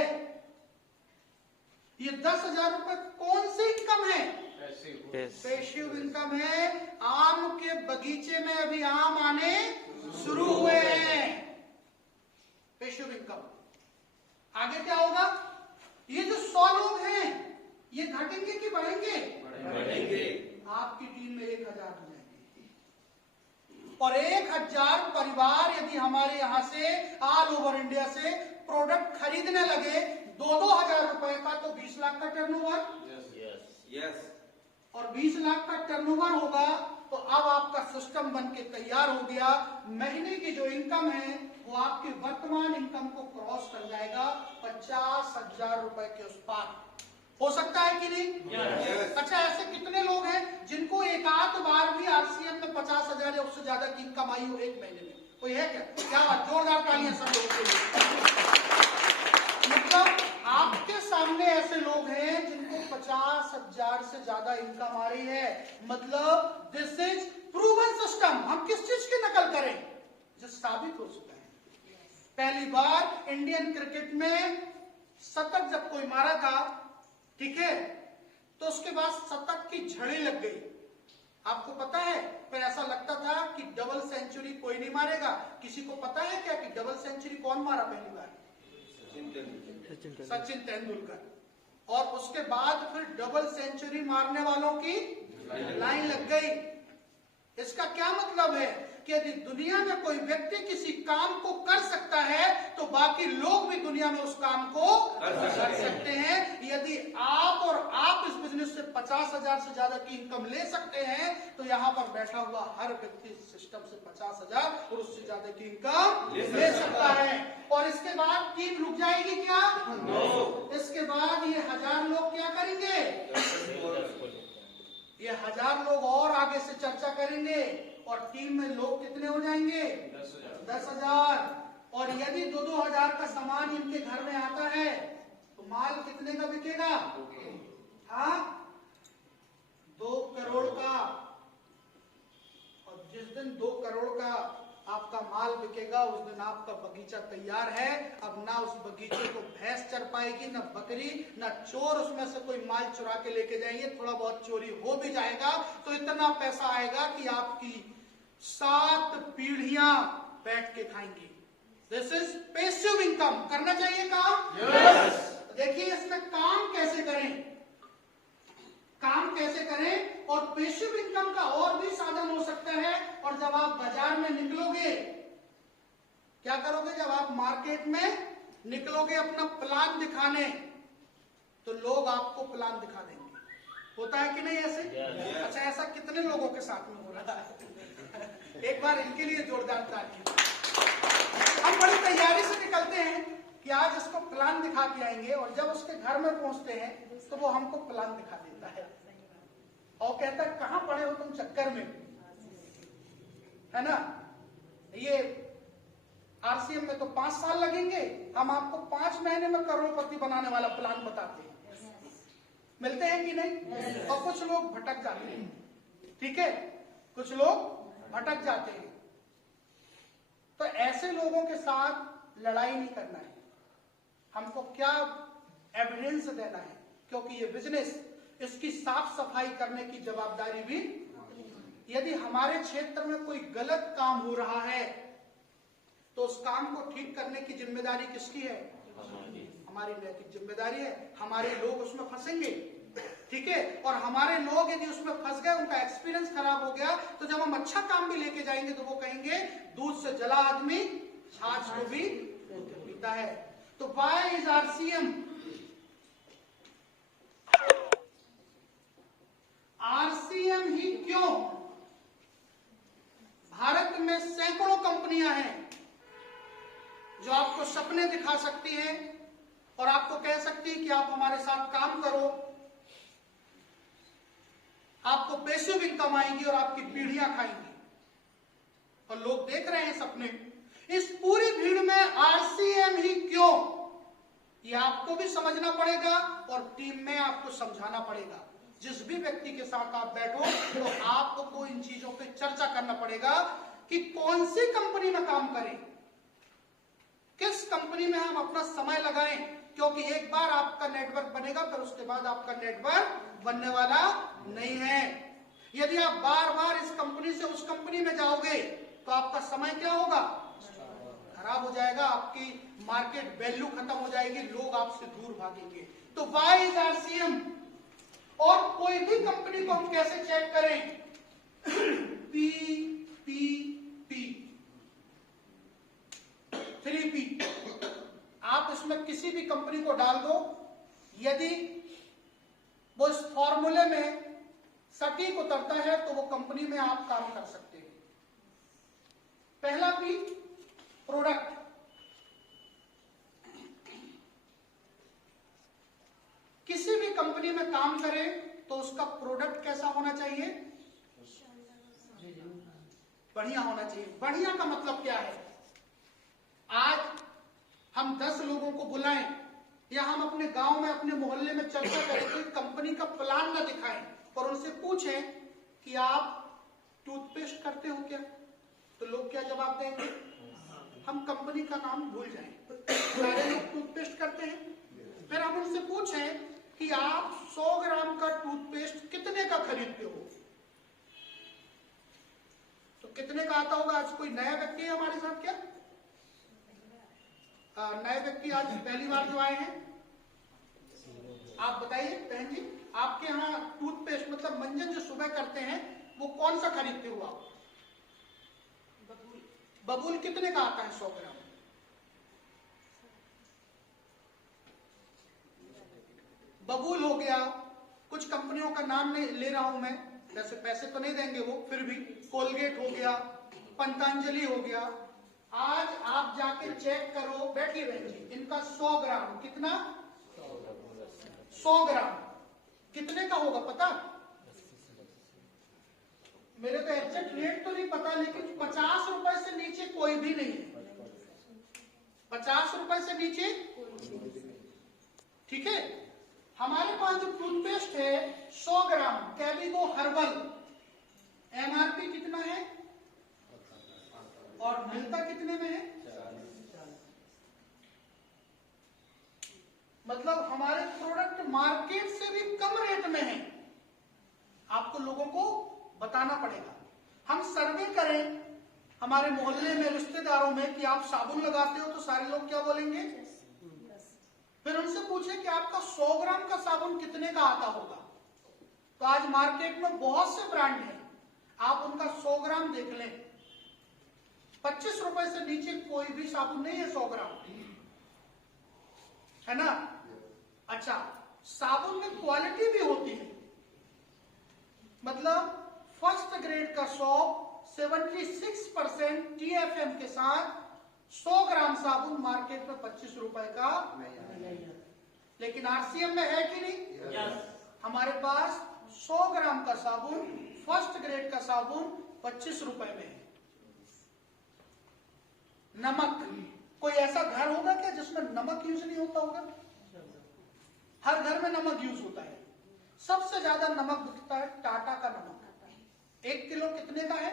ये 10,000 रुपए कौन सी इनकम है? पैसिव इनकम है। आम के बगीचे में अभी आम आने शुरू हुए हैं। Passive income. आगे क्या होगा? ये जो 100 लोग हैं, ये घटेंगे कि बढ़ेंगे? बढ़ेंगे। आपकी टीम में 1000 हो जाएंगे, और 1000 परिवार यदि हमारे यहां से ऑल ओवर इंडिया से प्रोडक्ट खरीदने लगे 2-2 हजार रुपए का, तो 20 लाख का टर्नओवर। यस। और 20 लाख का टर्नओवर होगा तो अब आपका सिस्टम बन के तैयार हो गया। महीने की जो इनकम है वो आपके वर्तमान इनकम को क्रॉस कर जाएगा 50,000 रुपए के उस पार। हो सकता है कि नहीं? yes. अच्छा, ऐसे कितने लोग हैं जिनको एक आध बार भी आरसीएम में 50,000 या उससे ज्यादा की इनकम आई हो एक महीने में? कोई है क्या? क्या बात, जोरदार तालियां सब लोगों के लिए। मतलब आपके सामने ऐसे लोग हैं जिनको 50,000 से ज्यादा इनकम आ रही है। मतलब दिस इज प्रूवन सिस्टम। हम किस चीज की नकल करें? जो साबित हो चुका है। पहली बार इंडियन क्रिकेट में शतक जब कोई मारा था, ठीक है, तो उसके बाद शतक की झड़ी लग गई। आपको पता है, फिर ऐसा लगता था कि डबल सेंचुरी कोई नहीं मारेगा। किसी को पता है क्या कि डबल सेंचुरी कौन मारा पहली बार? सचिन तेंदुलकर। और उसके बाद फिर डबल सेंचुरी मारने वालों की लाइन लग गई। इसका क्या मतलब है कि यदि दुनिया में कोई व्यक्ति किसी काम को कर सकता है तो बाकी लोग भी दुनिया में उस काम को कर सकते हैं। यदि आप और आप इस बिजनेस से 50,000 से ज्यादा की इनकम ले सकते हैं तो यहाँ पर बैठा हुआ हर व्यक्ति सिस्टम से 50,000 और उससे ज्यादा की इनकम ले सकता है। और इसके बाद टीम रुक जाएगी क्या? इसके बाद ये 1000 लोग क्या करेंगे? ये 1000 लोग और आगे से चर्चा करेंगे और टीम में लोग कितने हो जाएंगे? 10,000। और यदि 2-2 हजार का सामान इनके घर में आता है तो माल कितने का बिकेगा? हाँ 2 करोड़ का, और जिस दिन 2 करोड़ का आपका माल बिकेगा उस दिन आपका बगीचा तैयार है। अब ना उस बगीचे को भैंस चर पाएगी, ना बकरी, ना चोर उसमें से कोई माल चुरा के लेके जाएंगे। थोड़ा बहुत चोरी हो भी जाएगा तो इतना पैसा आएगा कि आपकी 7 पीढ़ियां बैठ के खाएंगी। This is passive income. करना चाहिए काम? yes. देखिए इसमें काम कैसे करें, काम कैसे करें। और पैसिव इनकम का और भी साधन हो सकता है। और जब आप बाजार में निकलोगे, क्या करोगे? जब आप मार्केट में निकलोगे अपना प्लान दिखाने, तो लोग आपको प्लान दिखा देंगे। होता है कि नहीं ऐसे? अच्छा, ऐसा कितने लोगों के साथ में हो रहा है? एक बार इनके लिए जोरदार तालियां। हम बड़ी तैयारी से निकलते हैं कि आज इसको प्लान दिखा के आएंगे, और जब उसके घर में पहुंचते हैं तो वो हमको प्लान दिखा देता है और कहता है कहां पड़े हो तुम चक्कर में, है ना। ये आरसीएम में तो 5 साल लगेंगे, हम आपको 5 महीने में करोड़पति बनाने वाला प्लान बताते हैं। मिलते हैं कि नहीं? और कुछ लोग भटक जाते हैं, ठीक है, कुछ लोग भटक जाते हैं। तो ऐसे लोगों के साथ लड़ाई नहीं करना है। हमको क्या एविडेंस देना है, क्योंकि ये बिजनेस, इसकी साफ सफाई करने की जवाबदारी भी, यदि हमारे क्षेत्र में कोई गलत काम हो रहा है तो उस काम को ठीक करने की जिम्मेदारी किसकी है? हमारी नैतिक जिम्मेदारी है। हमारे लोग उसमें फंसेंगे, ठीक है, और हमारे लोग यदि उसमें फंस गए, उनका एक्सपीरियंस खराब हो गया, तो जब हम अच्छा काम भी लेके जाएंगे तो वो कहेंगे दूध से जला आदमी छाछ को भी पीता है। तो व्हाई इज आरसीएम? आरसीएम ही क्यों? भारत में सैकड़ों कंपनियां हैं जो आपको सपने दिखा सकती हैं और आपको कह सकती है कि आप हमारे साथ काम करो, आपको पैसिव इनकम आएगी और आपकी पीढ़ियां खाएंगी। और लोग देख रहे हैं सपने। इस पूरी भीड़ में आरसीएम ही क्यों, ये आपको भी समझना पड़ेगा और टीम में आपको समझाना पड़ेगा। जिस भी व्यक्ति के साथ आप बैठो तो आपको इन चीजों पे चर्चा करना पड़ेगा कि कौन सी कंपनी में काम करें, किस कंपनी में हम अपना समय लगाएं, क्योंकि एक बार आपका नेटवर्क बनेगा फिर उसके बाद आपका नेटवर्क बनने वाला नहीं है। यदि आप बार बार इस कंपनी से उस कंपनी में जाओगे तो आपका समय क्या होगा? खराब हो जाएगा, आपकी मार्केट वैल्यू खत्म हो जाएगी, लोग आपसे दूर भागेंगे। तो व्हाई इज आरसीएम? और कोई भी कंपनी को हम कैसे चेक करें? PPP, 3P। आप इसमें किसी भी कंपनी को डाल दो, यदि वो इस फॉर्मूले में सटीक उतरता है तो वो कंपनी में आप काम कर सकते हैं। पहला P, प्रोडक्ट। किसी भी कंपनी में काम करें तो उसका प्रोडक्ट कैसा होना चाहिए? बढ़िया होना चाहिए। बढ़िया का मतलब क्या है? आज हम 10 लोगों को बुलाएं या हम अपने गांव में, अपने मोहल्ले में चर्चा करें, कोई कंपनी का प्लान ना दिखाएं और उनसे पूछें कि आप टूथपेस्ट करते हो क्या, तो लोग क्या जवाब देंगे? हम कंपनी का नाम भूल जाएं। सारे लोग टूथपेस्ट करते हैं। फिर हम उनसे पूछें कि आप 100 ग्राम का टूथपेस्ट कितने का खरीदते हो, तो कितने का आता होगा? आज कोई नया व्यक्ति है हमारे साथ क्या? नए व्यक्ति आज पहली बार जो आए हैं, आप बताइए बहन जी, आपके यहाँ टूथपेस्ट मतलब मंजन जो सुबह करते हैं वो कौन सा खरीदते हो आप? बबूल कितने का आता है 100 ग्राम? बबूल हो गया, कुछ कंपनियों का नाम नहीं ले रहा हूं मैं, वैसे पैसे तो नहीं देंगे वो, फिर भी कोलगेट हो गया, पतंजलि हो गया। आज आप जाके चेक करो, बैठिए बहन जी, इनका 100 ग्राम कितना? 100 ग्राम कितने का होगा पता? मेरे को एग्जैक्ट रेट तो नहीं पता, लेकिन 50 रुपए से नीचे कोई भी नहीं है। 50 रुपए से नीचे, ठीक है। हमारे पास जो टूथपेस्ट है 100 ग्राम कैविगो हर्बल, एमआरपी कितना है और मिलता कितने में है? मतलब हमारे प्रोडक्ट मार्केट से भी कम रेट में है। आपको लोगों को बताना पड़ेगा। हम सर्वे करें हमारे मोहल्ले में, रिश्तेदारों में कि आप साबुन लगाते हो, तो सारे लोग क्या बोलेंगे? फिर उनसे पूछे कि आपका 100 ग्राम का साबुन कितने का आता होगा? तो आज मार्केट में बहुत से ब्रांड हैं, आप उनका 100 ग्राम देख लें, 25 रुपए से नीचे कोई भी साबुन नहीं है 100 ग्राम, है ना? अच्छा, साबुन में क्वालिटी भी होती है। मतलब फर्स्ट ग्रेड का सॉप 76% TFM के साथ 100 ग्राम साबुन मार्केट में 25 रुपए का नहीं है। लेकिन RCM में है कि नहीं? हमारे पास 100 ग्राम का साबुन, फर्स्ट ग्रेड का साबुन 25 रुपए में है। नमक, कोई ऐसा घर होगा क्या जिसमें नमक यूज नहीं होता होगा? हर घर में नमक यूज होता है। सबसे ज्यादा नमक बिकता है टाटा का नमक। 1 किलो कितने का है?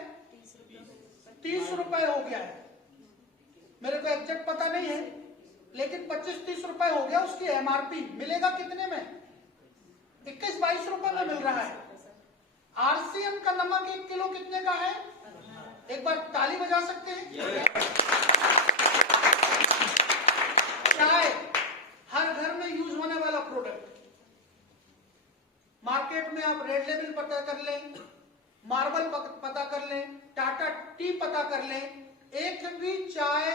30 रुपए हो गया है। मेरे को एग्जैक्ट पता नहीं है, लेकिन 25-30 रुपए हो गया उसकी एमआरपी। मिलेगा कितने में? 21-22 रुपए में मिल रहा है। RCM का नमक 1 किलो कितने का है? एक बार ताली बजा सकते हैं? चाय, हर घर में यूज होने वाला प्रोडक्ट। मार्केट में आप रेड लेबल पता कर लें, मार्बल पता कर लें, टाटा टी पता कर लें, एक भी चाय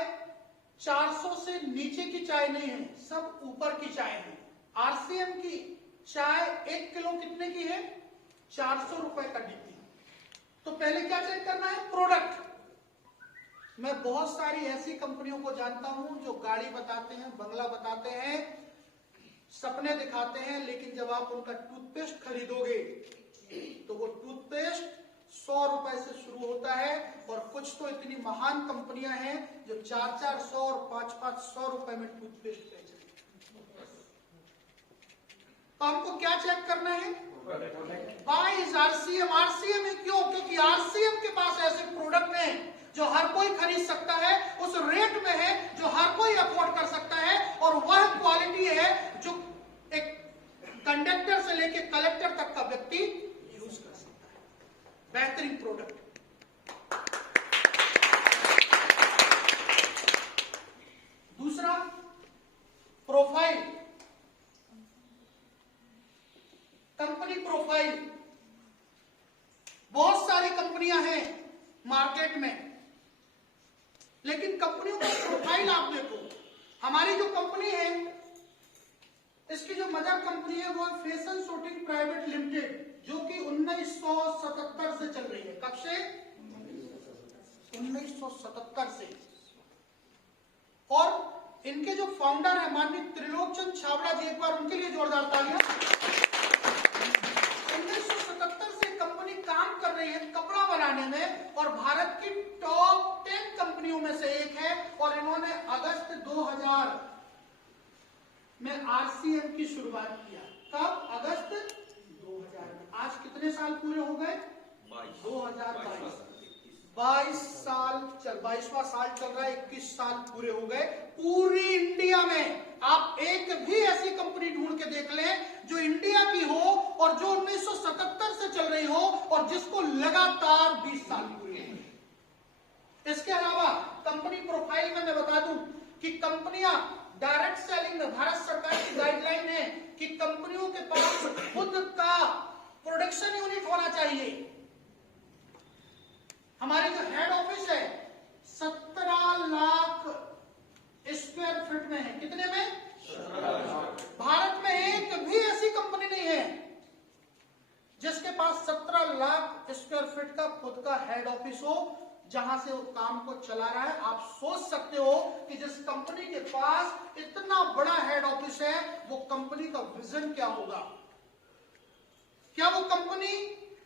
400 से नीचे की चाय नहीं है, सब ऊपर की चाय है। RCM की चाय 1 किलो कितने की है? 400 रुपए का डिब्बी। तो पहले क्या चेक करना है? प्रोडक्ट। मैं बहुत सारी ऐसी कंपनियों को जानता हूं जो गाड़ी बताते हैं, बंगला बताते हैं, सपने दिखाते हैं, लेकिन जब आप उनका टूथपेस्ट खरीदोगे तो वो टूथपेस्ट 100 रुपए से शुरू होता है, और कुछ तो इतनी महान कंपनियां हैं जो 400-400 और 500-500 रुपए में टूथपेस्ट बेच रही हैं। तो हमको क्या चेक करना है? Bye is RCM। RCM है क्यों? क्योंकि RCM के पास ऐसे प्रोडक्ट हैं जो हर कोई खरीद सकता है, उस रेट में है जो हर कोई अफोर्ड कर सकता है, और वह क्वालिटी है जो एक कंडक्टर से लेके कलेक्टर तक का व्यक्ति यूज कर सकता है। बेहतरीन प्रोडक्ट। दूसरा, प्रोफाइल, कंपनी प्रोफाइल। बहुत सारी कंपनियां हैं मार्केट में, लेकिन कंपनियों का प्रोफाइल आप देखो। हमारी जो कंपनी है, इसकी जो मदर कंपनी है वो फैशन शूटिंग प्राइवेट लिमिटेड, जो कि 1977 से चल रही है। कब से? 1977 से। और इनके जो फाउंडर है माननीय त्रिलोक चंद छाबड़ा जी, एक बार उनके लिए जोरदार तालियां। 1977 से कंपनी काम कर रही है कपड़ा बनाने में, और भारत की टॉप 10 कंपनियों में से एक है। और इन्होंने अगस्त 2000 में RCM की शुरुआत किया। कब? अगस्त 2000 में। आज कितने साल पूरे हो गए? 2022। 22वां साल चल रहा है, 21 साल पूरे हो गए। पूरी इंडिया में आप एक भी ऐसी कंपनी ढूंढ के देख लें जो इंडिया की हो और जो 1977 से चल रही हो और जिसको लगातार 20 साल पूरे हो। इसके अलावा कंपनी प्रोफाइल में मैं बता दूं कि कंपनियां डायरेक्ट सेलिंग में भारत सरकार की गाइडलाइन है कि कंपनियों के पास खुद का प्रोडक्शन यूनिट होना चाहिए। हमारे जो हेड ऑफिस है 17 लाख स्क्वायर फीट में है। कितने में? भारत में एक भी ऐसी कंपनी नहीं है जिसके पास 17 लाख स्क्वायर फीट का खुद का हेड ऑफिस हो, जहां से वो काम को चला रहा है। आप सोच सकते हो कि जिस कंपनी के पास इतना बड़ा हेड ऑफिस है, वो कंपनी का विजन क्या होगा। क्या वो कंपनी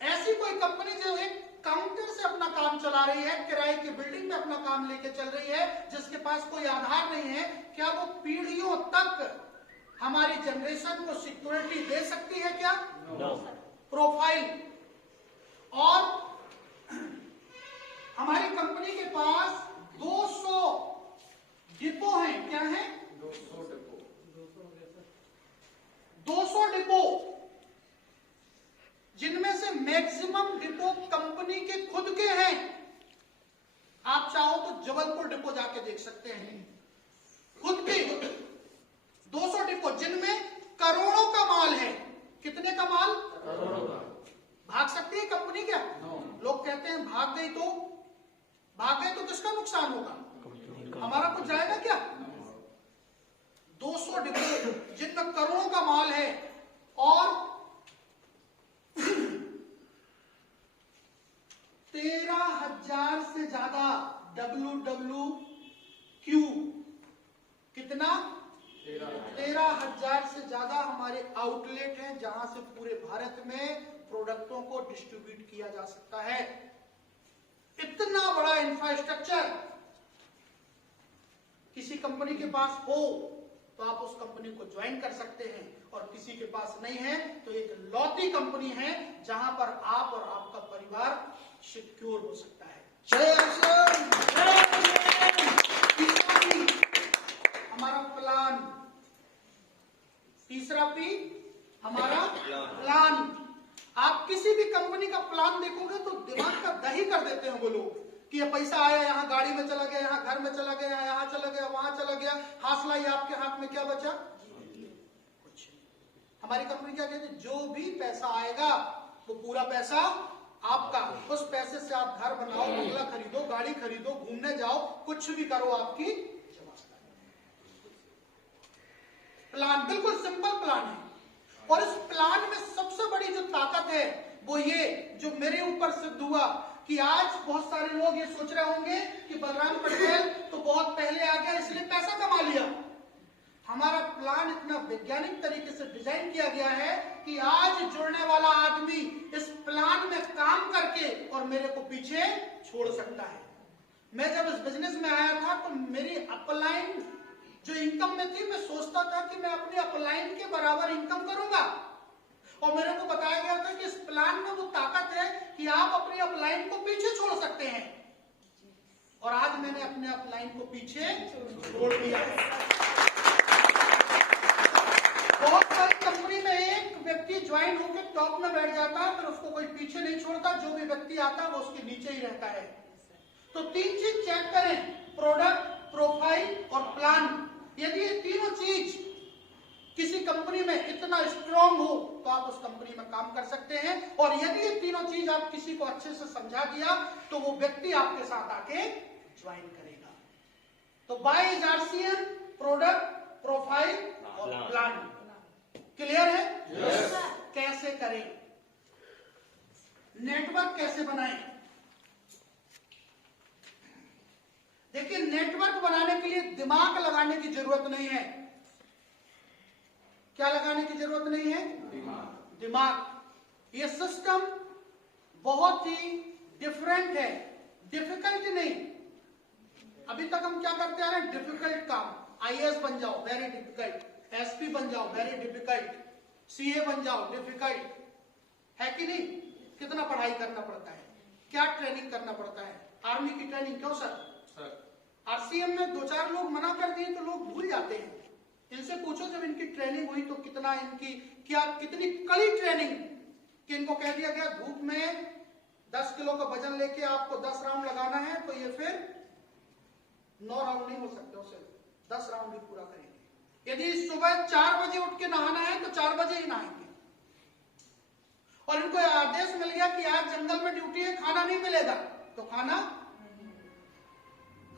ऐसी कोई कंपनी जो एक काउंटर से अपना काम चला रही है, किराए की बिल्डिंग में अपना काम लेके चल रही है, जिसके पास कोई आधार नहीं है, क्या वो पीढ़ियों तक हमारी जनरेशन को सिक्योरिटी दे सकती है क्या? नो। प्रोफाइल। और हमारी कंपनी के पास 200 डिपो हैं। क्या है? 200 डिपो, जिनमें से मैक्सिमम डिपो कंपनी के खुद के हैं। आप चाहो तो जबलपुर डिपो जाके देख सकते हैं, खुद के 200 डिपो, जिनमें करोड़ों का माल है। कितने का माल? करोड़ों का। भाग सकती है कंपनी क्या? लोग कहते हैं भाग गई तो किसका नुकसान होगा? हमारा कुछ जाएगा क्या? 200 डिपो जिनमें करोड़ों का माल है और 13,000 से ज्यादा WWQ, कितना? 13,000 से ज्यादा हमारे आउटलेट हैं, जहां से पूरे भारत में प्रोडक्टों को डिस्ट्रीब्यूट किया जा सकता है। इतना बड़ा इंफ्रास्ट्रक्चर किसी कंपनी के पास हो तो आप उस कंपनी को ज्वाइन कर सकते हैं, और किसी के पास नहीं है तो एक लौती कंपनी है जहां पर आप और आपका परिवार सिक्योर हो सकता है। हमारा प्लान, तीसरा पी हमारा प्लान। आप किसी भी कंपनी का प्लान देखोगे तो दिमाग का दही कर देते हैं वो लोग कि ये पैसा आया, यहाँ गाड़ी में चला गया, यहाँ घर में चला गया, यहाँ चला गया, वहां चला गया, हासिल आई, आपके हाथ में क्या बचा? कुछ। हमारी कंपनी क्या कहती है? जो भी पैसा आएगा वो पूरा पैसा आपका। उस पैसे से आप घर बनाओ, बंगला खरीदो, गाड़ी खरीदो, घूमने जाओ, कुछ भी करो, आपकी प्लान बिल्कुल सिंपल प्लान है। और इस प्लान में सबसे बड़ी जो ताकत है वो ये जो मेरे ऊपर सिद्ध हुआ कि आज बहुत सारे लोग ये सोच रहे होंगे कि बलराम पटेल तो बहुत पहले आ गया इसलिए पैसा कमा लिया। हमारा प्लान इतना वैज्ञानिक तरीके से डिजाइन किया गया है कि आज जुड़ने वाला आदमी इस प्लान में काम करके और मेरे को पीछे छोड़ सकता है। मैं जब इस बिजनेस में आया था तो मेरी अपलाइन जो इनकम में थी, मैं सोचता था कि मैं अपनी अपलाइन के बराबर इनकम करूंगा, और मेरे को बताया गया था कि इस प्लान में वो ताकत है कि आप अपनी अपलाइन को पीछे छोड़ सकते हैं। और आज मैंने अपने अपलाइन को पीछे छोड़ दिया है। बहुत सारी कंपनी में एक व्यक्ति ज्वाइन होकर टॉप में बैठ जाता है, फिर उसको कोई पीछे नहीं छोड़ता, जो भी व्यक्ति आता है वो उसके नीचे ही रहता है। तो 3 चीज चेक करें, प्रोडक्ट, प्रोफाइल और प्लान। यदि ये तीनों चीज किसी कंपनी में इतना स्ट्रांग हो तो आप उस कंपनी में काम कर सकते हैं। और यदि ये तीनों चीज आप किसी को अच्छे से समझा दिया तो वो व्यक्ति आपके साथ आके ज्वाइन करेगा। तो buy is RCM, product, profile और प्लान। क्लियर है? yes. कैसे करें, नेटवर्क कैसे बनाएं? देखिए, नेटवर्क बनाने के लिए दिमाग लगाने की जरूरत नहीं है। क्या लगाने की जरूरत नहीं है? दिमाग। ये सिस्टम बहुत ही डिफरेंट है, डिफिकल्ट नहीं। अभी तक हम क्या करते आ रहे हैं? डिफिकल्ट काम। IAS बन जाओ, वेरी डिफिकल्ट। SP बन जाओ, वेरी डिफिकल्ट। CA बन जाओ, डिफिकल्ट है कि नहीं? कितना पढ़ाई करना पड़ता है, क्या ट्रेनिंग करना पड़ता है। आर्मी की ट्रेनिंग क्यों सर? RCM में 2-4 लोग मना कर दिए तो लोग भूल जाते हैं। इनसे पूछो जब इनकी ट्रेनिंग हुई तो कितना इनकी कितनी कड़ी ट्रेनिंग कि इनको कह दिया गया धूप में 10 किलो का वजन लेके आपको 10 राउंड लगाना है, तो ये फिर 9 राउंड नहीं हो सकते, उसे 10 राउंड भी पूरा करेंगे। यदि सुबह 4 बजे उठ के नहाना है तो 4 बजे ही नहाएंगे। और इनको आदेश मिल गया कि आज जंगल में ड्यूटी है, खाना नहीं मिलेगा, तो खाना।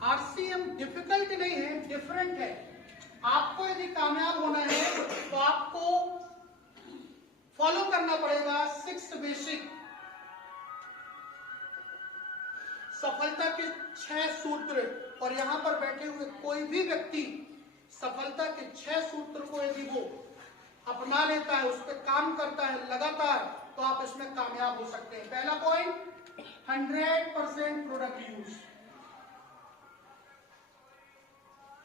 RCM डिफिकल्ट नहीं है, डिफरेंट है। आपको यदि कामयाब होना है तो आपको फॉलो करना पड़ेगा 6 बेसिक सफलता के 6 सूत्र। और यहां पर बैठे हुए कोई भी व्यक्ति सफलता के 6 सूत्र को यदि वो अपना लेता है, उस पर काम करता है लगातार, तो आप इसमें कामयाब हो सकते हैं। पहला पॉइंट, 100% प्रोडक्ट यूज।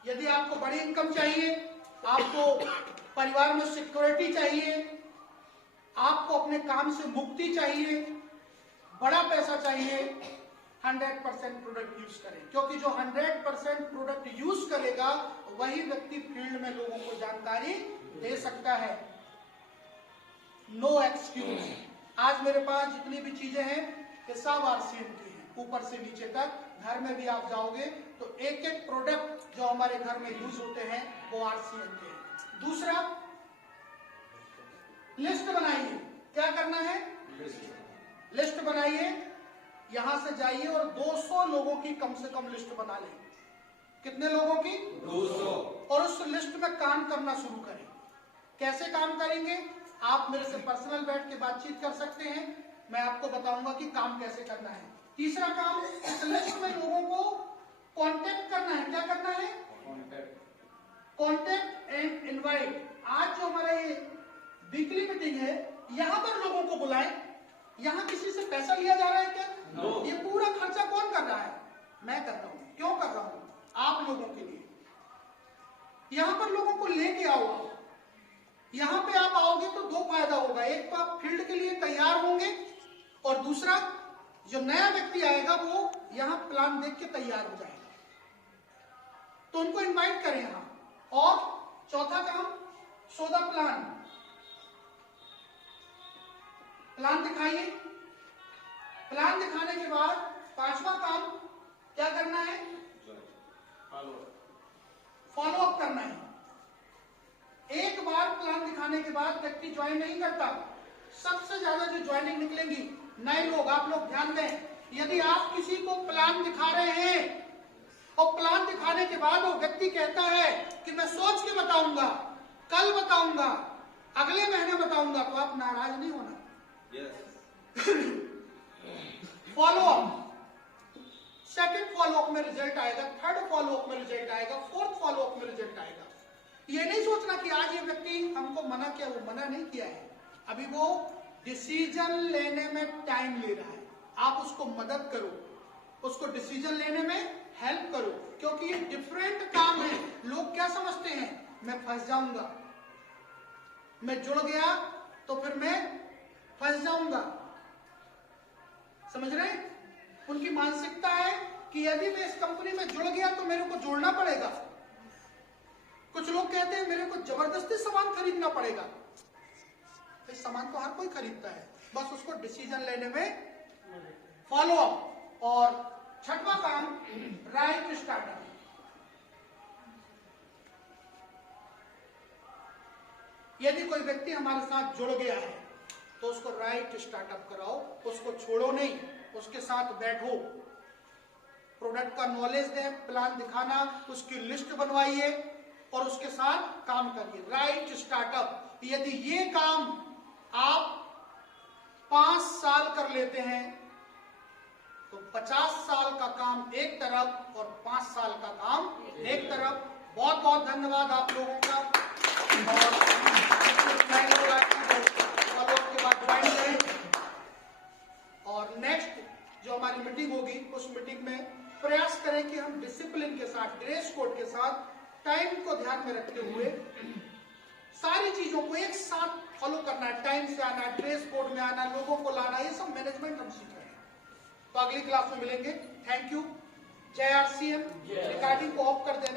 यदि आपको बड़ी इनकम चाहिए आपको परिवार में सिक्योरिटी चाहिए, आपको अपने काम से मुक्ति चाहिए, बड़ा पैसा चाहिए, 100% प्रोडक्ट यूज करें, क्योंकि जो 100% प्रोडक्ट यूज करेगा वही व्यक्ति फील्ड में लोगों को जानकारी दे सकता है। No excuse. आज मेरे पास जितनी भी चीजें हैं ये सब आरसीएम की हैं, ऊपर से नीचे तक। घर में भी आप जाओगे तो एक एक प्रोडक्ट जो हमारे घर में यूज होते हैं वो आरसीएम के हैं। दूसरा, लिस्ट बनाइए। क्या करना है? लिस्ट बनाइए। यहां से जाइए और 200 लोगों की कम से कम लिस्ट बना लें। कितने लोगों की? 200। और उस लिस्ट में काम करना शुरू करें। कैसे काम करेंगे? आप मेरे से पर्सनल बैठ के बातचीत कर सकते हैं, मैं आपको बताऊंगा कि काम कैसे करना है। तीसरा काम, इस लिस्ट में लोगों को कांटेक्ट करना है। क्या करना है? Contact and invite. आज जो हमारा ये वीकली मीटिंग है, यहां पर लोगों को बुलाएं। यहां किसी से पैसा लिया जा रहा है क्या? No. ये पूरा खर्चा कौन कर रहा है? मैं कर रहा हूं। क्यों कर रहा हूं? आप लोगों के लिए। यहां पर लोगों को लेके आओ। यहां पे आप आओगे तो दो फायदा होगा। एक तो आप फील्ड के लिए तैयार होंगे, और दूसरा जो नया व्यक्ति आएगा वो यहां प्लान देख के तैयार हो जाएगा, तो उनको इनवाइट करें यहां। और चौथा काम, शो द प्लान। प्लान दिखाइए। प्लान दिखाने के बाद पांचवा काम क्या करना है? फॉलो अप करना है। एक बार प्लान दिखाने के बाद व्यक्ति ज्वाइन नहीं करता। सबसे ज्यादा जो ज्वाइनिंग निकलेंगी नए लोग। आप लोग ध्यान दें, यदि आप किसी को प्लान दिखा रहे हैं और प्लान दिखाने के बाद वो व्यक्ति कहता है कि मैं सोच के बताऊंगा, कल बताऊंगा, अगले महीने बताऊंगा, तो आप नाराज नहीं होना। Follow up. Second follow up में रिजल्ट आएगा, थर्ड फॉलो अप में रिजल्ट आएगा, फोर्थ फॉलो अप में रिजल्ट आएगा। ये नहीं सोचना कि आज ये व्यक्ति हमको मना किया, वो मना नहीं किया है, अभी वो डिसीजन लेने में टाइम ले रहा है। आप उसको मदद करो, उसको डिसीजन लेने में हेल्प करो, क्योंकि ये डिफरेंट काम है। लोग क्या समझते हैं? मैं फंस जाऊंगा, मैं जुड़ गया तो फिर मैं फंस जाऊंगा। समझ रहे हैं? उनकी मानसिकता है कि यदि मैं इस कंपनी में जुड़ गया तो मेरे को जुड़ना पड़ेगा। कुछ लोग कहते हैं मेरे को जबरदस्ती सामान खरीदना पड़ेगा। इस सामान को हर कोई खरीदता है, बस उसको डिसीजन लेने में फॉलो अप। और छठवां काम, राइट स्टार्टअप। यदि कोई व्यक्ति हमारे साथ जुड़ गया है तो उसको राइट स्टार्टअप कराओ, उसको छोड़ो नहीं, उसके साथ बैठो, प्रोडक्ट का नॉलेज दें, प्लान दिखाना, उसकी लिस्ट बनवाइए और उसके साथ काम करिए। Right startup. यदि ये काम आप 5 साल कर लेते हैं तो 50 साल का काम एक तरफ और 5 साल का काम एक तरफ। बहुत बहुत धन्यवाद आप लोगों का। और नेक्स्ट जो हमारी मीटिंग होगी उस मीटिंग में प्रयास करें कि हम डिसिप्लिन के साथ, ड्रेस कोड के साथ, टाइम को ध्यान में रखते हुए सारी चीजों को एक साथ फॉलो करना है। टाइम से आना, ड्रेस कोड में आना, लोगों को लाना, ये सब मैनेजमेंट हम सीख रहे हैं। तो अगली क्लास में मिलेंगे। Thank you. जय आरसीएम। रिकॉर्डिंग को ऑफ कर देना।